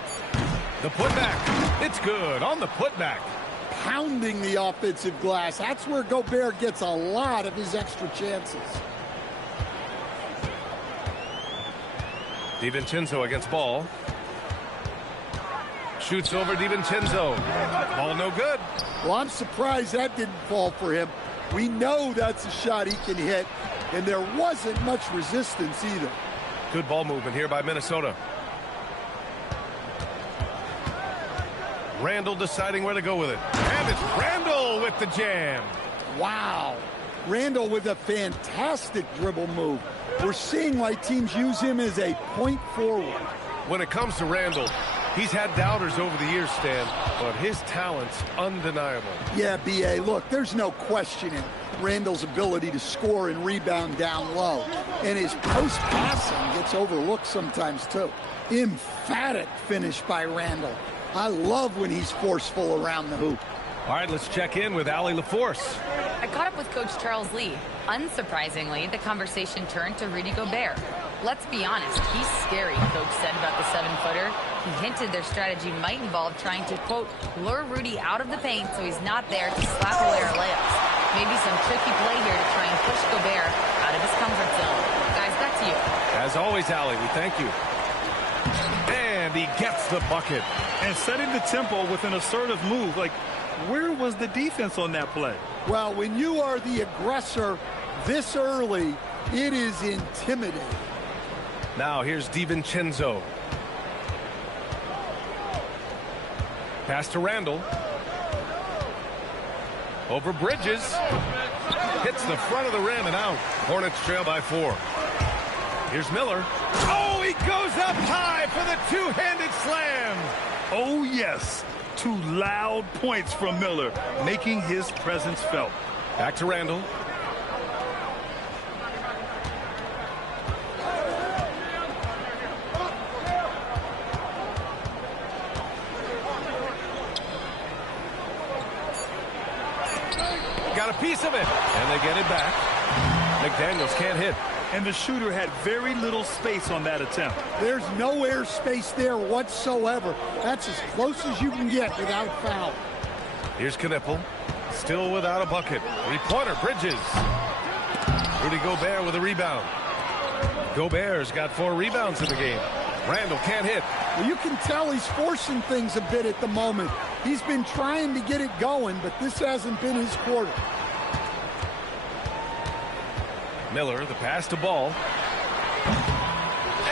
The putback. It's good on the putback. Pounding the offensive glass. That's where Gobert gets a lot of his extra chances. DiVincenzo against Ball. Shoots over DiVincenzo. Ball no good. Well, I'm surprised that didn't fall for him. We know that's a shot he can hit, and there wasn't much resistance either. Good ball movement here by Minnesota. Randall deciding where to go with it. And it's Randall with the jam. Wow. Randall with a fantastic dribble move. We're seeing why teams use him as a point forward. When it comes to Randall, he's had doubters over the years, Stan, but his talent's undeniable. Yeah, B.A., look, there's no questioning Randall's ability to score and rebound down low. And his post-passing gets overlooked sometimes, too. Emphatic finish by Randall. I love when he's forceful around the hoop. All right, let's check in with Allie LaForce. I caught up with Coach Charles Lee. Unsurprisingly, the conversation turned to Rudy Gobert. Let's be honest, he's scary, Coach said about the 7-footer. He hinted their strategy might involve trying to, quote, lure Rudy out of the paint so he's not there to slap away our layups. Maybe some tricky play here to try and push Gobert out of his comfort zone. Guys, back to you. As always, Allie, we thank you. And he gets the bucket. And setting the tempo with an assertive move. Like, where was the defense on that play? Well, when you are the aggressor this early, it is intimidating. Now here's DiVincenzo. Pass to Randall. Over Bridges. Hits the front of the rim and out. Hornets trail by 4. Here's Miller. Oh, he goes up high for the two-handed slam. Oh, yes. 2 loud points from Miller, making his presence felt. Back to Randall. Got a piece of it, and they get it back. McDaniels can't hit. And the shooter had very little space on that attempt. There's no air space there whatsoever. That's as close as you can get without foul. Here's Knipple. Still without a bucket. 3-pointer, Bridges. Rudy Gobert with a rebound. Gobert's got 4 rebounds in the game. Randall can't hit. Well, you can tell he's forcing things a bit at the moment. He's been trying to get it going, but this hasn't been his quarter. Miller, the pass to Ball.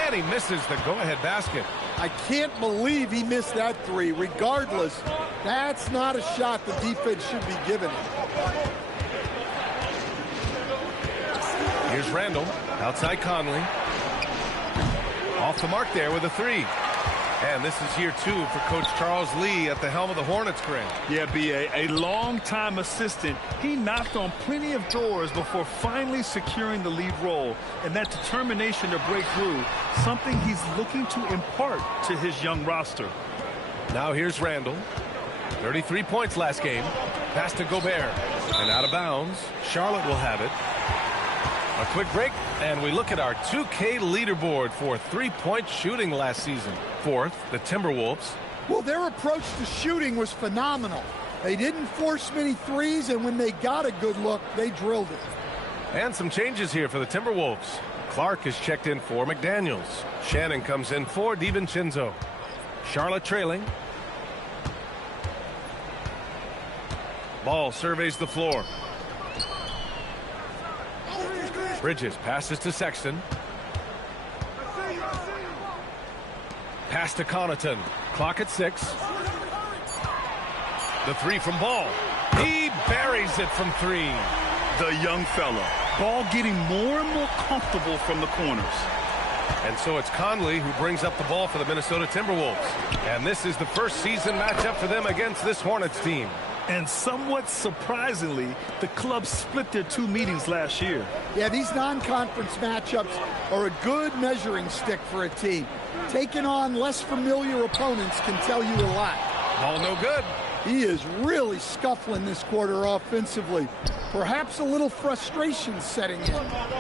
And he misses the go-ahead basket. I can't believe he missed that 3. Regardless, that's not a shot the defense should be giving him. Here's Randall. Outside Conley. Off the mark there with a 3. And this is year 2 for Coach Charles Lee at the helm of the Hornets, Grant. Yeah, B.A., a long-time assistant. He knocked on plenty of doors before finally securing the lead role. And that determination to break through, something he's looking to impart to his young roster. Now here's Randall. 33 points last game. Pass to Gobert. And out of bounds. Charlotte will have it. A quick break, and we look at our 2K leaderboard for three-point shooting last season. Fourth, the Timberwolves. Well, their approach to shooting was phenomenal. They didn't force many threes, and when they got a good look, they drilled it. And some changes here for the Timberwolves. Clark is checked in for McDaniels. Shannon comes in for DiVincenzo. Charlotte trailing. Ball surveys the floor. Bridges passes to Sexton. Pass to Connaughton. Clock at 6. The three from Ball. He buries it from 3. The young fella. Ball getting more and more comfortable from the corners. And so it's Conley who brings up the ball for the Minnesota Timberwolves. And this is the first season matchup for them against this Hornets team. And somewhat surprisingly, the club split their 2 meetings last year. Yeah, these non-conference matchups are a good measuring stick for a team. Taking on less familiar opponents can tell you a lot. Ball no good. He is really scuffling this quarter offensively. Perhaps a little frustration setting in.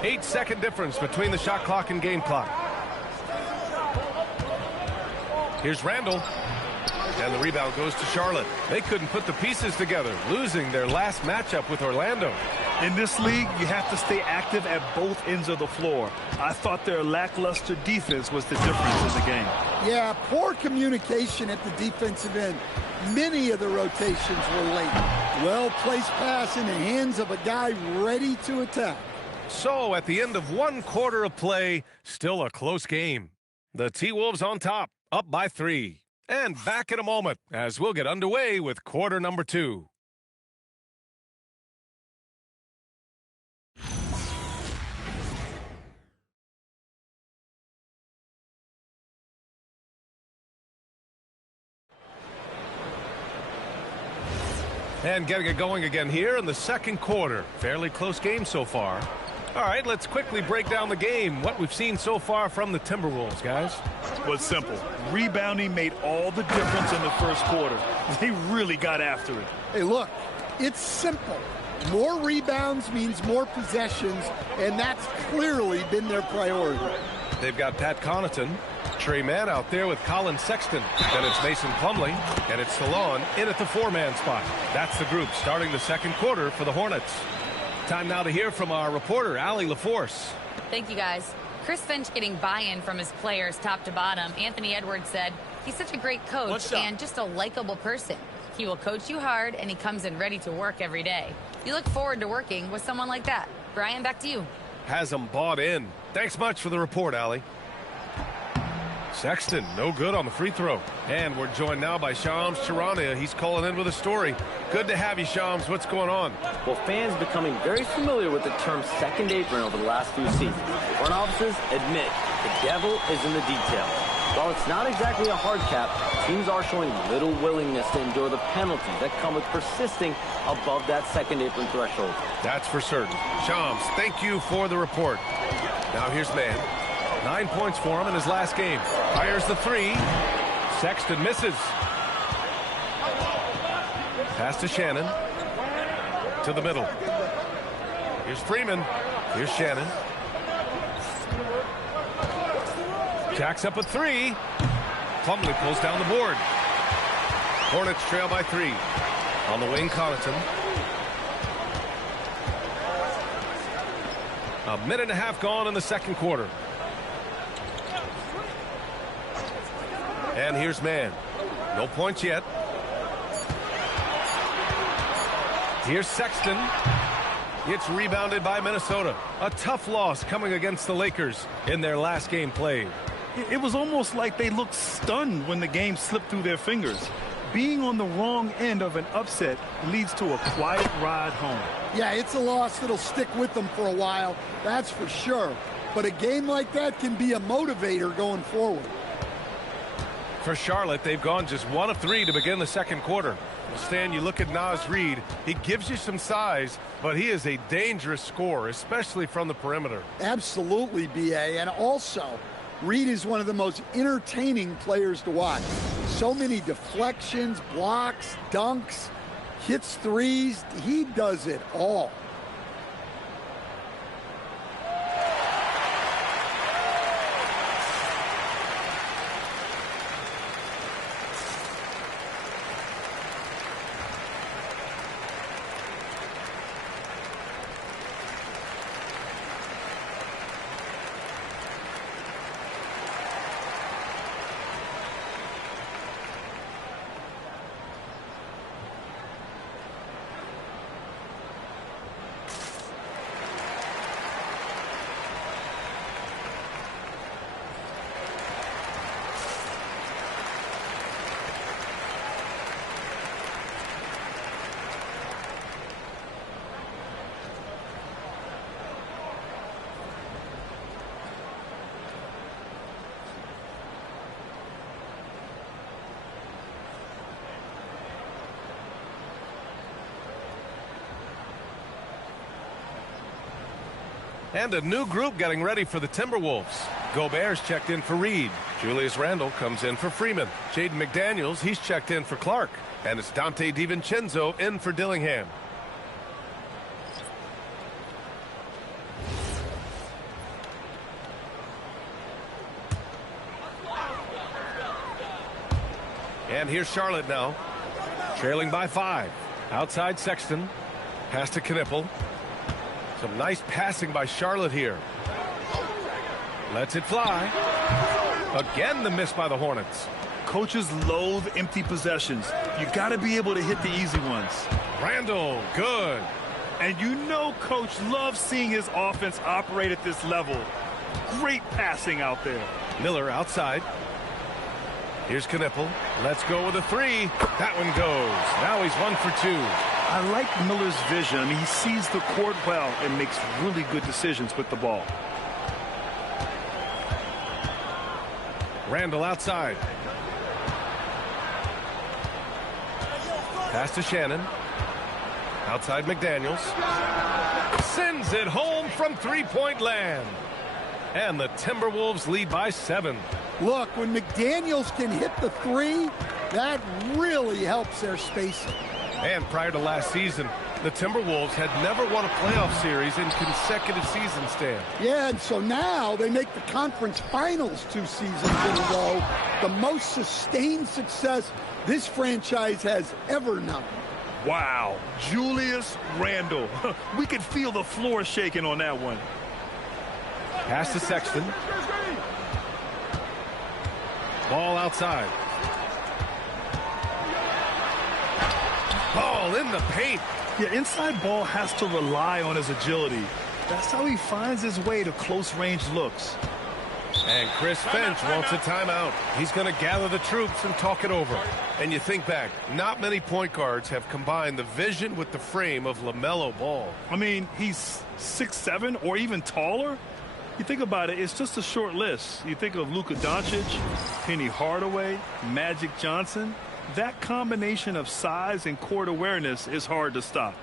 8-second difference between the shot clock and game clock. Here's Randall. And the rebound goes to Charlotte. They couldn't put the pieces together, losing their last matchup with Orlando. In this league, you have to stay active at both ends of the floor. I thought their lackluster defense was the difference in the game. Yeah, poor communication at the defensive end. Many of the rotations were late. Well-placed pass in the hands of a guy ready to attack. So at the end of 1 quarter of play, still a close game. The T-Wolves on top, up by 3. And back in a moment as we'll get underway with quarter number 2. And getting it going again here in the second quarter. Fairly close game so far. All right, let's quickly break down the game. What we've seen so far from the Timberwolves, guys. Well, it's simple. Rebounding made all the difference in the first quarter. They really got after it. Hey, look, it's simple. More rebounds means more possessions, and that's clearly been their priority. They've got Pat Connaughton, Trey Mann out there with Colin Sexton. Then it's Mason Plumlee, and it's Salon in at the 4-man spot. That's the group starting the second quarter for the Hornets. Time now to hear from our reporter, Allie LaForce. Thank you, guys. Chris Finch getting buy-in from his players top to bottom. Anthony Edwards said he's such a great coach and just a likable person. He will coach you hard, and he comes in ready to work every day. You look forward to working with someone like that. Brian, back to you. Has them bought in. Thanks much for the report, Allie. Sexton, no good on the free throw. And we're joined now by Shams Charania. He's calling in with a story. Good to have you, Shams. What's going on? Well, fans becoming very familiar with the term second apron over the last few seasons. Front offices admit the devil is in the detail. While it's not exactly a hard cap, teams are showing little willingness to endure the penalties that come with persisting above that second apron threshold. That's for certain. Shams, thank you for the report. Now here's Mann. 9 points for him in his last game. Fires the 3. Sexton misses. Pass to Shannon. To the middle. Here's Freeman. Here's Shannon. Jacks up a 3. Plumlee pulls down the board. Hornets trail by 3. On the wing, Connaughton. A minute and a half gone in the second quarter. And here's Mann. No points yet. Here's Sexton. It's rebounded by Minnesota. A tough loss coming against the Lakers in their last game played. It was almost like they looked stunned when the game slipped through their fingers. Being on the wrong end of an upset leads to a quiet ride home. Yeah, it's a loss that'll stick with them for a while, that's for sure. But a game like that can be a motivator going forward. For Charlotte, they've gone just 1 of 3 to begin the second quarter. Stan, you look at Naz Reid, he gives you some size, but he is a dangerous scorer, especially from the perimeter. Absolutely, B.A. And also, Reid is one of the most entertaining players to watch. So many deflections, blocks, dunks, hits threes. He does it all. And a new group getting ready for the Timberwolves. Gobert's checked in for Reed. Julius Randle comes in for Freeman. Jaden McDaniels, he's checked in for Clark. And it's Dante DiVincenzo in for Dillingham. And here's Charlotte now, trailing by 5. Outside Sexton. Pass to Knipple. Some nice passing by Charlotte here. Lets it fly. Again, the miss by the Hornets. Coaches loathe empty possessions. You got to be able to hit the easy ones. Randle, good. And you know Coach loves seeing his offense operate at this level. Great passing out there. Miller outside. Here's Knipple. Let's go with a 3. That one goes. Now he's 1 for 2. I like Miller's vision. I mean, he sees the court well and makes really good decisions with the ball. Randle outside. Pass to Shannon. Outside McDaniels. Sends it home from three-point land. And the Timberwolves lead by 7. Look, when McDaniels can hit the 3, that really helps their spacing. And prior to last season, the Timberwolves had never won a playoff series in consecutive seasons, Stan. Yeah, and so now they make the conference finals 2 seasons in a row. The most sustained success this franchise has ever known. Wow, Julius Randle. We could feel the floor shaking on that one. Pass to Sexton. Ball outside. Ball in the paint. Yeah, inside ball has to rely on his agility. That's how he finds his way to close-range looks. And Chris Finch wants a timeout. He's going to gather the troops and talk it over. And you think back, not many point guards have combined the vision with the frame of LaMelo Ball. I mean, he's 6'7" or even taller. You think about it, it's just a short list. You think of Luka Doncic, Penny Hardaway, Magic Johnson. That combination of size and court awareness is hard to stop.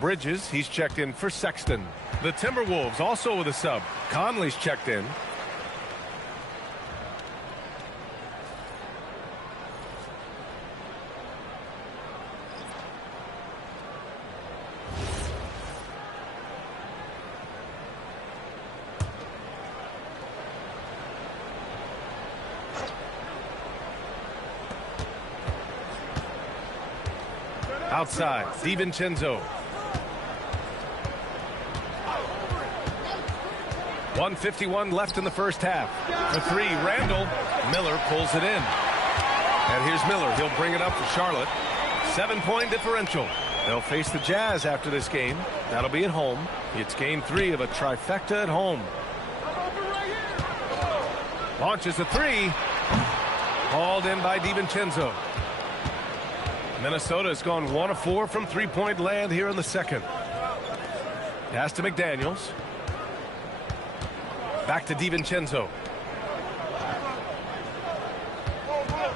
Bridges, he's checked in for Sexton. The Timberwolves also with a sub. Conley's checked in. Outside, DiVincenzo. 1:51 left in the first half. For 3, Randle. Miller pulls it in. And here's Miller. He'll bring it up for Charlotte. 7-point differential. They'll face the Jazz after this game. That'll be at home. It's game 3 of a trifecta at home. Launches a 3. Hauled in by DiVincenzo. Minnesota has gone 1 of 4 from three-point land here in the second. Pass to McDaniels. Back to DiVincenzo.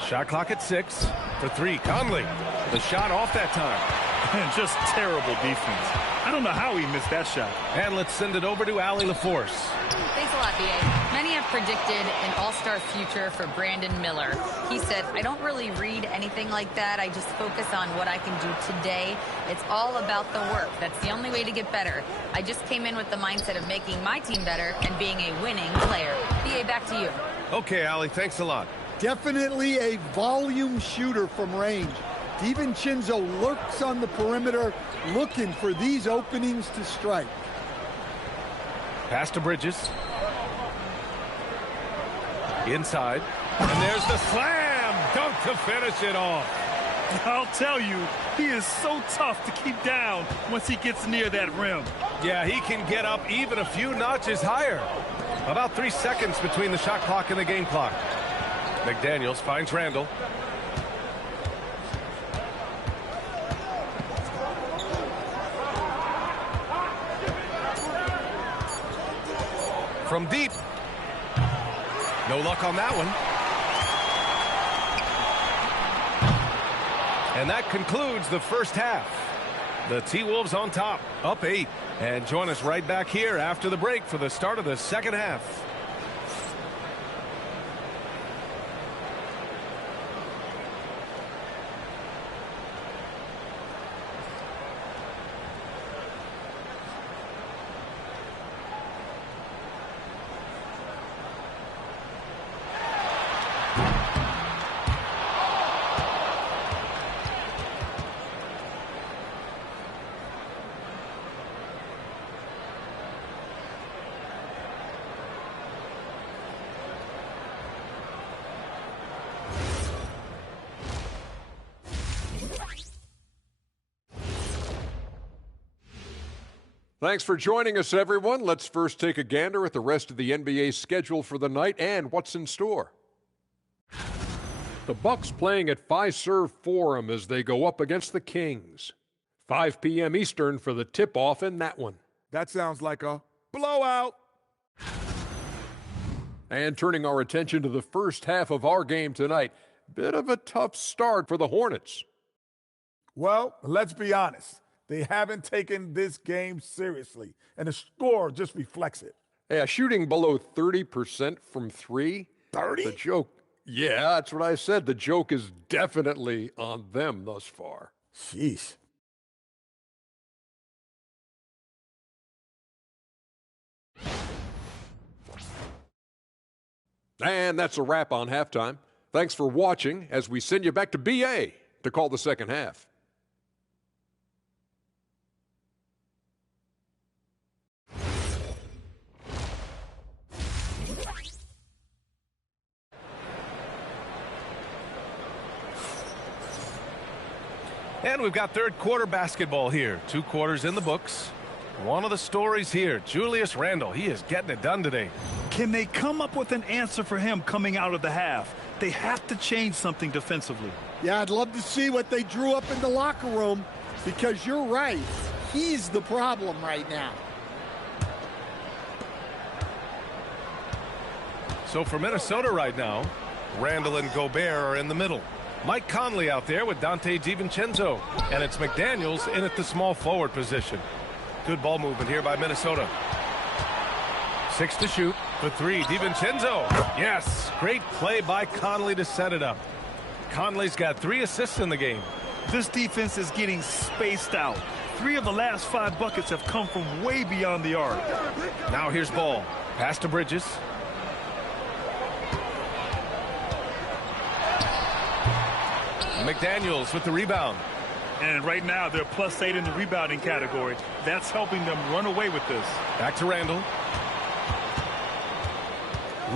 Shot clock at 6. For 3, Conley. The shot off that time. And just terrible defense. I don't know how he missed that shot. And let's send it over to Allie LaForce. Thanks a lot, B.A. Many have predicted an all-star future for Brandon Miller. He said, I don't really read anything like that. I just focus on what I can do today. It's all about the work. That's the only way to get better. I just came in with the mindset of making my team better and being a winning player. B.A., back to you. Okay, Allie, thanks a lot. Definitely a volume shooter from range. DiVincenzo lurks on the perimeter, looking for these openings to strike. Pass to Bridges. Inside. And there's the slam dunk to finish it off. I'll tell you, he is so tough to keep down once he gets near that rim. Yeah, he can get up even a few notches higher. About 3 seconds between the shot clock and the game clock. McDaniels finds Randall. From deep. No luck on that one. And that concludes the first half. The T-Wolves on top, up 8. And join us right back here after the break for the start of the second half. Thanks for joining us, everyone. Let's first take a gander at the rest of the NBA schedule for the night and what's in store. The Bucks playing at Fiserv Forum as they go up against the Kings. 5 p.m. Eastern for the tip-off in that one. That sounds like a blowout. And turning our attention to the first half of our game tonight, bit of a tough start for the Hornets. Well, let's be honest. They haven't taken this game seriously, and the score just reflects it. Yeah, shooting below 30% from three. 30? The joke. Yeah, that's what I said. The joke is definitely on them thus far. Jeez. And that's a wrap on halftime. Thanks for watching as we send you back to BA to call the second half. And we've got third quarter basketball here. 2 quarters in the books. One of the stories here, Julius Randle. He is getting it done today. Can they come up with an answer for him coming out of the half? They have to change something defensively. Yeah, I'd love to see what they drew up in the locker room, because you're right. He's the problem right now. So for Minnesota right now, Randle and Gobert are in the middle. Mike Conley out there with Dante DiVincenzo. And it's McDaniels in at the small forward position. Good ball movement here by Minnesota. 6 to shoot for 3. DiVincenzo. Yes, great play by Conley to set it up. Conley's got 3 assists in the game. This defense is getting spaced out. 3 of the last 5 buckets have come from way beyond the arc. Now here's Ball. Pass to Bridges. McDaniels with the rebound. And right now they're +8 in the rebounding category. That's helping them run away with this. Back to Randle.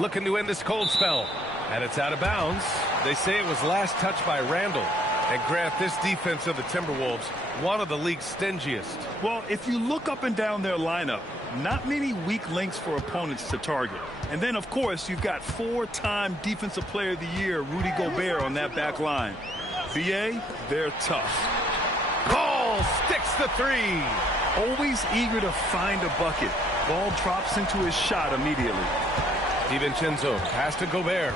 Looking to end this cold spell. And it's out of bounds. They say it was last touched by Randle. And Grant, this defense of the Timberwolves, one of the league's stingiest. Well, if you look up and down their lineup, not many weak links for opponents to target. And then, of course, you've got 4-time Defensive Player of the Year, Rudy Gobert, on that back line. BA, they're tough. Ball sticks the 3. Always eager to find a bucket. Ball drops into his shot immediately. DiVincenzo pass to Gobert.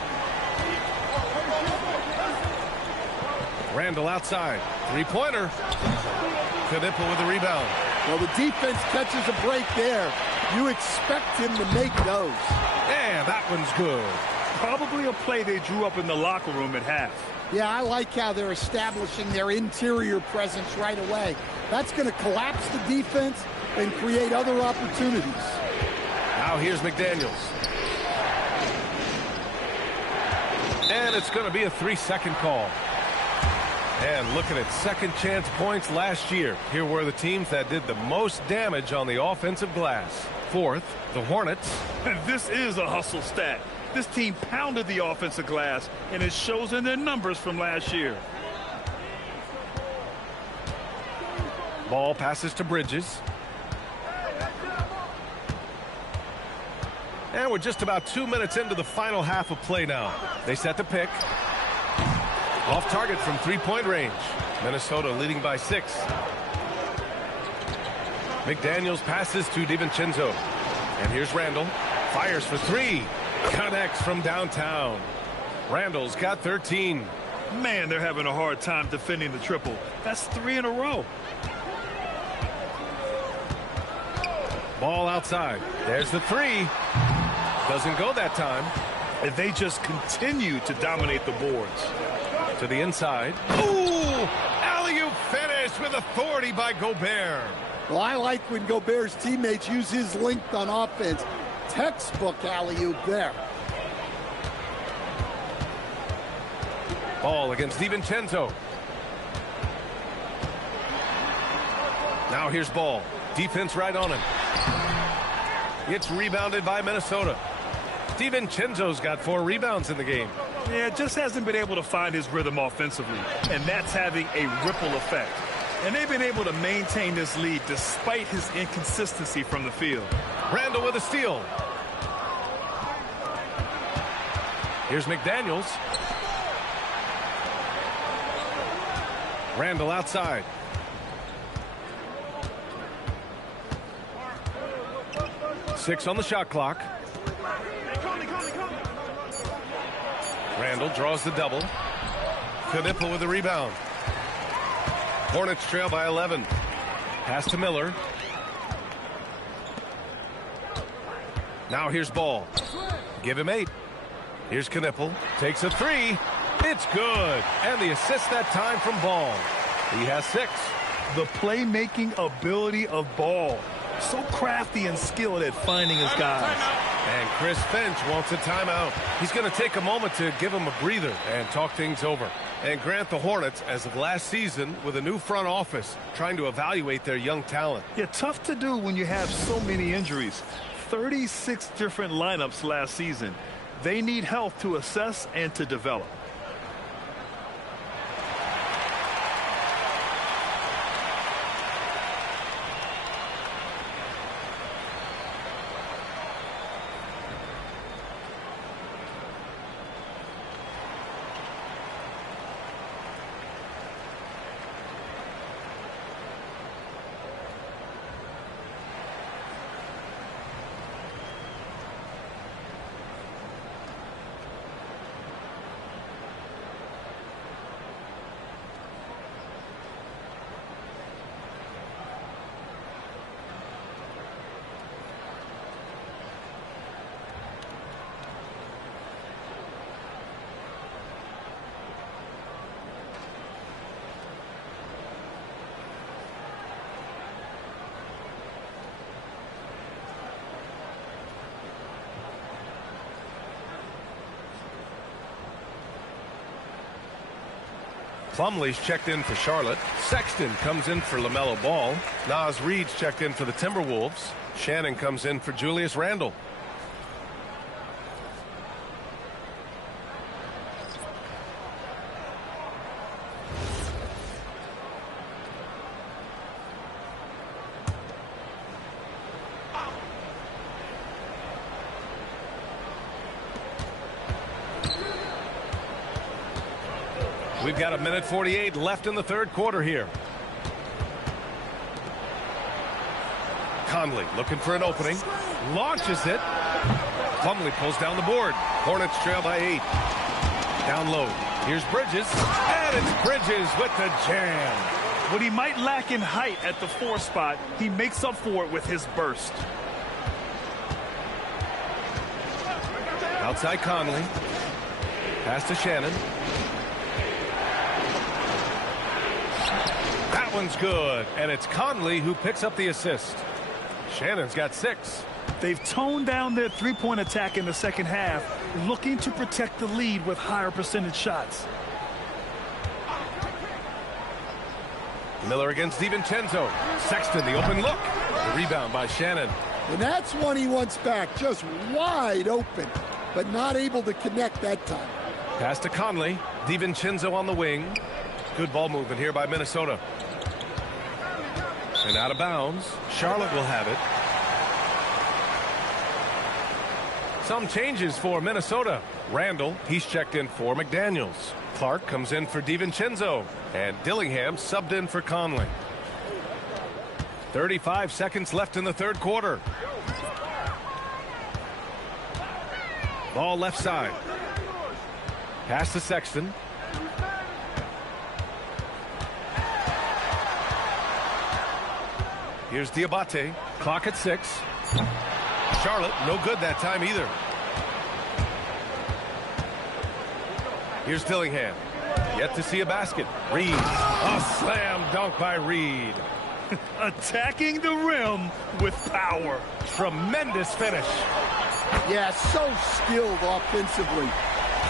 Randle outside. 3-pointer. Knipple with the rebound. Well, the defense catches a break there. You expect him to make those. And that one's good. Probably a play they drew up in the locker room at half. Yeah, I like how they're establishing their interior presence right away. That's going to collapse the defense and create other opportunities. Now here's McDaniels. And it's going to be a 3-second call. And looking at second chance points last year, here were the teams that did the most damage on the offensive glass. Fourth, the Hornets. This is a hustle stat. This team pounded the offensive glass, and it shows in their numbers from last year. Ball passes to Bridges. And we're just about 2 minutes into the final half of play now. They set the pick. Off target from three-point range. Minnesota leading by 6. McDaniels passes to DiVincenzo. And here's Randall. Fires for 3. Connects from downtown. Randall's got 13. Man, they're having a hard time defending the triple. That's 3 in a row. Ball outside. There's the 3. Doesn't go that time. And they just continue to dominate the boards. To the inside. Ooh! Alley-oop finish with authority by Gobert. Well, I like when Gobert's teammates use his length on offense. Textbook alley-oop there. Ball against DiVincenzo. Now here's Ball. Defense right on him. It's rebounded by Minnesota. DiVincenzo's got 4 rebounds in the game. Yeah, just hasn't been able to find his rhythm offensively, and that's having a ripple effect. And they've been able to maintain this lead despite his inconsistency from the field. Randall with a steal. Here's McDaniels. Randall outside. Six on the shot clock. Randall draws the double. Knipple with the rebound. Hornets trail by 11. Pass to Miller. Now here's Ball. Give him 8. Here's Knipple. Takes a 3. It's good. And the assist that time from Ball. He has 6. The playmaking ability of Ball. So crafty and skilled at finding his guys. And Chris Finch wants a timeout. He's going to take a moment to give him a breather and talk things over. And grant the Hornets, as of last season, with a new front office, trying to evaluate their young talent. Yeah, tough to do when you have so many injuries. 36 different lineups last season. They need help to assess and to develop. Plumlee's checked in for Charlotte. Sexton comes in for LaMelo Ball. Naz Reid's checked in for the Timberwolves. Shannon comes in for Julius Randle. We've got 1:48 left in the third quarter here. Conley looking for an opening. Launches it. Plumlee pulls down the board. Hornets trail by 8. Down low. Here's Bridges. And it's Bridges with the jam. What he might lack in height at the 4 spot, he makes up for it with his burst. Outside Conley. Pass to Shannon. That one's good, and it's Conley who picks up the assist. Shannon's got 6. They've toned down their three-point attack in the second half, looking to protect the lead with higher percentage shots. Miller against DiVincenzo. Sexton, the open look. The rebound by Shannon. And that's one he wants back, just wide open, but not able to connect that time. Pass to Conley. DiVincenzo on the wing. Good ball movement here by Minnesota. And out of bounds. Charlotte will have it. Some changes for Minnesota. Randall, he's checked in for McDaniels. Clark comes in for DiVincenzo. And Dillingham subbed in for Conley. 35 seconds left in the third quarter. Ball left side. Pass to Sexton. Here's Diabate. Clock at 6. Charlotte, no good that time either. Here's Dillingham. Yet to see a basket. Reed. A slam dunk by Reed. Attacking the rim with power. Tremendous finish. Yeah, so skilled offensively.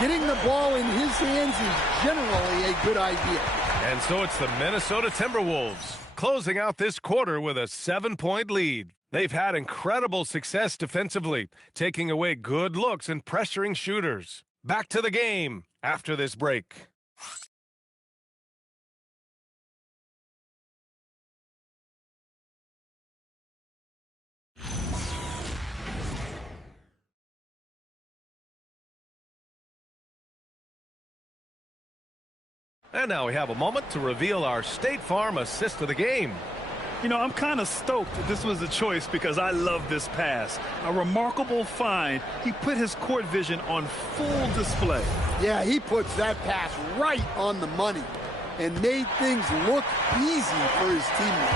Getting the ball in his hands is generally a good idea. And so it's the Minnesota Timberwolves closing out this quarter with a 7-point lead. They've had incredible success defensively, taking away good looks and pressuring shooters. Back to the game after this break. And now we have a moment to reveal our State Farm assist of the game. You know, I'm kind of stoked that this was a choice because I love this pass. A remarkable find. He put his court vision on full display. Yeah, he puts that pass right on the money and made things look easy for his teammate.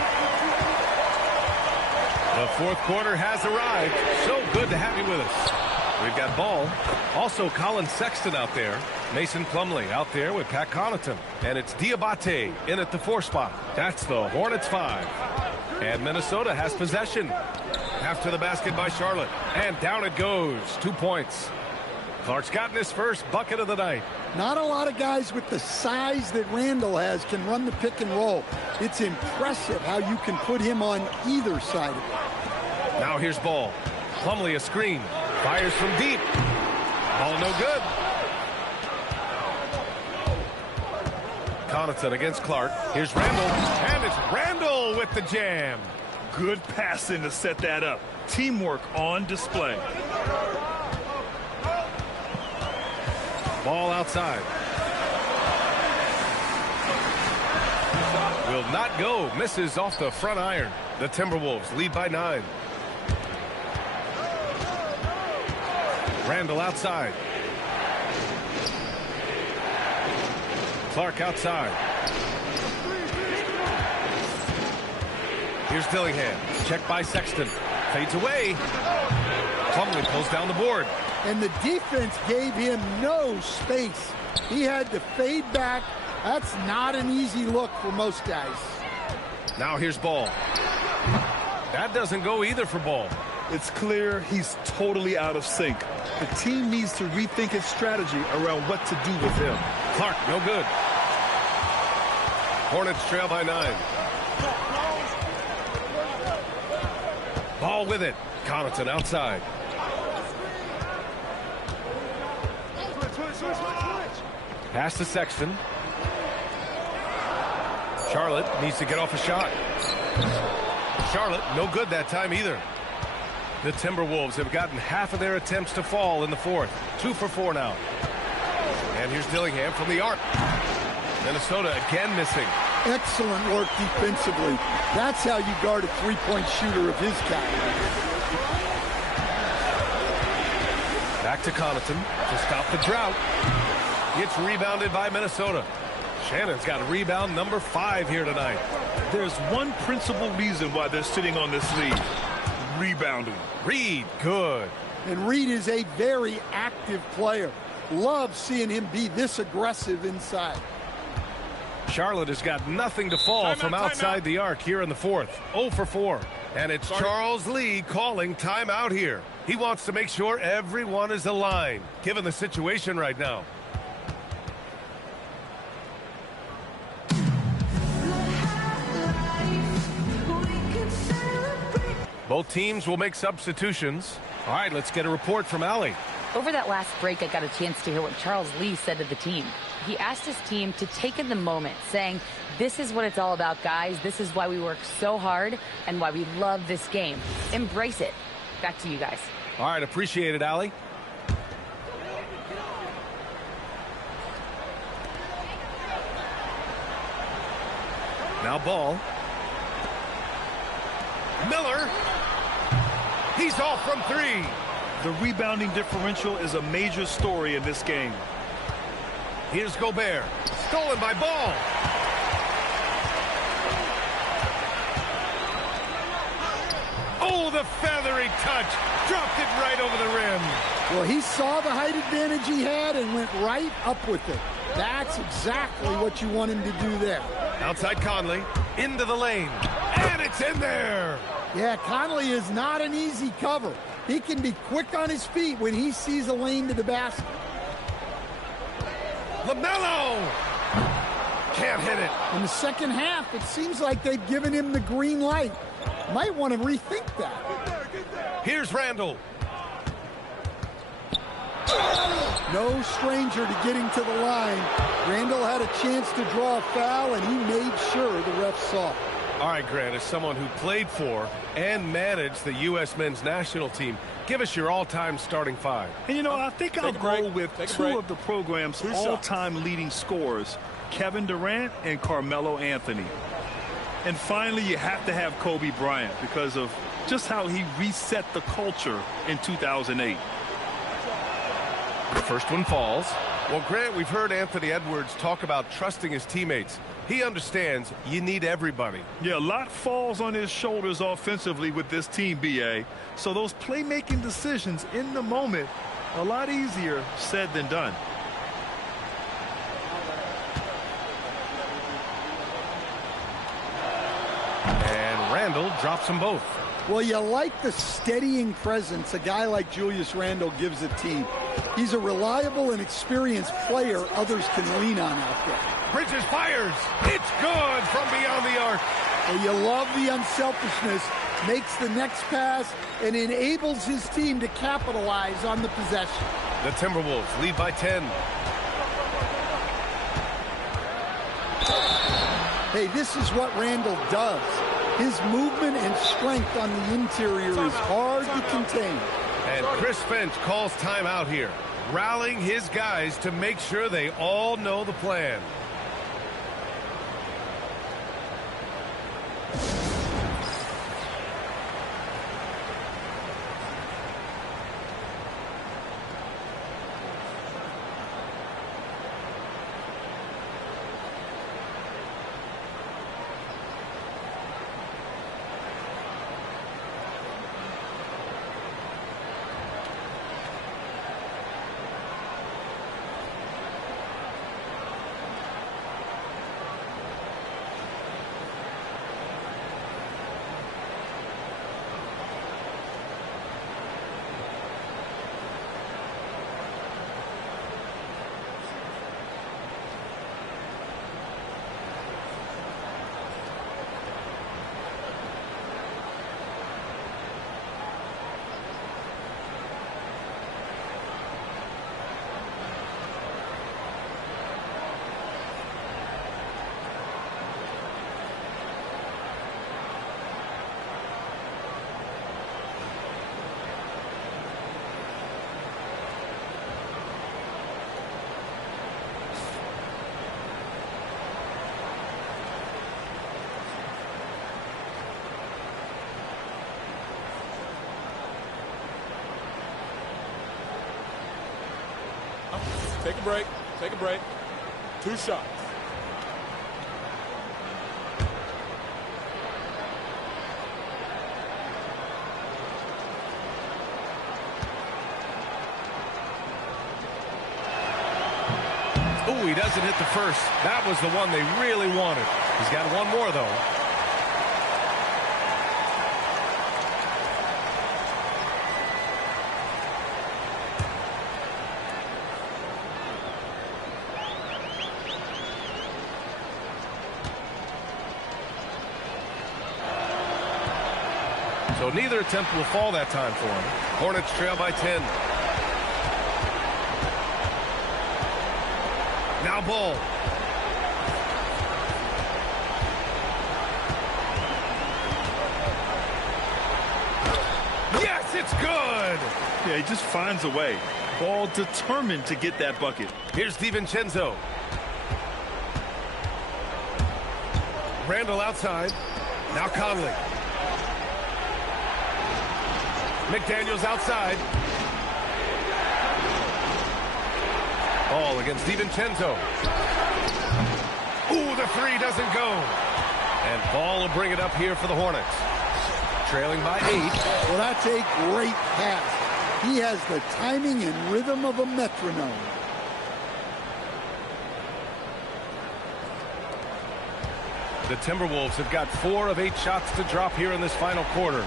The fourth quarter has arrived. So good to have you with us. We've got Ball. Also Colin Sexton out there. Mason Plumlee out there with Pat Connaughton. And it's Diabate in at the 4 spot. That's the Hornets 5. And Minnesota has possession. After the basket by Charlotte. And down it goes. 2 points. Clark's gotten his first bucket of the night. Not a lot of guys with the size that Randall has can run the pick and roll. It's impressive how you can put him on either side of it. Now here's Ball. Plumlee a screen. Fires from deep. Ball no good. Connaughton against Clark. Here's Randall. And it's Randall with the jam. Good passing to set that up. Teamwork on display. Ball outside. Will not go. Misses off the front iron. The Timberwolves lead by 9. Randall outside. Clark outside. Here's Dillingham. Check by Sexton. Fades away. Plumlee pulls down the board. And the defense gave him no space. He had to fade back. That's not an easy look for most guys. Now here's Ball. That doesn't go either for Ball. It's clear he's totally out of sync. The team needs to rethink its strategy around what to do with him. Clark, no good. Hornets trail by 9. Ball with it. Connaughton outside. Pass to Sexton. Charlotte needs to get off a shot. Charlotte, no good that time either. The Timberwolves have gotten half of their attempts to fall in the fourth. 2 for 4 now. And here's Dillingham from the arc. Minnesota again missing. Excellent work defensively. That's how you guard a three-point shooter of his caliber. Back to Connaughton to stop the drought. It's rebounded by Minnesota. Shannon's got rebound number 5 here tonight. There's one principal reason why they're sitting on this lead. Rebounding. Reed, good. And Reed is a very active player. Love seeing him be this aggressive inside. Charlotte has got nothing to fall from outside the arc here in the fourth. 0 for 4. And it's Charles Lee calling timeout here. He wants to make sure everyone is aligned, given the situation right now. Both teams will make substitutions. All right, let's get a report from Allie. Over that last break, I got a chance to hear what Charles Lee said to the team. He asked his team to take in the moment, saying, this is what it's all about, guys. This is why we work so hard and why we love this game. Embrace it. Back to you guys. All right, appreciate it, Allie. Now ball. Miller. He's off from 3. The rebounding differential is a major story in this game. Here's Gobert. Stolen by Ball. Oh, the feathery touch. Dropped it right over the rim. Well, he saw the height advantage he had and went right up with it. That's exactly what you want him to do there. Outside Conley. Into the lane. And it's in there. Yeah, Conley is not an easy cover. He can be quick on his feet when he sees a lane to the basket. LaMelo! Can't hit it. In the second half, it seems like they've given him the green light. Might want to rethink that. Here's Randall. No stranger to getting to the line. Randall had a chance to draw a foul, and he made sure the ref saw it. All right, Grant, as someone who played for and managed the U.S. men's national team, give us your all-time starting 5. And, you know, I think I'll go with 2 of the program's all-time leading scorers, Kevin Durant and Carmelo Anthony. And finally, you have to have Kobe Bryant because of just how he reset the culture in 2008. The first one falls. Well, Grant, we've heard Anthony Edwards talk about trusting his teammates. He understands you need everybody. Yeah, a lot falls on his shoulders offensively with this team, B.A. So those playmaking decisions in the moment, a lot easier said than done. And Randall drops them both. Well, you like the steadying presence a guy like Julius Randle gives a team. He's a reliable and experienced player others can lean on out there. Bridges fires. It's good from beyond the arc. Well, you love the unselfishness. Makes the next pass and enables his team to capitalize on the possession. The Timberwolves lead by 10. Hey, this is what Randall does. His movement and strength on the interior is hard to contain. And Chris Finch calls timeout here, rallying his guys to make sure they all know the plan. Take a break. Take a break. 2 shots. Ooh, he doesn't hit the first. That was the one they really wanted. He's got one more, though. So neither attempt will fall that time for him. Hornets trail by 10. Now Ball. Yes, it's good. Yeah, he just finds a way. Ball determined to get that bucket. Here's DiVincenzo. Randall outside. Now Conley. McDaniels outside. Ball against DiVincenzo. Ooh, the three doesn't go. And Ball will bring it up here for the Hornets. Trailing by 8. Well, that's a great pass. He has the timing and rhythm of a metronome. The Timberwolves have got 4 of 8 shots to drop here in this final quarter.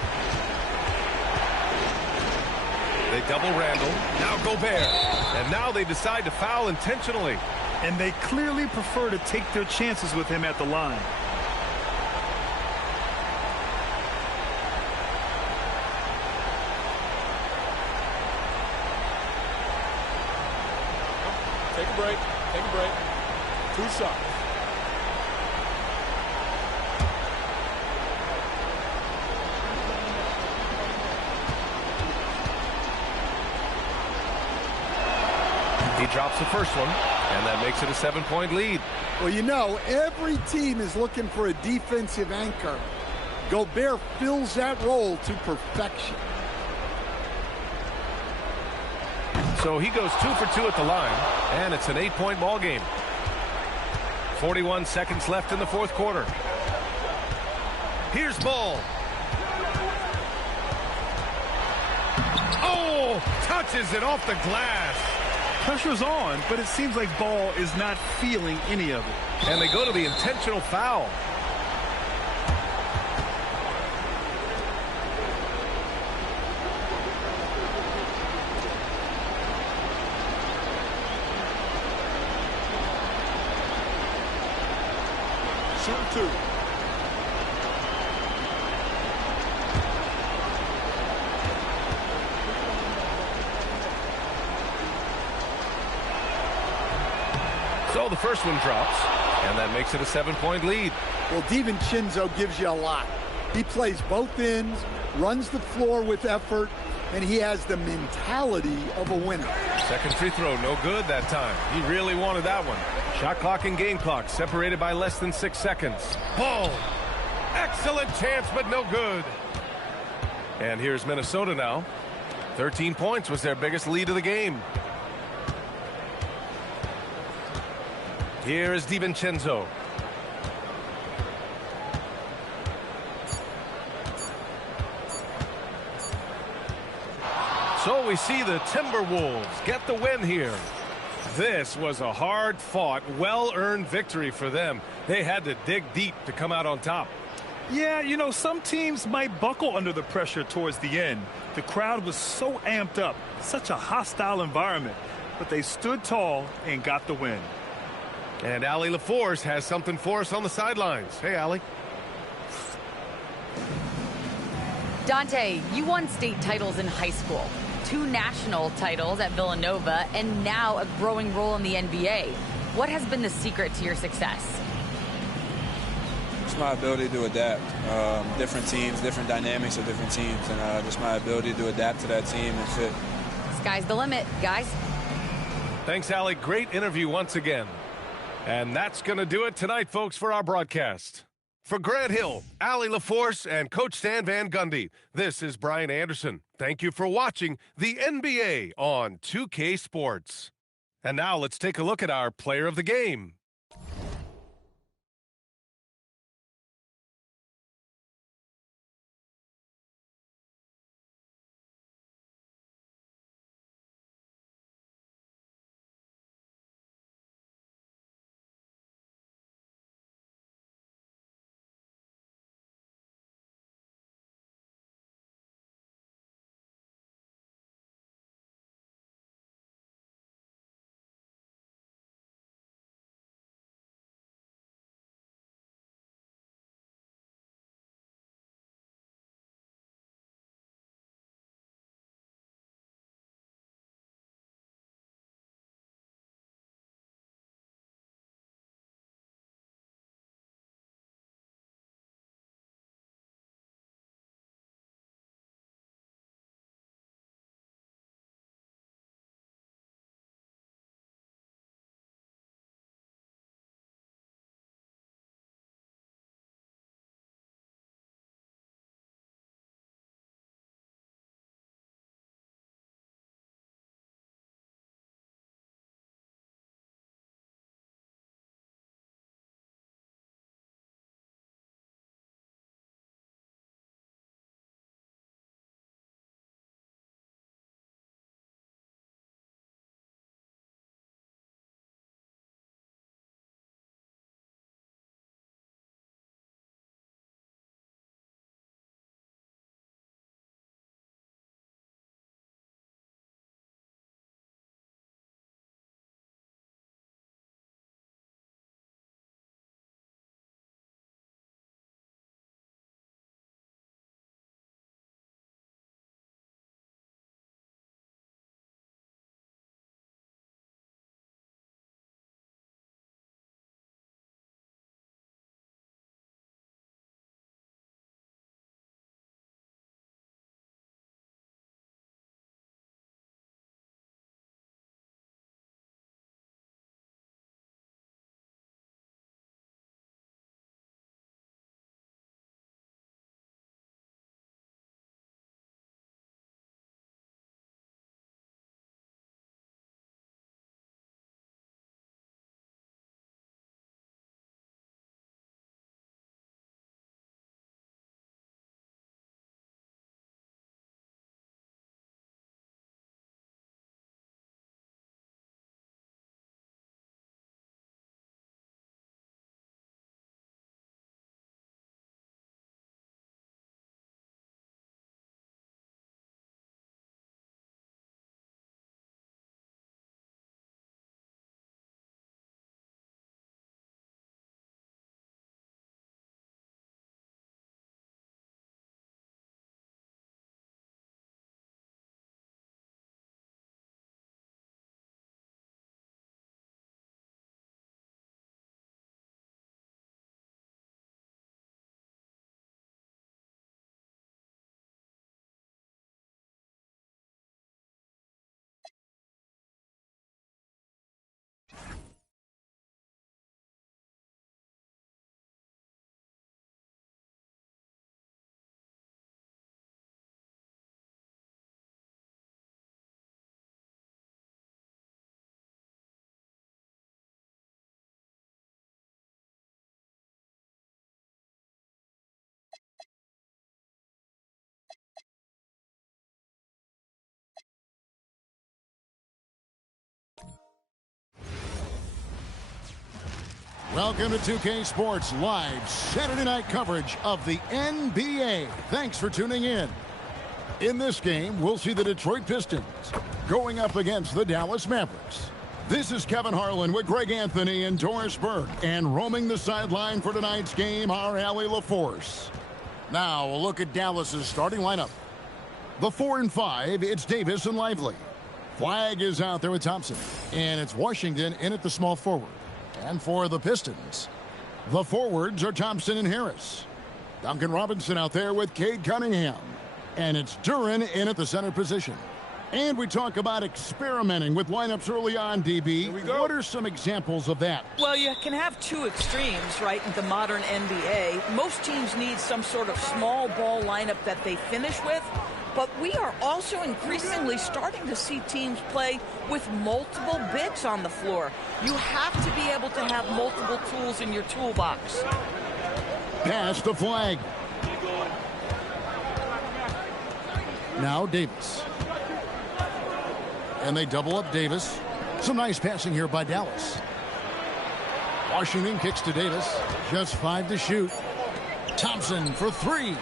They double Randall. Now Gobert. And now they decide to foul intentionally. And they clearly prefer to take their chances with him at the line. Take a break. Take a break. 2 shots. He drops the first one, and that makes it a 7-point lead. Well, you know, every team is looking for a defensive anchor. Gobert fills that role to perfection. So he goes 2 for 2 at the line, and it's an 8-point ball game. 41 seconds left in the fourth quarter. Here's Ball. Oh, touches it off the glass. Pressure's on, but it seems like Ball is not feeling any of it. And they go to the intentional foul. Shoot 2. So the first one drops, and that makes it a 7-point lead. Well, DiVincenzo gives you a lot. He plays both ends, runs the floor with effort, and he has the mentality of a winner. Second free throw, no good that time. He really wanted that one. Shot clock and game clock separated by less than 6 seconds. Ball. Excellent chance, but no good. And here's Minnesota now. 13 points was their biggest lead of the game. Here is DiVincenzo. So we see the Timberwolves get the win here. This was a hard-fought, well-earned victory for them. They had to dig deep to come out on top. Yeah, you know, some teams might buckle under the pressure towards the end. The crowd was so amped up, such a hostile environment, but they stood tall and got the win. And Allie LaForce has something for us on the sidelines. Hey, Allie. Dante, you won state titles in high school, 2 national titles at Villanova, and now a growing role in the NBA. What has been the secret to your success? It's my ability to adapt. Different teams, different dynamics of different teams, and just my ability to adapt to that team and fit. Sky's the limit, guys. Thanks, Allie. Great interview once again. And that's going to do it tonight, folks, for our broadcast. For Grant Hill, Allie LaForce, and Coach Stan Van Gundy, this is Brian Anderson. Thank you for watching the NBA on 2K Sports. And now let's take a look at our player of the game. Welcome to 2K Sports Live Saturday night coverage of the NBA. Thanks for tuning in. In this game, we'll see the Detroit Pistons going up against the Dallas Mavericks. This is Kevin Harlan with Greg Anthony and Doris Burke, and roaming the sideline for tonight's game, our Allie LaForce. Now, a look at Dallas's starting lineup. The 4 and 5, it's Davis and Lively. Flag is out there with Thompson, and it's Washington in at the small forward. And for the Pistons, the forwards are Thompson and Harris. Duncan Robinson out there with Cade Cunningham. And it's Duren in at the center position. And we talk about experimenting with lineups early on, DB. What are some examples of that? Well, you can have two extremes, right, in the modern NBA. Most teams need some sort of small ball lineup that they finish with. But we are also increasingly starting to see teams play with multiple bigs on the floor. You have to be able to have multiple tools in your toolbox. Pass the flag. Now Davis. And they double up Davis. Some nice passing here by Dallas. Washington kicks to Davis. Just 5 to shoot. Thompson for 3.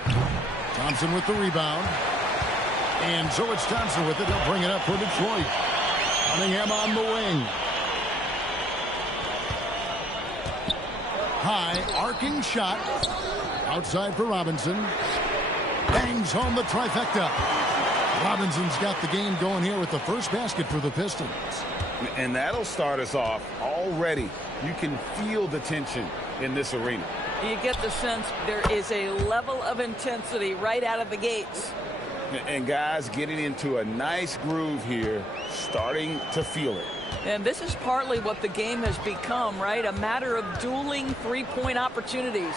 Thompson with the rebound. And so it's Thompson with it. He'll bring it up for Detroit. Cunningham on the wing. High arcing shot. Outside for Robinson. Bangs home the trifecta. Robinson's got the game going here with the first basket for the Pistons. And that'll start us off already. You can feel the tension in this arena. You get the sense there is a level of intensity right out of the gates. And guys getting into a nice groove here, starting to feel it. And this is partly what the game has become, right? A matter of dueling three-point opportunities.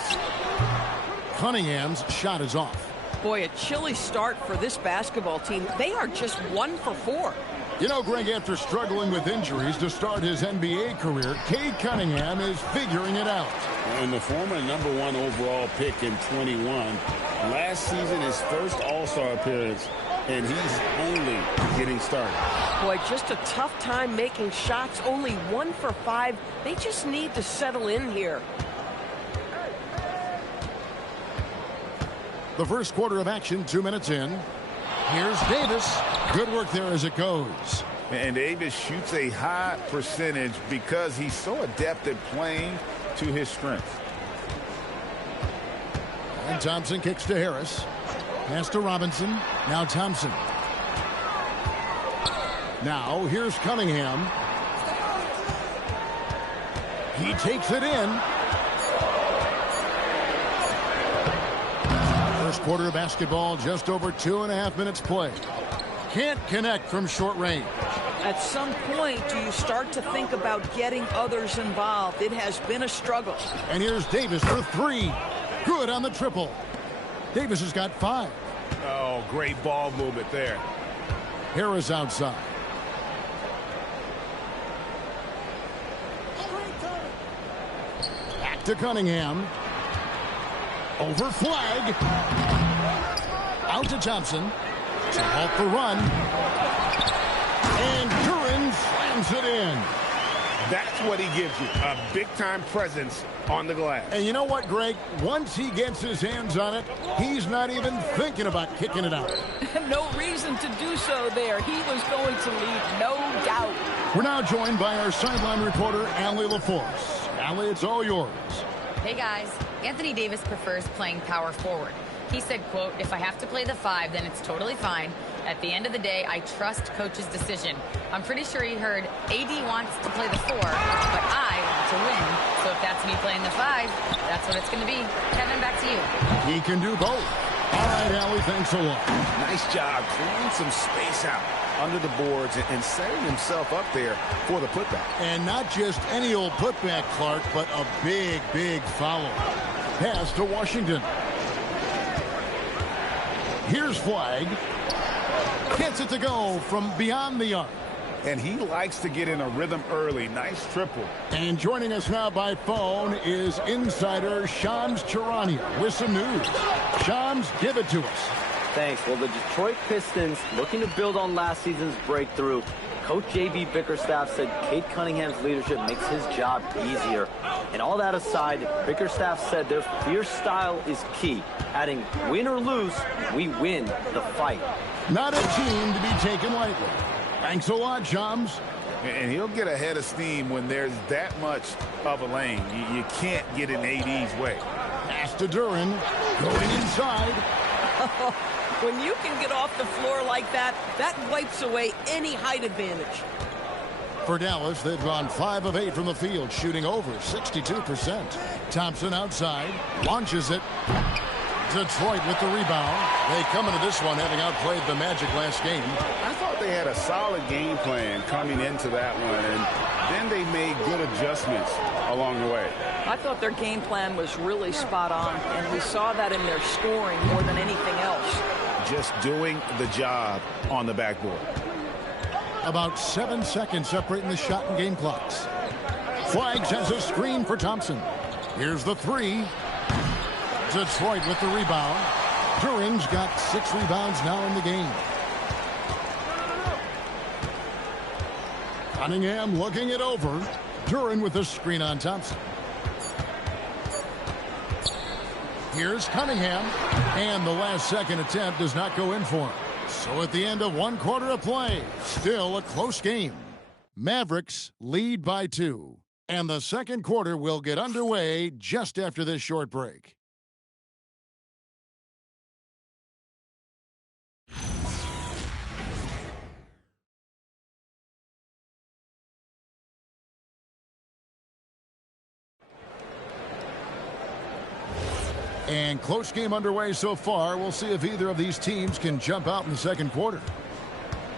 Cunningham's shot is off. Boy, a chilly start for this basketball team. They are just 1 for 4. You know, Greg, after struggling with injuries to start his NBA career, Cade Cunningham is figuring it out. And the former #1 overall pick in 21. Last season, his first All-Star appearance, and he's only getting started. Boy, just a tough time making shots. Only 1 for 5. They just need to settle in here. The first quarter of action, 2 minutes in. Here's Davis. Good work there as it goes. And Davis shoots a high percentage because he's so adept at playing to his strength. And Thompson kicks to Harris. Pass to Robinson. Now Thompson. Now here's Cunningham. He takes it in. First quarter of basketball, just over 2.5 minutes play. Can't connect from short range. At some point, do you start to think about getting others involved? It has been a struggle. And here's Davis for 3. Good on the triple. Davis has got 5. Oh, great ball movement there. Harris outside. Back to Cunningham. Over flag. Out to Thompson. To halt the run. And Duren slams it in. That's what he gives you, a big-time presence on the glass. And you know what, Greg? Once he gets his hands on it, he's not even thinking about kicking it out. No reason to do so there. He was going to lead, no doubt. We're now joined by our sideline reporter, Allie LaForce. Allie, it's all yours. Hey, guys. Anthony Davis prefers playing power forward. He said, quote, "If I have to play the 5, then it's totally fine. At the end of the day, I trust coach's decision." I'm pretty sure he heard AD wants to play the 4, but I want to win. So if that's me playing the 5, that's what it's going to be. Kevin, back to you. He can do both. All right, Allie, thanks a lot. Nice job clearing some space out under the boards and setting himself up there for the putback. And not just any old putback, Clark, but a big, big foul. Pass to Washington. Here's Flag. Gets it to go from beyond the arc. And he likes to get in a rhythm early. Nice triple. And joining us now by phone is insider Shams Charania with some news. Shams, give it to us. Thanks. Well, the Detroit Pistons, looking to build on last season's breakthrough, Coach J.B. Bickerstaff said Cade Cunningham's leadership makes his job easier. And all that aside, Bickerstaff said their fierce style is key, adding win or lose, we win the fight. Not a team to be taken lightly. Thanks a lot, chums. And he'll get a head of steam when there's that much of a lane. You can't get in AD's way. Pass to Duran, going inside. When you can get off the floor like that, that wipes away any height advantage. For Dallas, they've gone 5 of 8 from the field, shooting over 62%. Thompson outside, launches it. Detroit with the rebound. They come into this one having outplayed the Magic last game. I thought they had a solid game plan coming into that one, and then they made good adjustments along the way. I thought their game plan was really spot on, and we saw that in their scoring more than anything else. Just doing the job on the backboard. About 7 seconds separating the shot and game clocks. Flags has a screen for Thompson. Here's the three. Detroit with the rebound. Duran's got 6 rebounds now in the game. Cunningham looking it over. Duran with a screen on Thompson. Here's Cunningham. And the last second attempt does not go in for him. So at the end of 1 quarter of play, still a close game. Mavericks lead by 2. And the second quarter will get underway just after this short break. And close game underway so far. We'll see if either of these teams can jump out in the second quarter.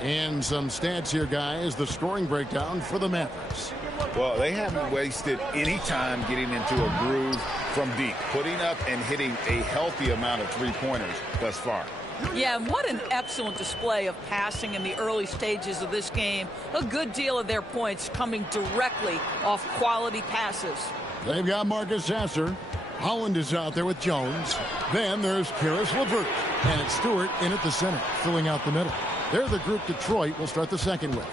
And some stats here, guys. The scoring breakdown for the Mavericks. Well, they haven't wasted any time getting into a groove from deep, putting up and hitting a healthy amount of three-pointers thus far. Yeah, and what an excellent display of passing in the early stages of this game. A good deal of their points coming directly off quality passes. They've got Marcus Sasser. Holland is out there with Jones. Then there's Karis LeVert. And it's Stewart in at the center, filling out the middle. They're the group Detroit will start the second with.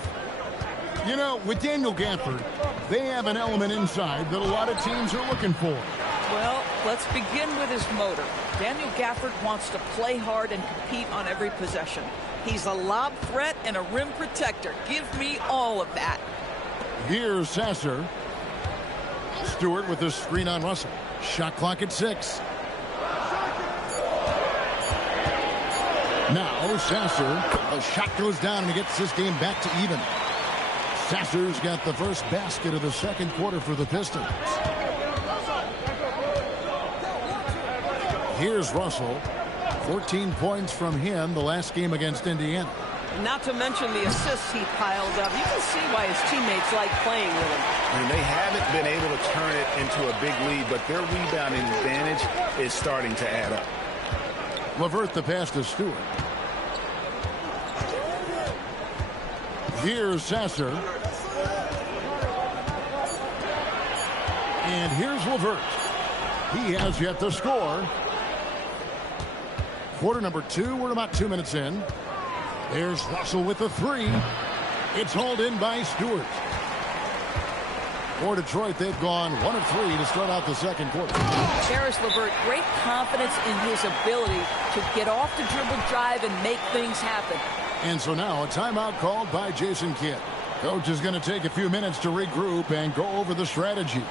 You know, with Daniel Gafford, they have an element inside that a lot of teams are looking for. Well, let's begin with his motor. Daniel Gafford wants to play hard and compete on every possession. He's a lob threat and a rim protector. Give me all of that. Here's Sasser. Stewart with the screen on Russell. Shot clock at 6. Now Sasser. A shot goes down and he gets this game back to even. Sasser's got the first basket of the second quarter for the Pistons. Here's Russell. 14 points from him the last game against Indiana. Not to mention the assists he piled up. You can see why his teammates like playing with him. And they haven't been able to turn it into a big lead, but their rebounding advantage is starting to add up. LeVert the pass to Stewart. Here's Sasser. And here's LeVert. He has yet to score. Quarter number 2. We're about 2 minutes in. There's Russell with the 3. It's hauled in by Stewart. For Detroit, they've gone 1 of 3 to start out the second quarter. Karis LeVert, great confidence in his ability to get off the dribble drive and make things happen. And so now a timeout called by Jason Kidd. Coach is going to take a few minutes to regroup and go over the strategy.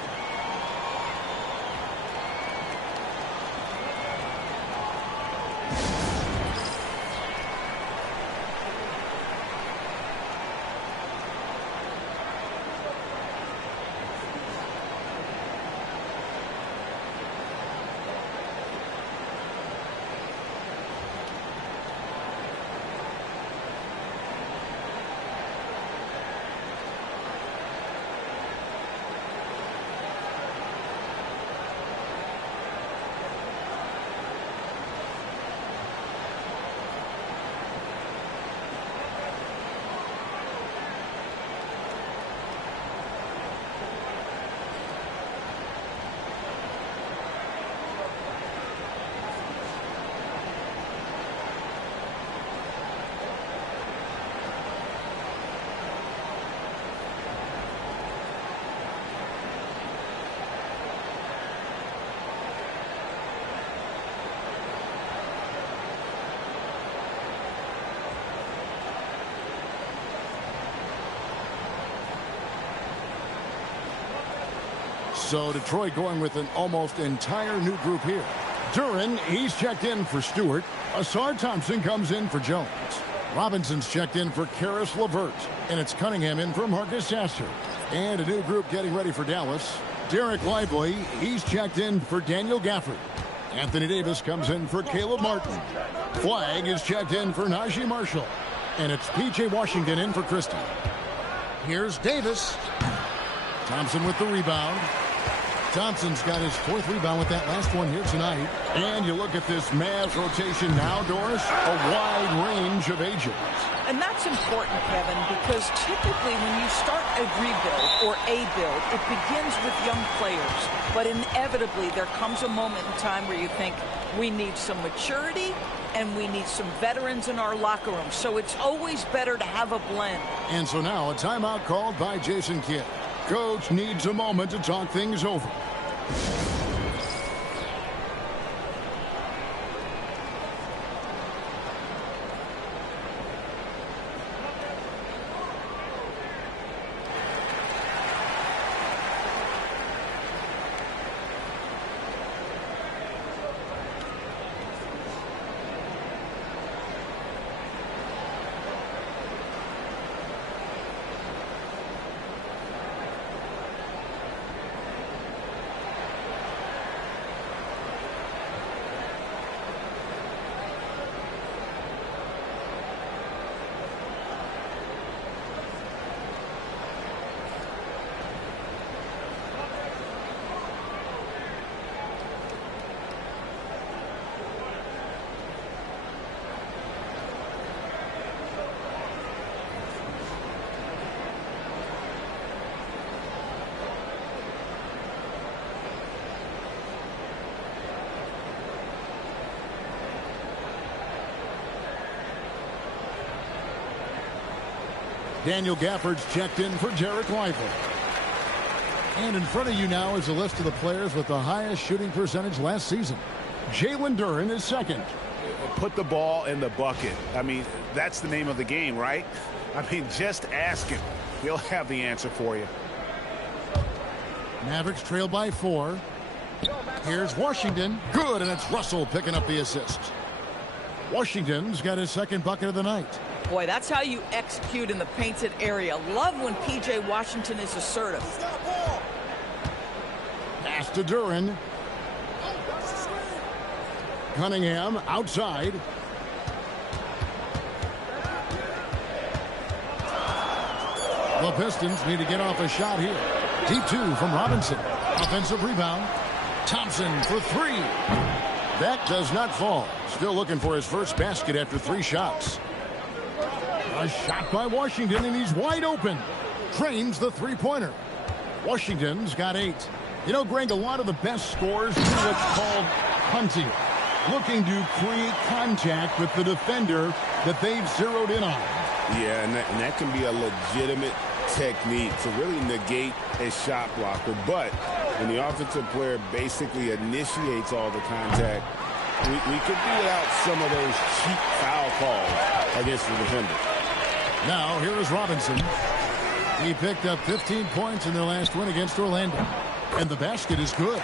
So Detroit going with an almost entire new group here. Duran, he's checked in for Stewart. Asar Thompson comes in for Jones. Robinson's checked in for Karis LeVert. And it's Cunningham in for Marcus Sasser. And a new group getting ready for Dallas. Derek Lively, he's checked in for Daniel Gafford. Anthony Davis comes in for Caleb Martin. Flagg is checked in for Najee Marshall. And it's P.J. Washington in for Christie. Here's Davis. Thompson with the rebound. Thompson's got his 4th rebound with that last one here tonight. And you look at this Mavs rotation now, Doris, a wide range of ages. And that's important, Kevin, because typically when you start a rebuild or a build, it begins with young players. But inevitably, there comes a moment in time where you think we need some maturity and we need some veterans in our locker room. So it's always better to have a blend. And so now a timeout called by Jason Kidd. Coach needs a moment to talk things over. Daniel Gafford's checked in for Derek Lively. And in front of you now is a list of the players with the highest shooting percentage last season. Jalen Duran is second. Put the ball in the bucket. I mean, that's the name of the game, right? I mean, just ask him. He'll have the answer for you. Mavericks trail by 4. Here's Washington. Good, and it's Russell picking up the assist. Washington's got his 2nd bucket of the night. Boy, that's how you execute in the painted area. Love when P.J. Washington is assertive. Pass to Duran. Cunningham outside. The Pistons need to get off a shot here. Deep 2 from Robinson. Offensive rebound. Thompson for 3. That does not fall. Still looking for his first basket after 3 shots. A shot by Washington, and he's wide open. Trains the 3-pointer. Washington's got 8. You know, Greg, a lot of the best scores do what's called hunting. Looking to create contact with the defender that they've zeroed in on. Yeah, and that can be a legitimate technique to really negate a shot blocker. But when the offensive player basically initiates all the contact, we could do without some of those cheap foul calls against the defender. Now, here is Robinson. He picked up 15 points in their last win against Orlando. And the basket is good.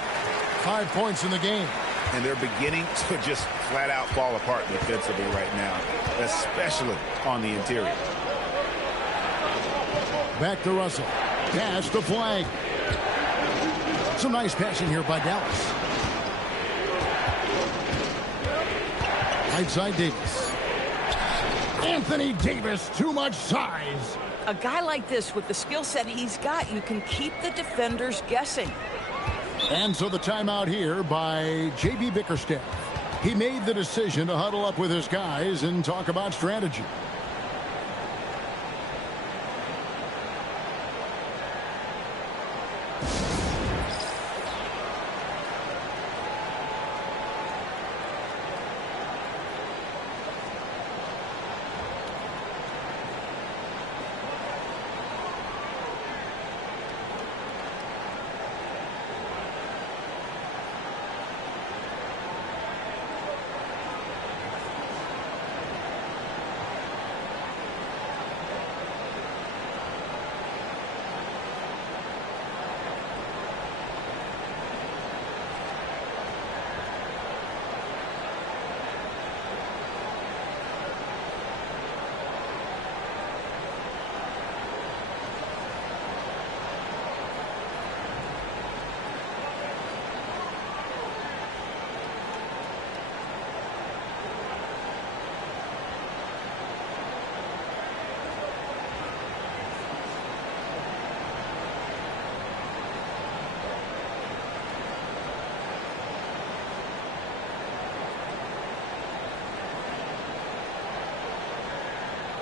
5 points in the game. And they're beginning to just flat out fall apart defensively right now, especially on the interior. Back to Russell. Pass to Flagg. Some nice passing here by Dallas. Right side Davis. Anthony Davis, too much size. A guy like this with the skill set he's got, you can keep the defenders guessing. And so the timeout here by J.B. Bickerstaff. He made the decision to huddle up with his guys and talk about strategy.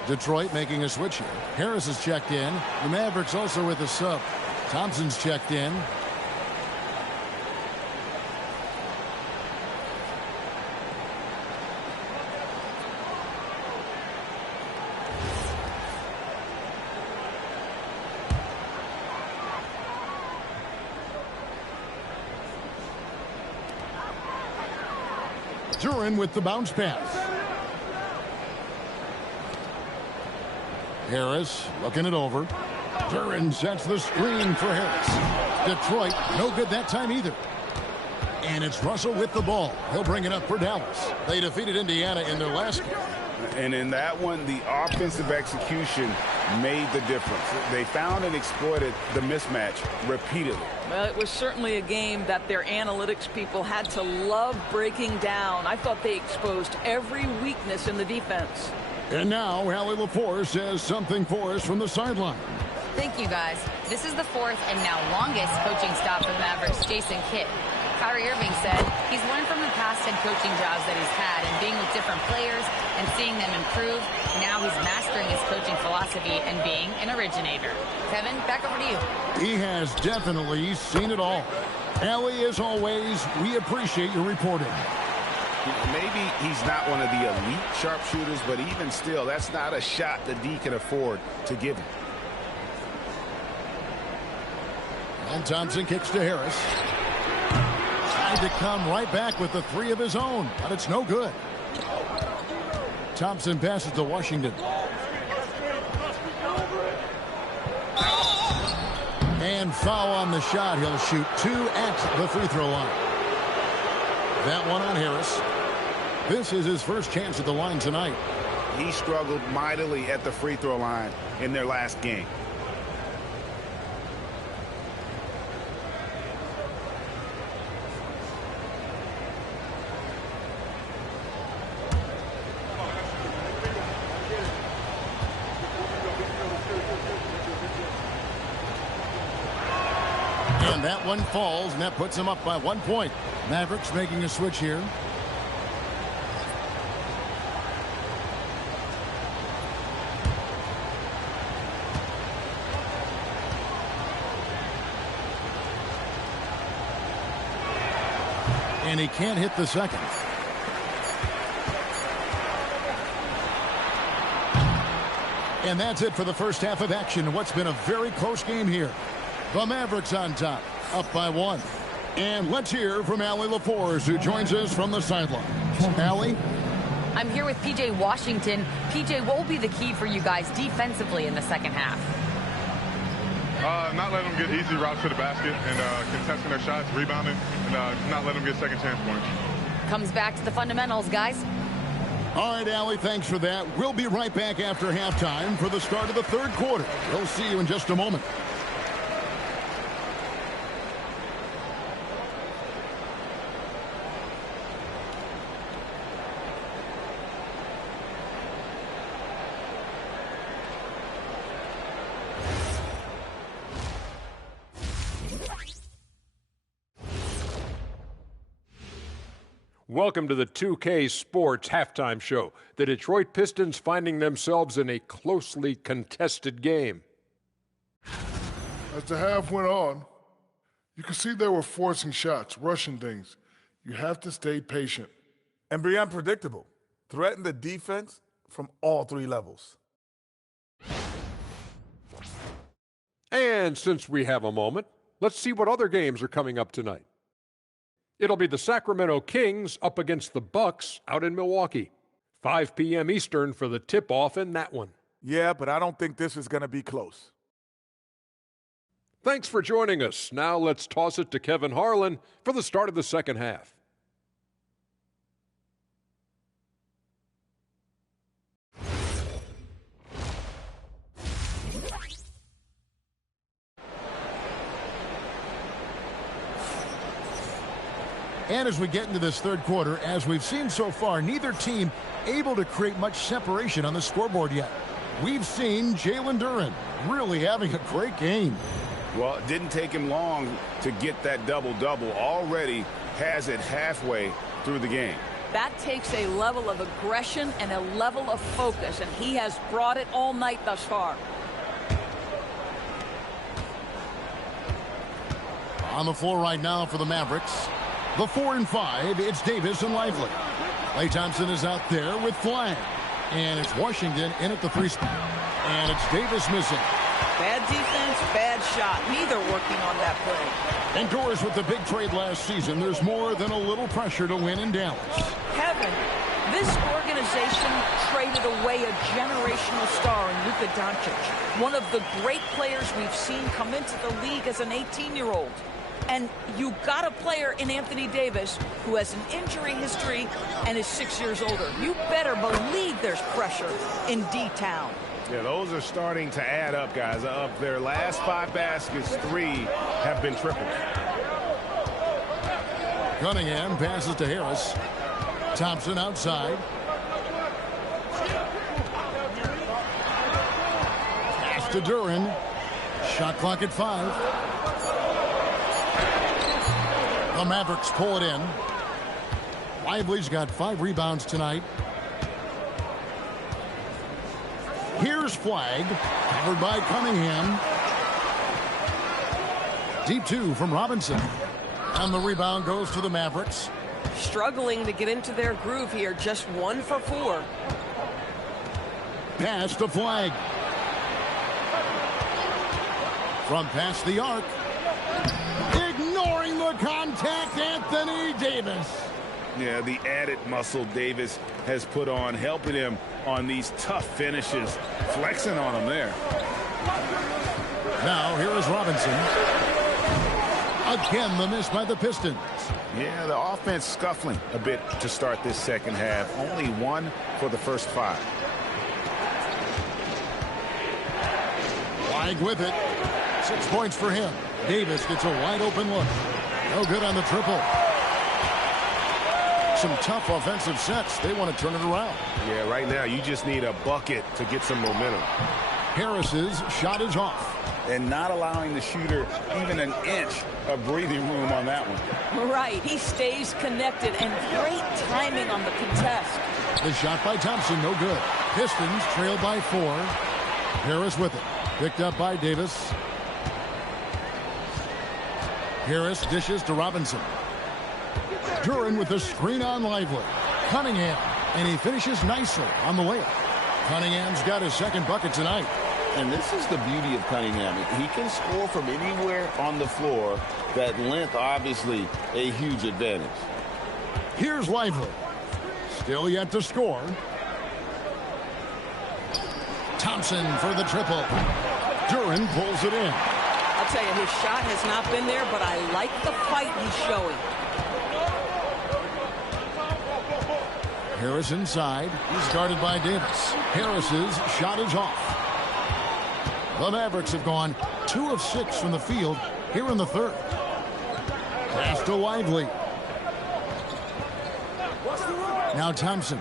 Detroit making a switch here. Harris is checked in. The Mavericks also with a sub. Thompson's checked in. Duran with the bounce pass. Harris looking it over. Duran sets the screen for Harris. Detroit, no good that time either. And it's Russell with the ball. He'll bring it up for Dallas. They defeated Indiana in their last game. And in that one, the offensive execution made the difference. They found and exploited the mismatch repeatedly. Well, it was certainly a game that their analytics people had to love breaking down. I thought they exposed every weakness in the defense. And now, Allie LaForce says something for us from the sideline. Thank you, guys. This is the fourth and now longest coaching stop for the Mavericks' Jason Kidd. Kyrie Irving said he's learned from the past head coaching jobs that he's had and being with different players and seeing them improve. Now he's mastering his coaching philosophy and being an originator. Kevin, back over to you. He has definitely seen it all. Allie, as always, we appreciate your reporting. Maybe he's not one of the elite sharpshooters, but even still, that's not a shot the D can afford to give him. And Thompson kicks to Harris. Tried to come right back with the three of his own, but it's no good. Thompson passes to Washington. And foul on the shot. He'll shoot 2 at the free throw line. That one on Harris. This is his first chance at the line tonight. He struggled mightily at the free throw line in their last game. And that one falls, and that puts him up by 1 point. Mavericks making a switch here. And he can't hit the second. And that's it for the first half of action. What's been a very close game here. The Mavericks on top, up by 1. And let's hear from Allie LaForce, who joins us from the sideline. Allie? I'm here with P.J. Washington. P.J., what will be the key for you guys defensively in the second half? Not letting them get easy routes to the basket and contesting their shots, rebounding, and not letting them get second chance points. Comes back to the fundamentals, guys. All right, Allie, thanks for that. We'll be right back after halftime for the start of the third quarter. We'll see you in just a moment. Welcome to the 2K Sports Halftime Show. The Detroit Pistons finding themselves in a closely contested game. As the half went on, you could see they were forcing shots, rushing things. You have to stay patient. And be unpredictable. Threaten the defense from all 3 levels. And since we have a moment, let's see what other games are coming up tonight. It'll be the Sacramento Kings up against the Bucks out in Milwaukee. 5 p.m. Eastern for the tip-off in that one. Yeah, but I don't think this is going to be close. Thanks for joining us. Now let's toss it to Kevin Harlan for the start of the second half. And as we get into this third quarter, as we've seen so far, neither team able to create much separation on the scoreboard yet. We've seen Jalen Duran really having a great game. Well, it didn't take him long to get that double-double. Already has it halfway through the game. That takes a level of aggression and a level of focus, and he has brought it all night thus far. On the floor right now for the Mavericks, the 4 and 5, it's Davis and Lively. Klay Thompson is out there with Flag. And it's Washington in at the 3 spot. And it's Davis missing. Bad defense, bad shot. Neither working on that play. Indoors with the big trade last season, there's more than a little pressure to win in Dallas. Kevin, this organization traded away a generational star in Luka Doncic. One of the great players we've seen come into the league as an 18-year-old. And you got a player in Anthony Davis who has an injury history and is 6 years older. You better believe there's pressure in D-Town. Yeah, those are starting to add up, guys. Of their last 5 baskets, 3 have been triples. Cunningham passes to Harris. Thompson outside. Pass to Duren. Shot clock at 5. The Mavericks pull it in. Lively's got 5 rebounds tonight. Here's Flag, covered by Cunningham. Deep 2 from Robinson. And the rebound goes to the Mavericks. Struggling to get into their groove here, just 1 for 4. Pass to Flag. From past the arc. Ignoring the contact, Anthony Davis. Yeah, the added muscle Davis has put on, helping him on these tough finishes, flexing on him there. Now here is Robinson. Again, the miss by the Pistons. Yeah, the offense scuffling a bit to start this second half. Only 1 for the first 5. Flag with it. 6 points for him. Davis gets a wide open look. No good on the triple. Some tough offensive sets. They want to turn it around. Yeah, right now you just need a bucket to get some momentum. Harris's shot is off. And not allowing the shooter even an inch of breathing room on that one. Right, he stays connected, and great timing on the contest. The shot by Thompson, no good. Pistons trail by 4. Harris with it. Picked up by Davis. Harris dishes to Robinson. Duren with the screen on Lively. Cunningham, and he finishes nicely on the layup. Cunningham's got his 2nd bucket tonight. And this is the beauty of Cunningham. He can score from anywhere on the floor. That length, obviously, a huge advantage. Here's Lively. Still yet to score. Thompson for the triple. Duren pulls it in. I'll tell you, his shot has not been there, but I like the fight he's showing. Harris inside. He's guarded by Davis. Harris's shot is off. The Mavericks have gone 2 of 6 from the field here in the 3rd. Pass to Lively. Now Thompson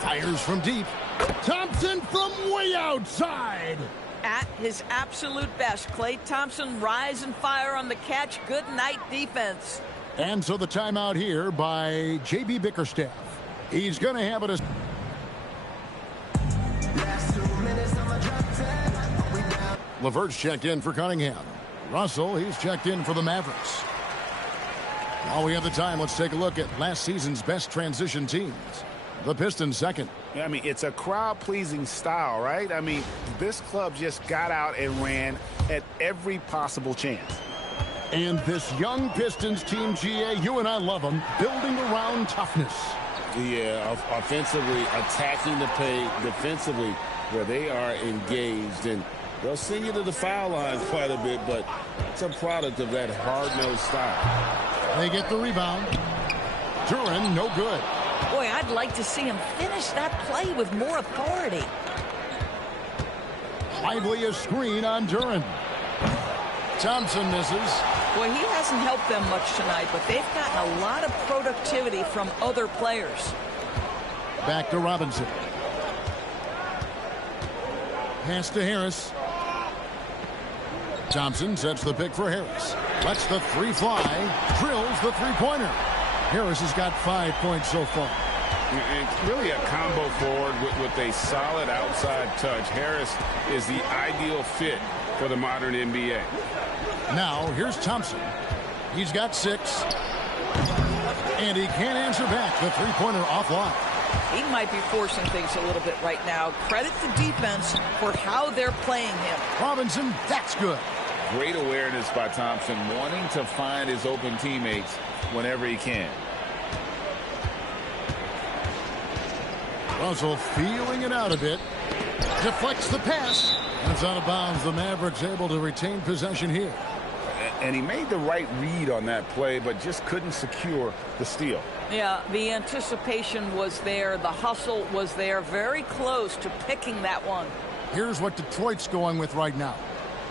fires from deep. Thompson from way outside. At his absolute best, Klay Thompson rise and fire on the catch. Good night defense. And so the timeout here by J.B. Bickerstaff. He's going to have it as... LeVert's checked in for Cunningham. Russell, he's checked in for the Mavericks. While we have the time, let's take a look at last season's best transition teams. The Pistons 2nd. Yeah, I mean, it's a crowd-pleasing style, right? I mean, this club just got out and ran at every possible chance. And this young Pistons team, GA, you and I love them, building around toughness. Yeah, offensively, attacking the paint, defensively, where they are engaged. And they'll send you to the foul line quite a bit, but it's a product of that hard-nosed style. They get the rebound. Duren, no good. Boy, I'd like to see him finish that play with more authority. Lively a screen on Duren. Thompson misses. Boy, he hasn't helped them much tonight, but they've gotten a lot of productivity from other players. Back to Robinson. Pass to Harris. Thompson sets the pick for Harris. Lets the 3 fly. Drills the 3-pointer. Harris has got 5 points so far. And really a combo forward with a solid outside touch. Harris is the ideal fit for the modern NBA. Now, here's Thompson. He's got 6. And he can't answer back. The three-pointer offline. He might be forcing things a little bit right now. Credit the defense for how they're playing him. Robinson, that's good. Great awareness by Thompson, wanting to find his open teammates whenever he can. Russell feeling it out a bit. Deflects the pass. That's out of bounds. The Mavericks able to retain possession here. And he made the right read on that play, but just couldn't secure the steal. Yeah, the anticipation was there. The hustle was there. Very close to picking that one. Here's what Detroit's going with right now.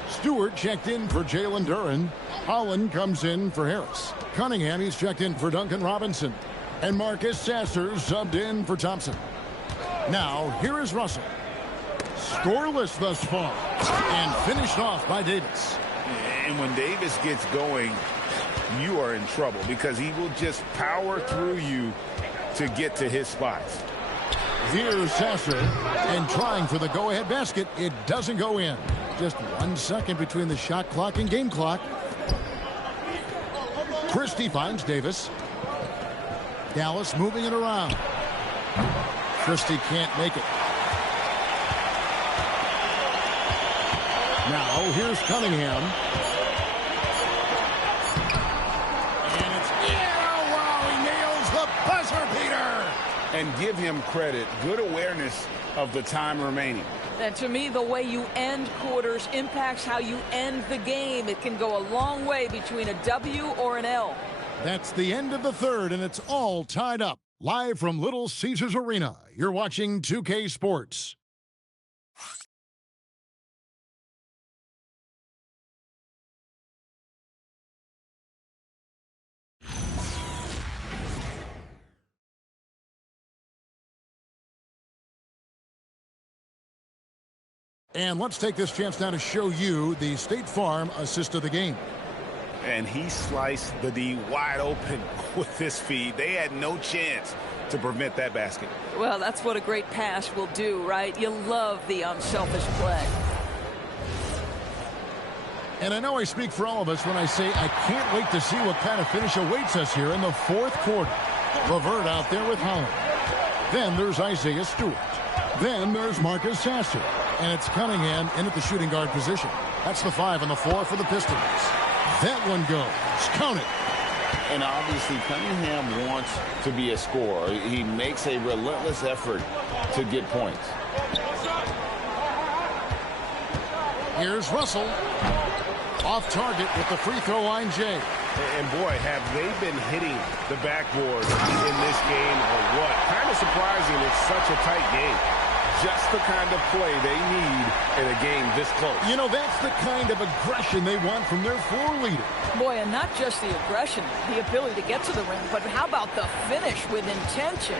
Stewart checked in for Jalen Duren. Holland comes in for Harris. Cunningham, he's checked in for Duncan Robinson. And Marcus Sasser subbed in for Thompson. Now, here is Russell. Scoreless thus far. And finished off by Davis. And when Davis gets going, you are in trouble because he will just power through you to get to his spots. Here's Sasser, and trying for the go-ahead basket. It doesn't go in. Just 1 second between the shot clock and game clock. Christie finds Davis. Dallas moving it around. Christie can't make it. Now, here's Cunningham. And it's wow, he nails the buzzer beater. And give him credit. Good awareness of the time remaining. And to me, the way you end quarters impacts how you end the game. It can go a long way between a W or an L. That's the end of the third, and it's all tied up. Live from Little Caesars Arena, you're watching 2K Sports. And let's take this chance now to show you the State Farm assist of the game. And he sliced the D wide open with his feed. They had no chance to prevent that basket. Well, that's what a great pass will do, right? You love the unselfish play. And I know I speak for all of us when I say I can't wait to see what kind of finish awaits us here in the fourth quarter. Levert out there with Holland. Then there's Isaiah Stewart. Then there's Marcus Sasser. And it's Cunningham in at the shooting guard position. That's the 5 and the 4 for the Pistons. That one goes. Count it. And obviously Cunningham wants to be a scorer. He makes a relentless effort to get points. Here's Russell. Off target with the free throw line, Jay. And boy, have they been hitting the backboard in this game or what? Kind of surprising it's such a tight game. Just the kind of play they need in a game this close. You know, that's the kind of aggression they want from their floor leader. Boy, and not just the aggression, the ability to get to the rim, but how about the finish with intention?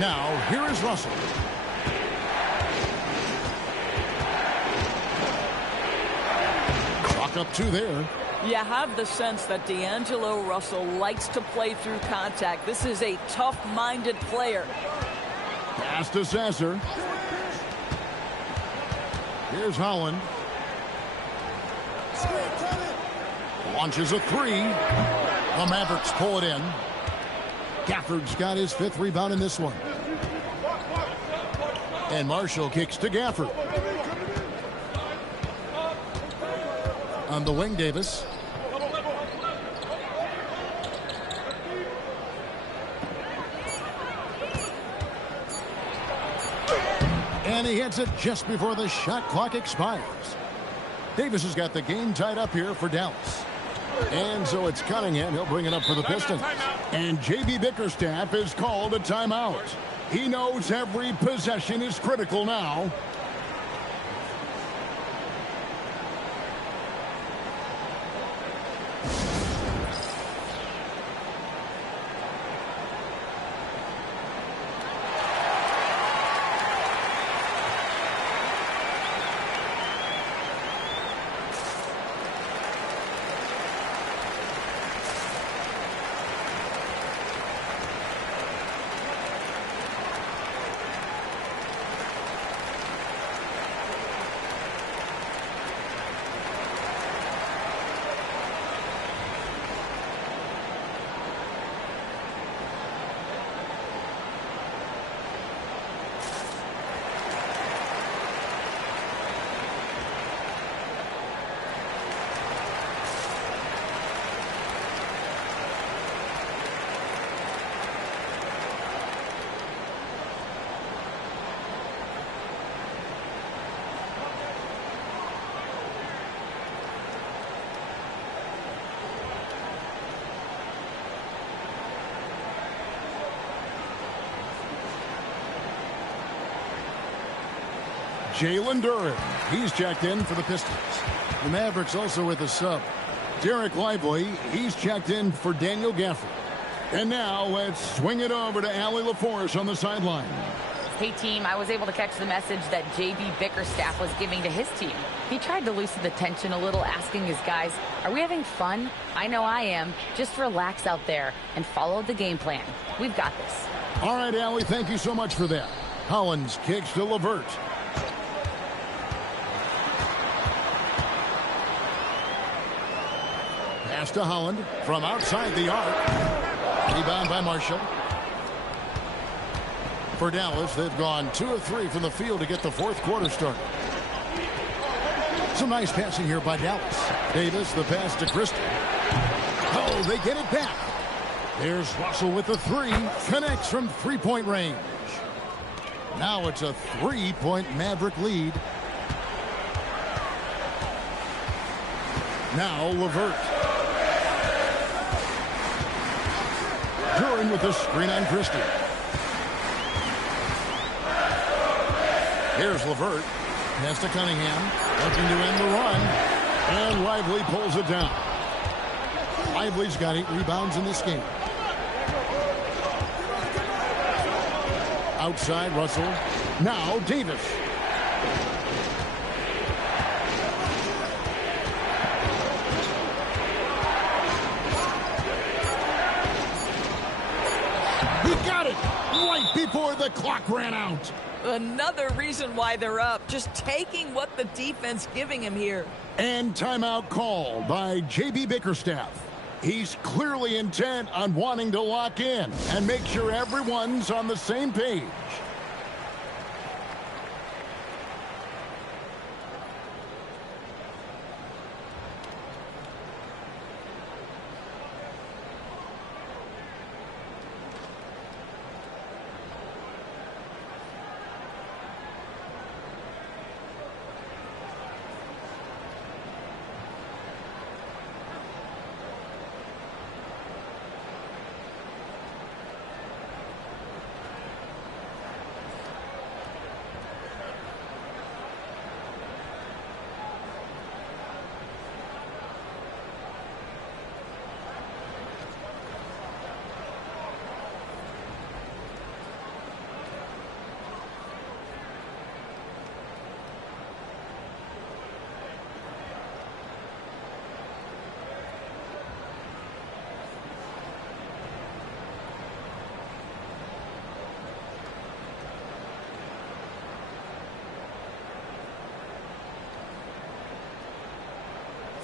Now, here is Russell. Clock up 2 there. You have the sense that D'Angelo Russell likes to play through contact. This is a tough-minded player. Pass to Sasser. Here's Holland. Launches a 3. The Mavericks pull it in. Gafford's got his 5th rebound in this one. And Marshall kicks to Gafford. On the wing, Davis. And he hits it just before the shot clock expires. Davis has got the game tied up here for Dallas. And so it's Cunningham. He'll bring it up for the Pistons. And J.B. Bickerstaff has called a timeout. He knows every possession is critical now. Jalen Duren. He's checked in for the Pistons. The Mavericks also with a sub. Derek Lively, he's checked in for Daniel Gafford. And now let's swing it over to Allie LaForce on the sideline. Hey, team, I was able to catch the message that J.B. Bickerstaff was giving to his team. He tried to loosen the tension a little, asking his guys, are we having fun? I know I am. Just relax out there and follow the game plan. We've got this. All right, Allie, thank you so much for that. Hollins kicks to LeVert. Pass to Holland from outside the arc. Rebound by Marshall. For Dallas, they've gone 2 of 3 from the field to get the fourth quarter started. Some nice passing here by Dallas. Davis, the pass to Christie. Oh, they get it back. There's Russell with the 3. Connects from three-point range. Now it's a 3-point Maverick lead. Now LeVert. Duren with the screen on Christie. Here's LeVert. Pass to Cunningham. Looking to end the run. And Lively pulls it down. Lively's got 8 rebounds in this game. Outside Russell. Now Davis. He got it right before the clock ran out. Another reason why they're up. Just taking what the defense giving him here. And timeout called by J.B. Bickerstaff. He's clearly intent on wanting to lock in and make sure everyone's on the same page.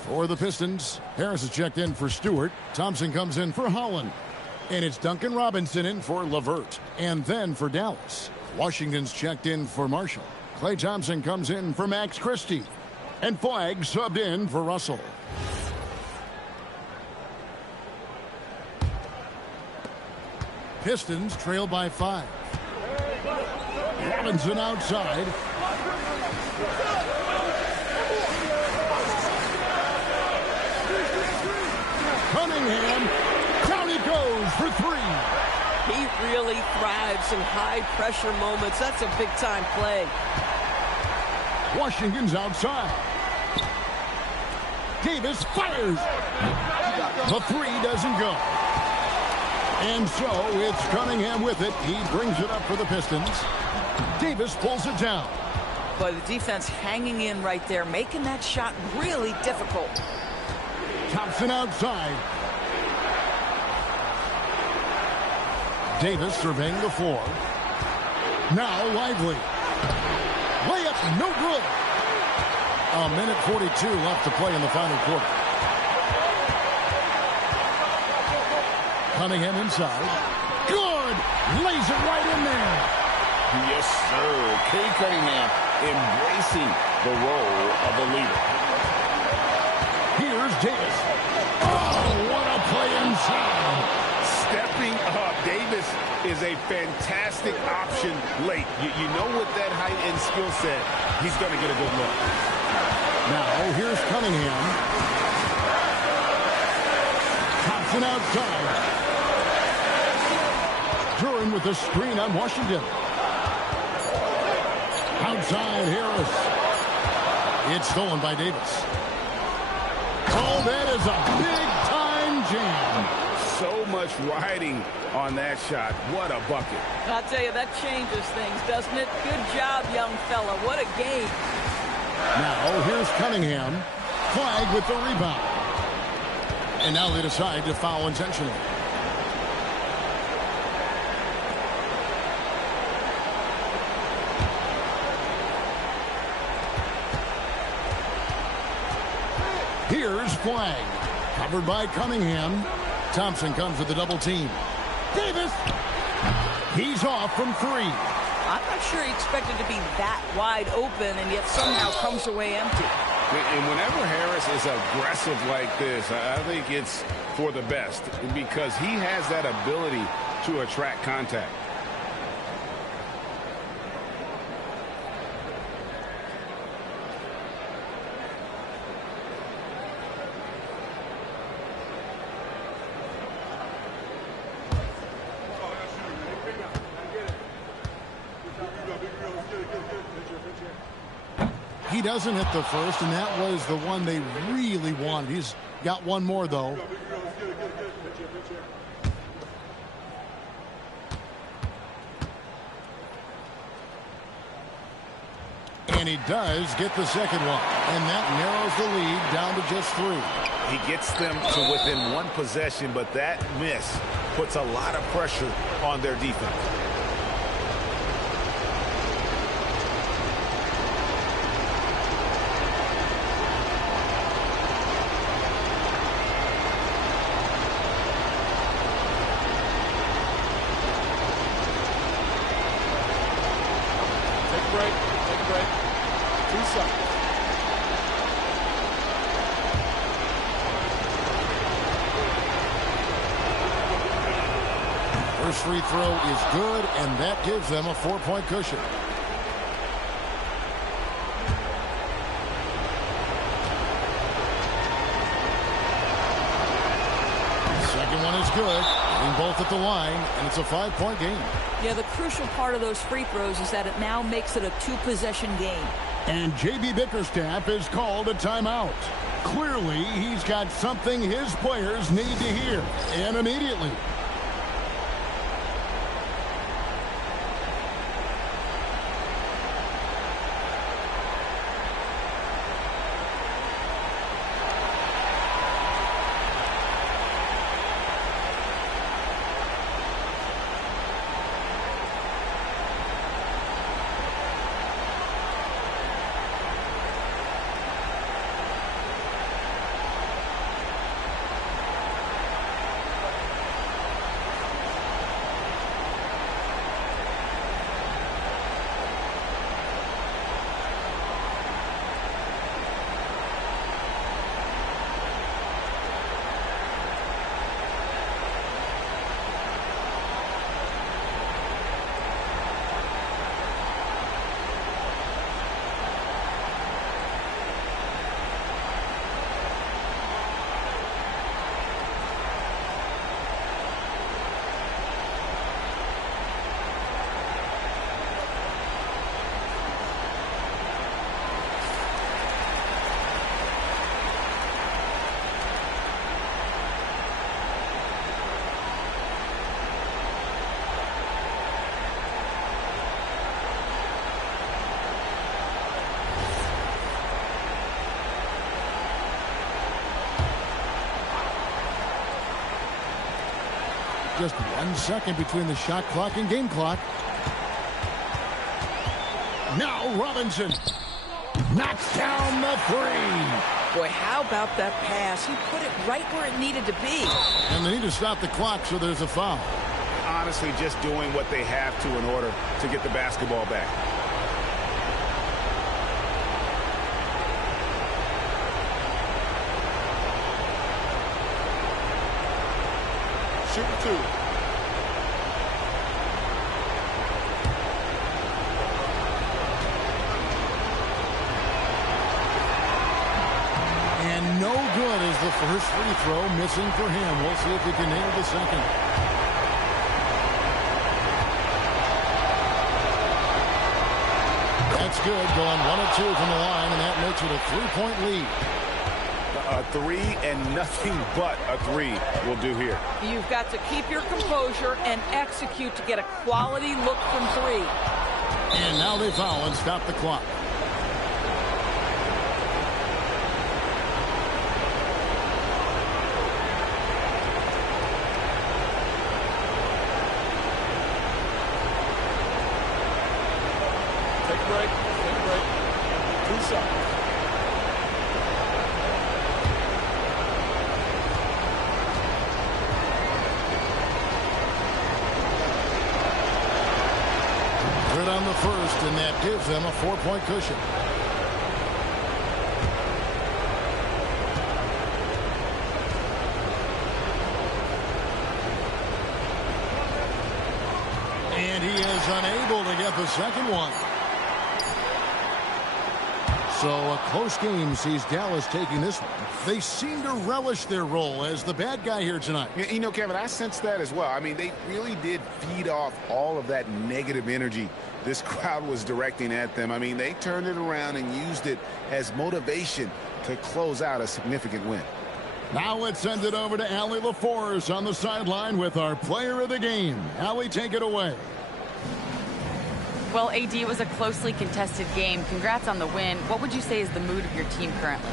For the Pistons, Harris is checked in for Stewart. Thompson comes in for Holland. And it's Duncan Robinson in for LeVert. And then for Dallas, Washington's checked in for Marshall. Klay Thompson comes in for Max Christie. And Flagg subbed in for Russell. Pistons trail by 5. Robinson outside. Cunningham, down he goes for 3. He really thrives in high-pressure moments. That's a big-time play. Washington's outside. Davis fires. The 3 doesn't go. And so it's Cunningham with it. He brings it up for the Pistons. Davis pulls it down. But the defense hanging in right there, making that shot really difficult. Thompson outside. Davis surveying the floor. Now Lively. Layup no good. A minute 42 left to play in the final quarter. Cunningham inside. Good. Lays it right in there. Yes, sir. Cade Cunningham embracing the role of a leader. Here's Davis. Oh, what a play inside. Stepping up. Davis is a fantastic option late. You know with that height and skill set, he's going to get a good look. Now, here's Cunningham. Thompson outside. Duren with the screen on Washington. Outside Harris. It's stolen by Davis. Oh, that is a big-time jam. So much riding on that shot. What a bucket. I'll tell you, that changes things, doesn't it? Good job, young fella. What a game. Now, here's Cunningham. Flag with the rebound. And now they decide to foul intentionally. Here's Flag. Covered by Cunningham. Thompson comes with a double team. Davis. He's off from three. I'm not sure he expected to be that wide open and yet somehow comes away empty. And whenever Harris is aggressive like this, I think it's for the best because he has that ability to attract contact. He doesn't hit the first, and that was the one they really wanted. He's got one more, though. And he does get the second one. And that narrows the lead down to just 3. He gets them to within one possession, but that miss puts a lot of pressure on their defense. First free throw is good, and that gives them a 4-point cushion. Second one is good. Getting both at the line, and it's a 5-point game. Yeah, the crucial part of those free throws is that it now makes it a 2-possession game. And J.B. Bickerstaff has called a timeout. Clearly, he's got something his players need to hear, and immediately. Just 1 second between the shot clock and game clock. Now Robinson knocks down the 3. Boy, how about that pass? He put it right where it needed to be. And they need to stop the clock, so there's a foul. Honestly, just doing what they have to in order to get the basketball back. Shoot 2. And no good is the first free throw, missing for him. We'll see if he can nail the second. That's good. Going 1 of 2 from the line, and that makes it a 3-point lead. A 3 and nothing but a 3 will do here. You've got to keep your composure and execute to get a quality look from 3. And now they foul and stop the clock. Take a break. Take a break. 2 seconds. Good on the first, and that gives them a 4-point cushion. And he is unable to get the second one. So a close game sees Dallas taking this one. They seem to relish their role as the bad guy here tonight. You know, Kevin, I sense that as well. I mean, they really did feed off all of that negative energy this crowd was directing at them. I mean, they turned it around and used it as motivation to close out a significant win. Now let's send it over to Allie LaForce on the sideline with our player of the game. Allie, take it away. Well, AD, it was a closely contested game. Congrats on the win. What would you say is the mood of your team currently?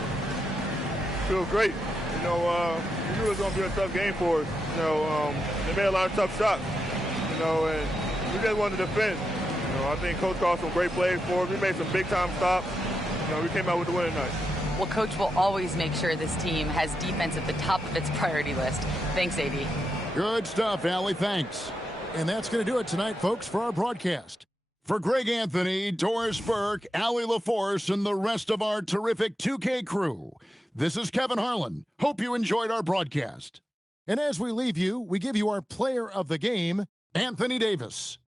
Feels great. You know, we knew it was going to be a tough game for us. You know, they made a lot of tough shots. You know, and we just wanted to defend. You know, I think Coach called some great plays for us. We made some big-time stops. You know, we came out with the win tonight. Well, Coach will always make sure this team has defense at the top of its priority list. Thanks, AD. Good stuff, Allie. Thanks. And that's going to do it tonight, folks, for our broadcast. For Greg Anthony, Doris Burke, Allie LaForce, and the rest of our terrific 2K crew, this is Kevin Harlan. Hope you enjoyed our broadcast. And as we leave you, we give you our player of the game, Anthony Davis.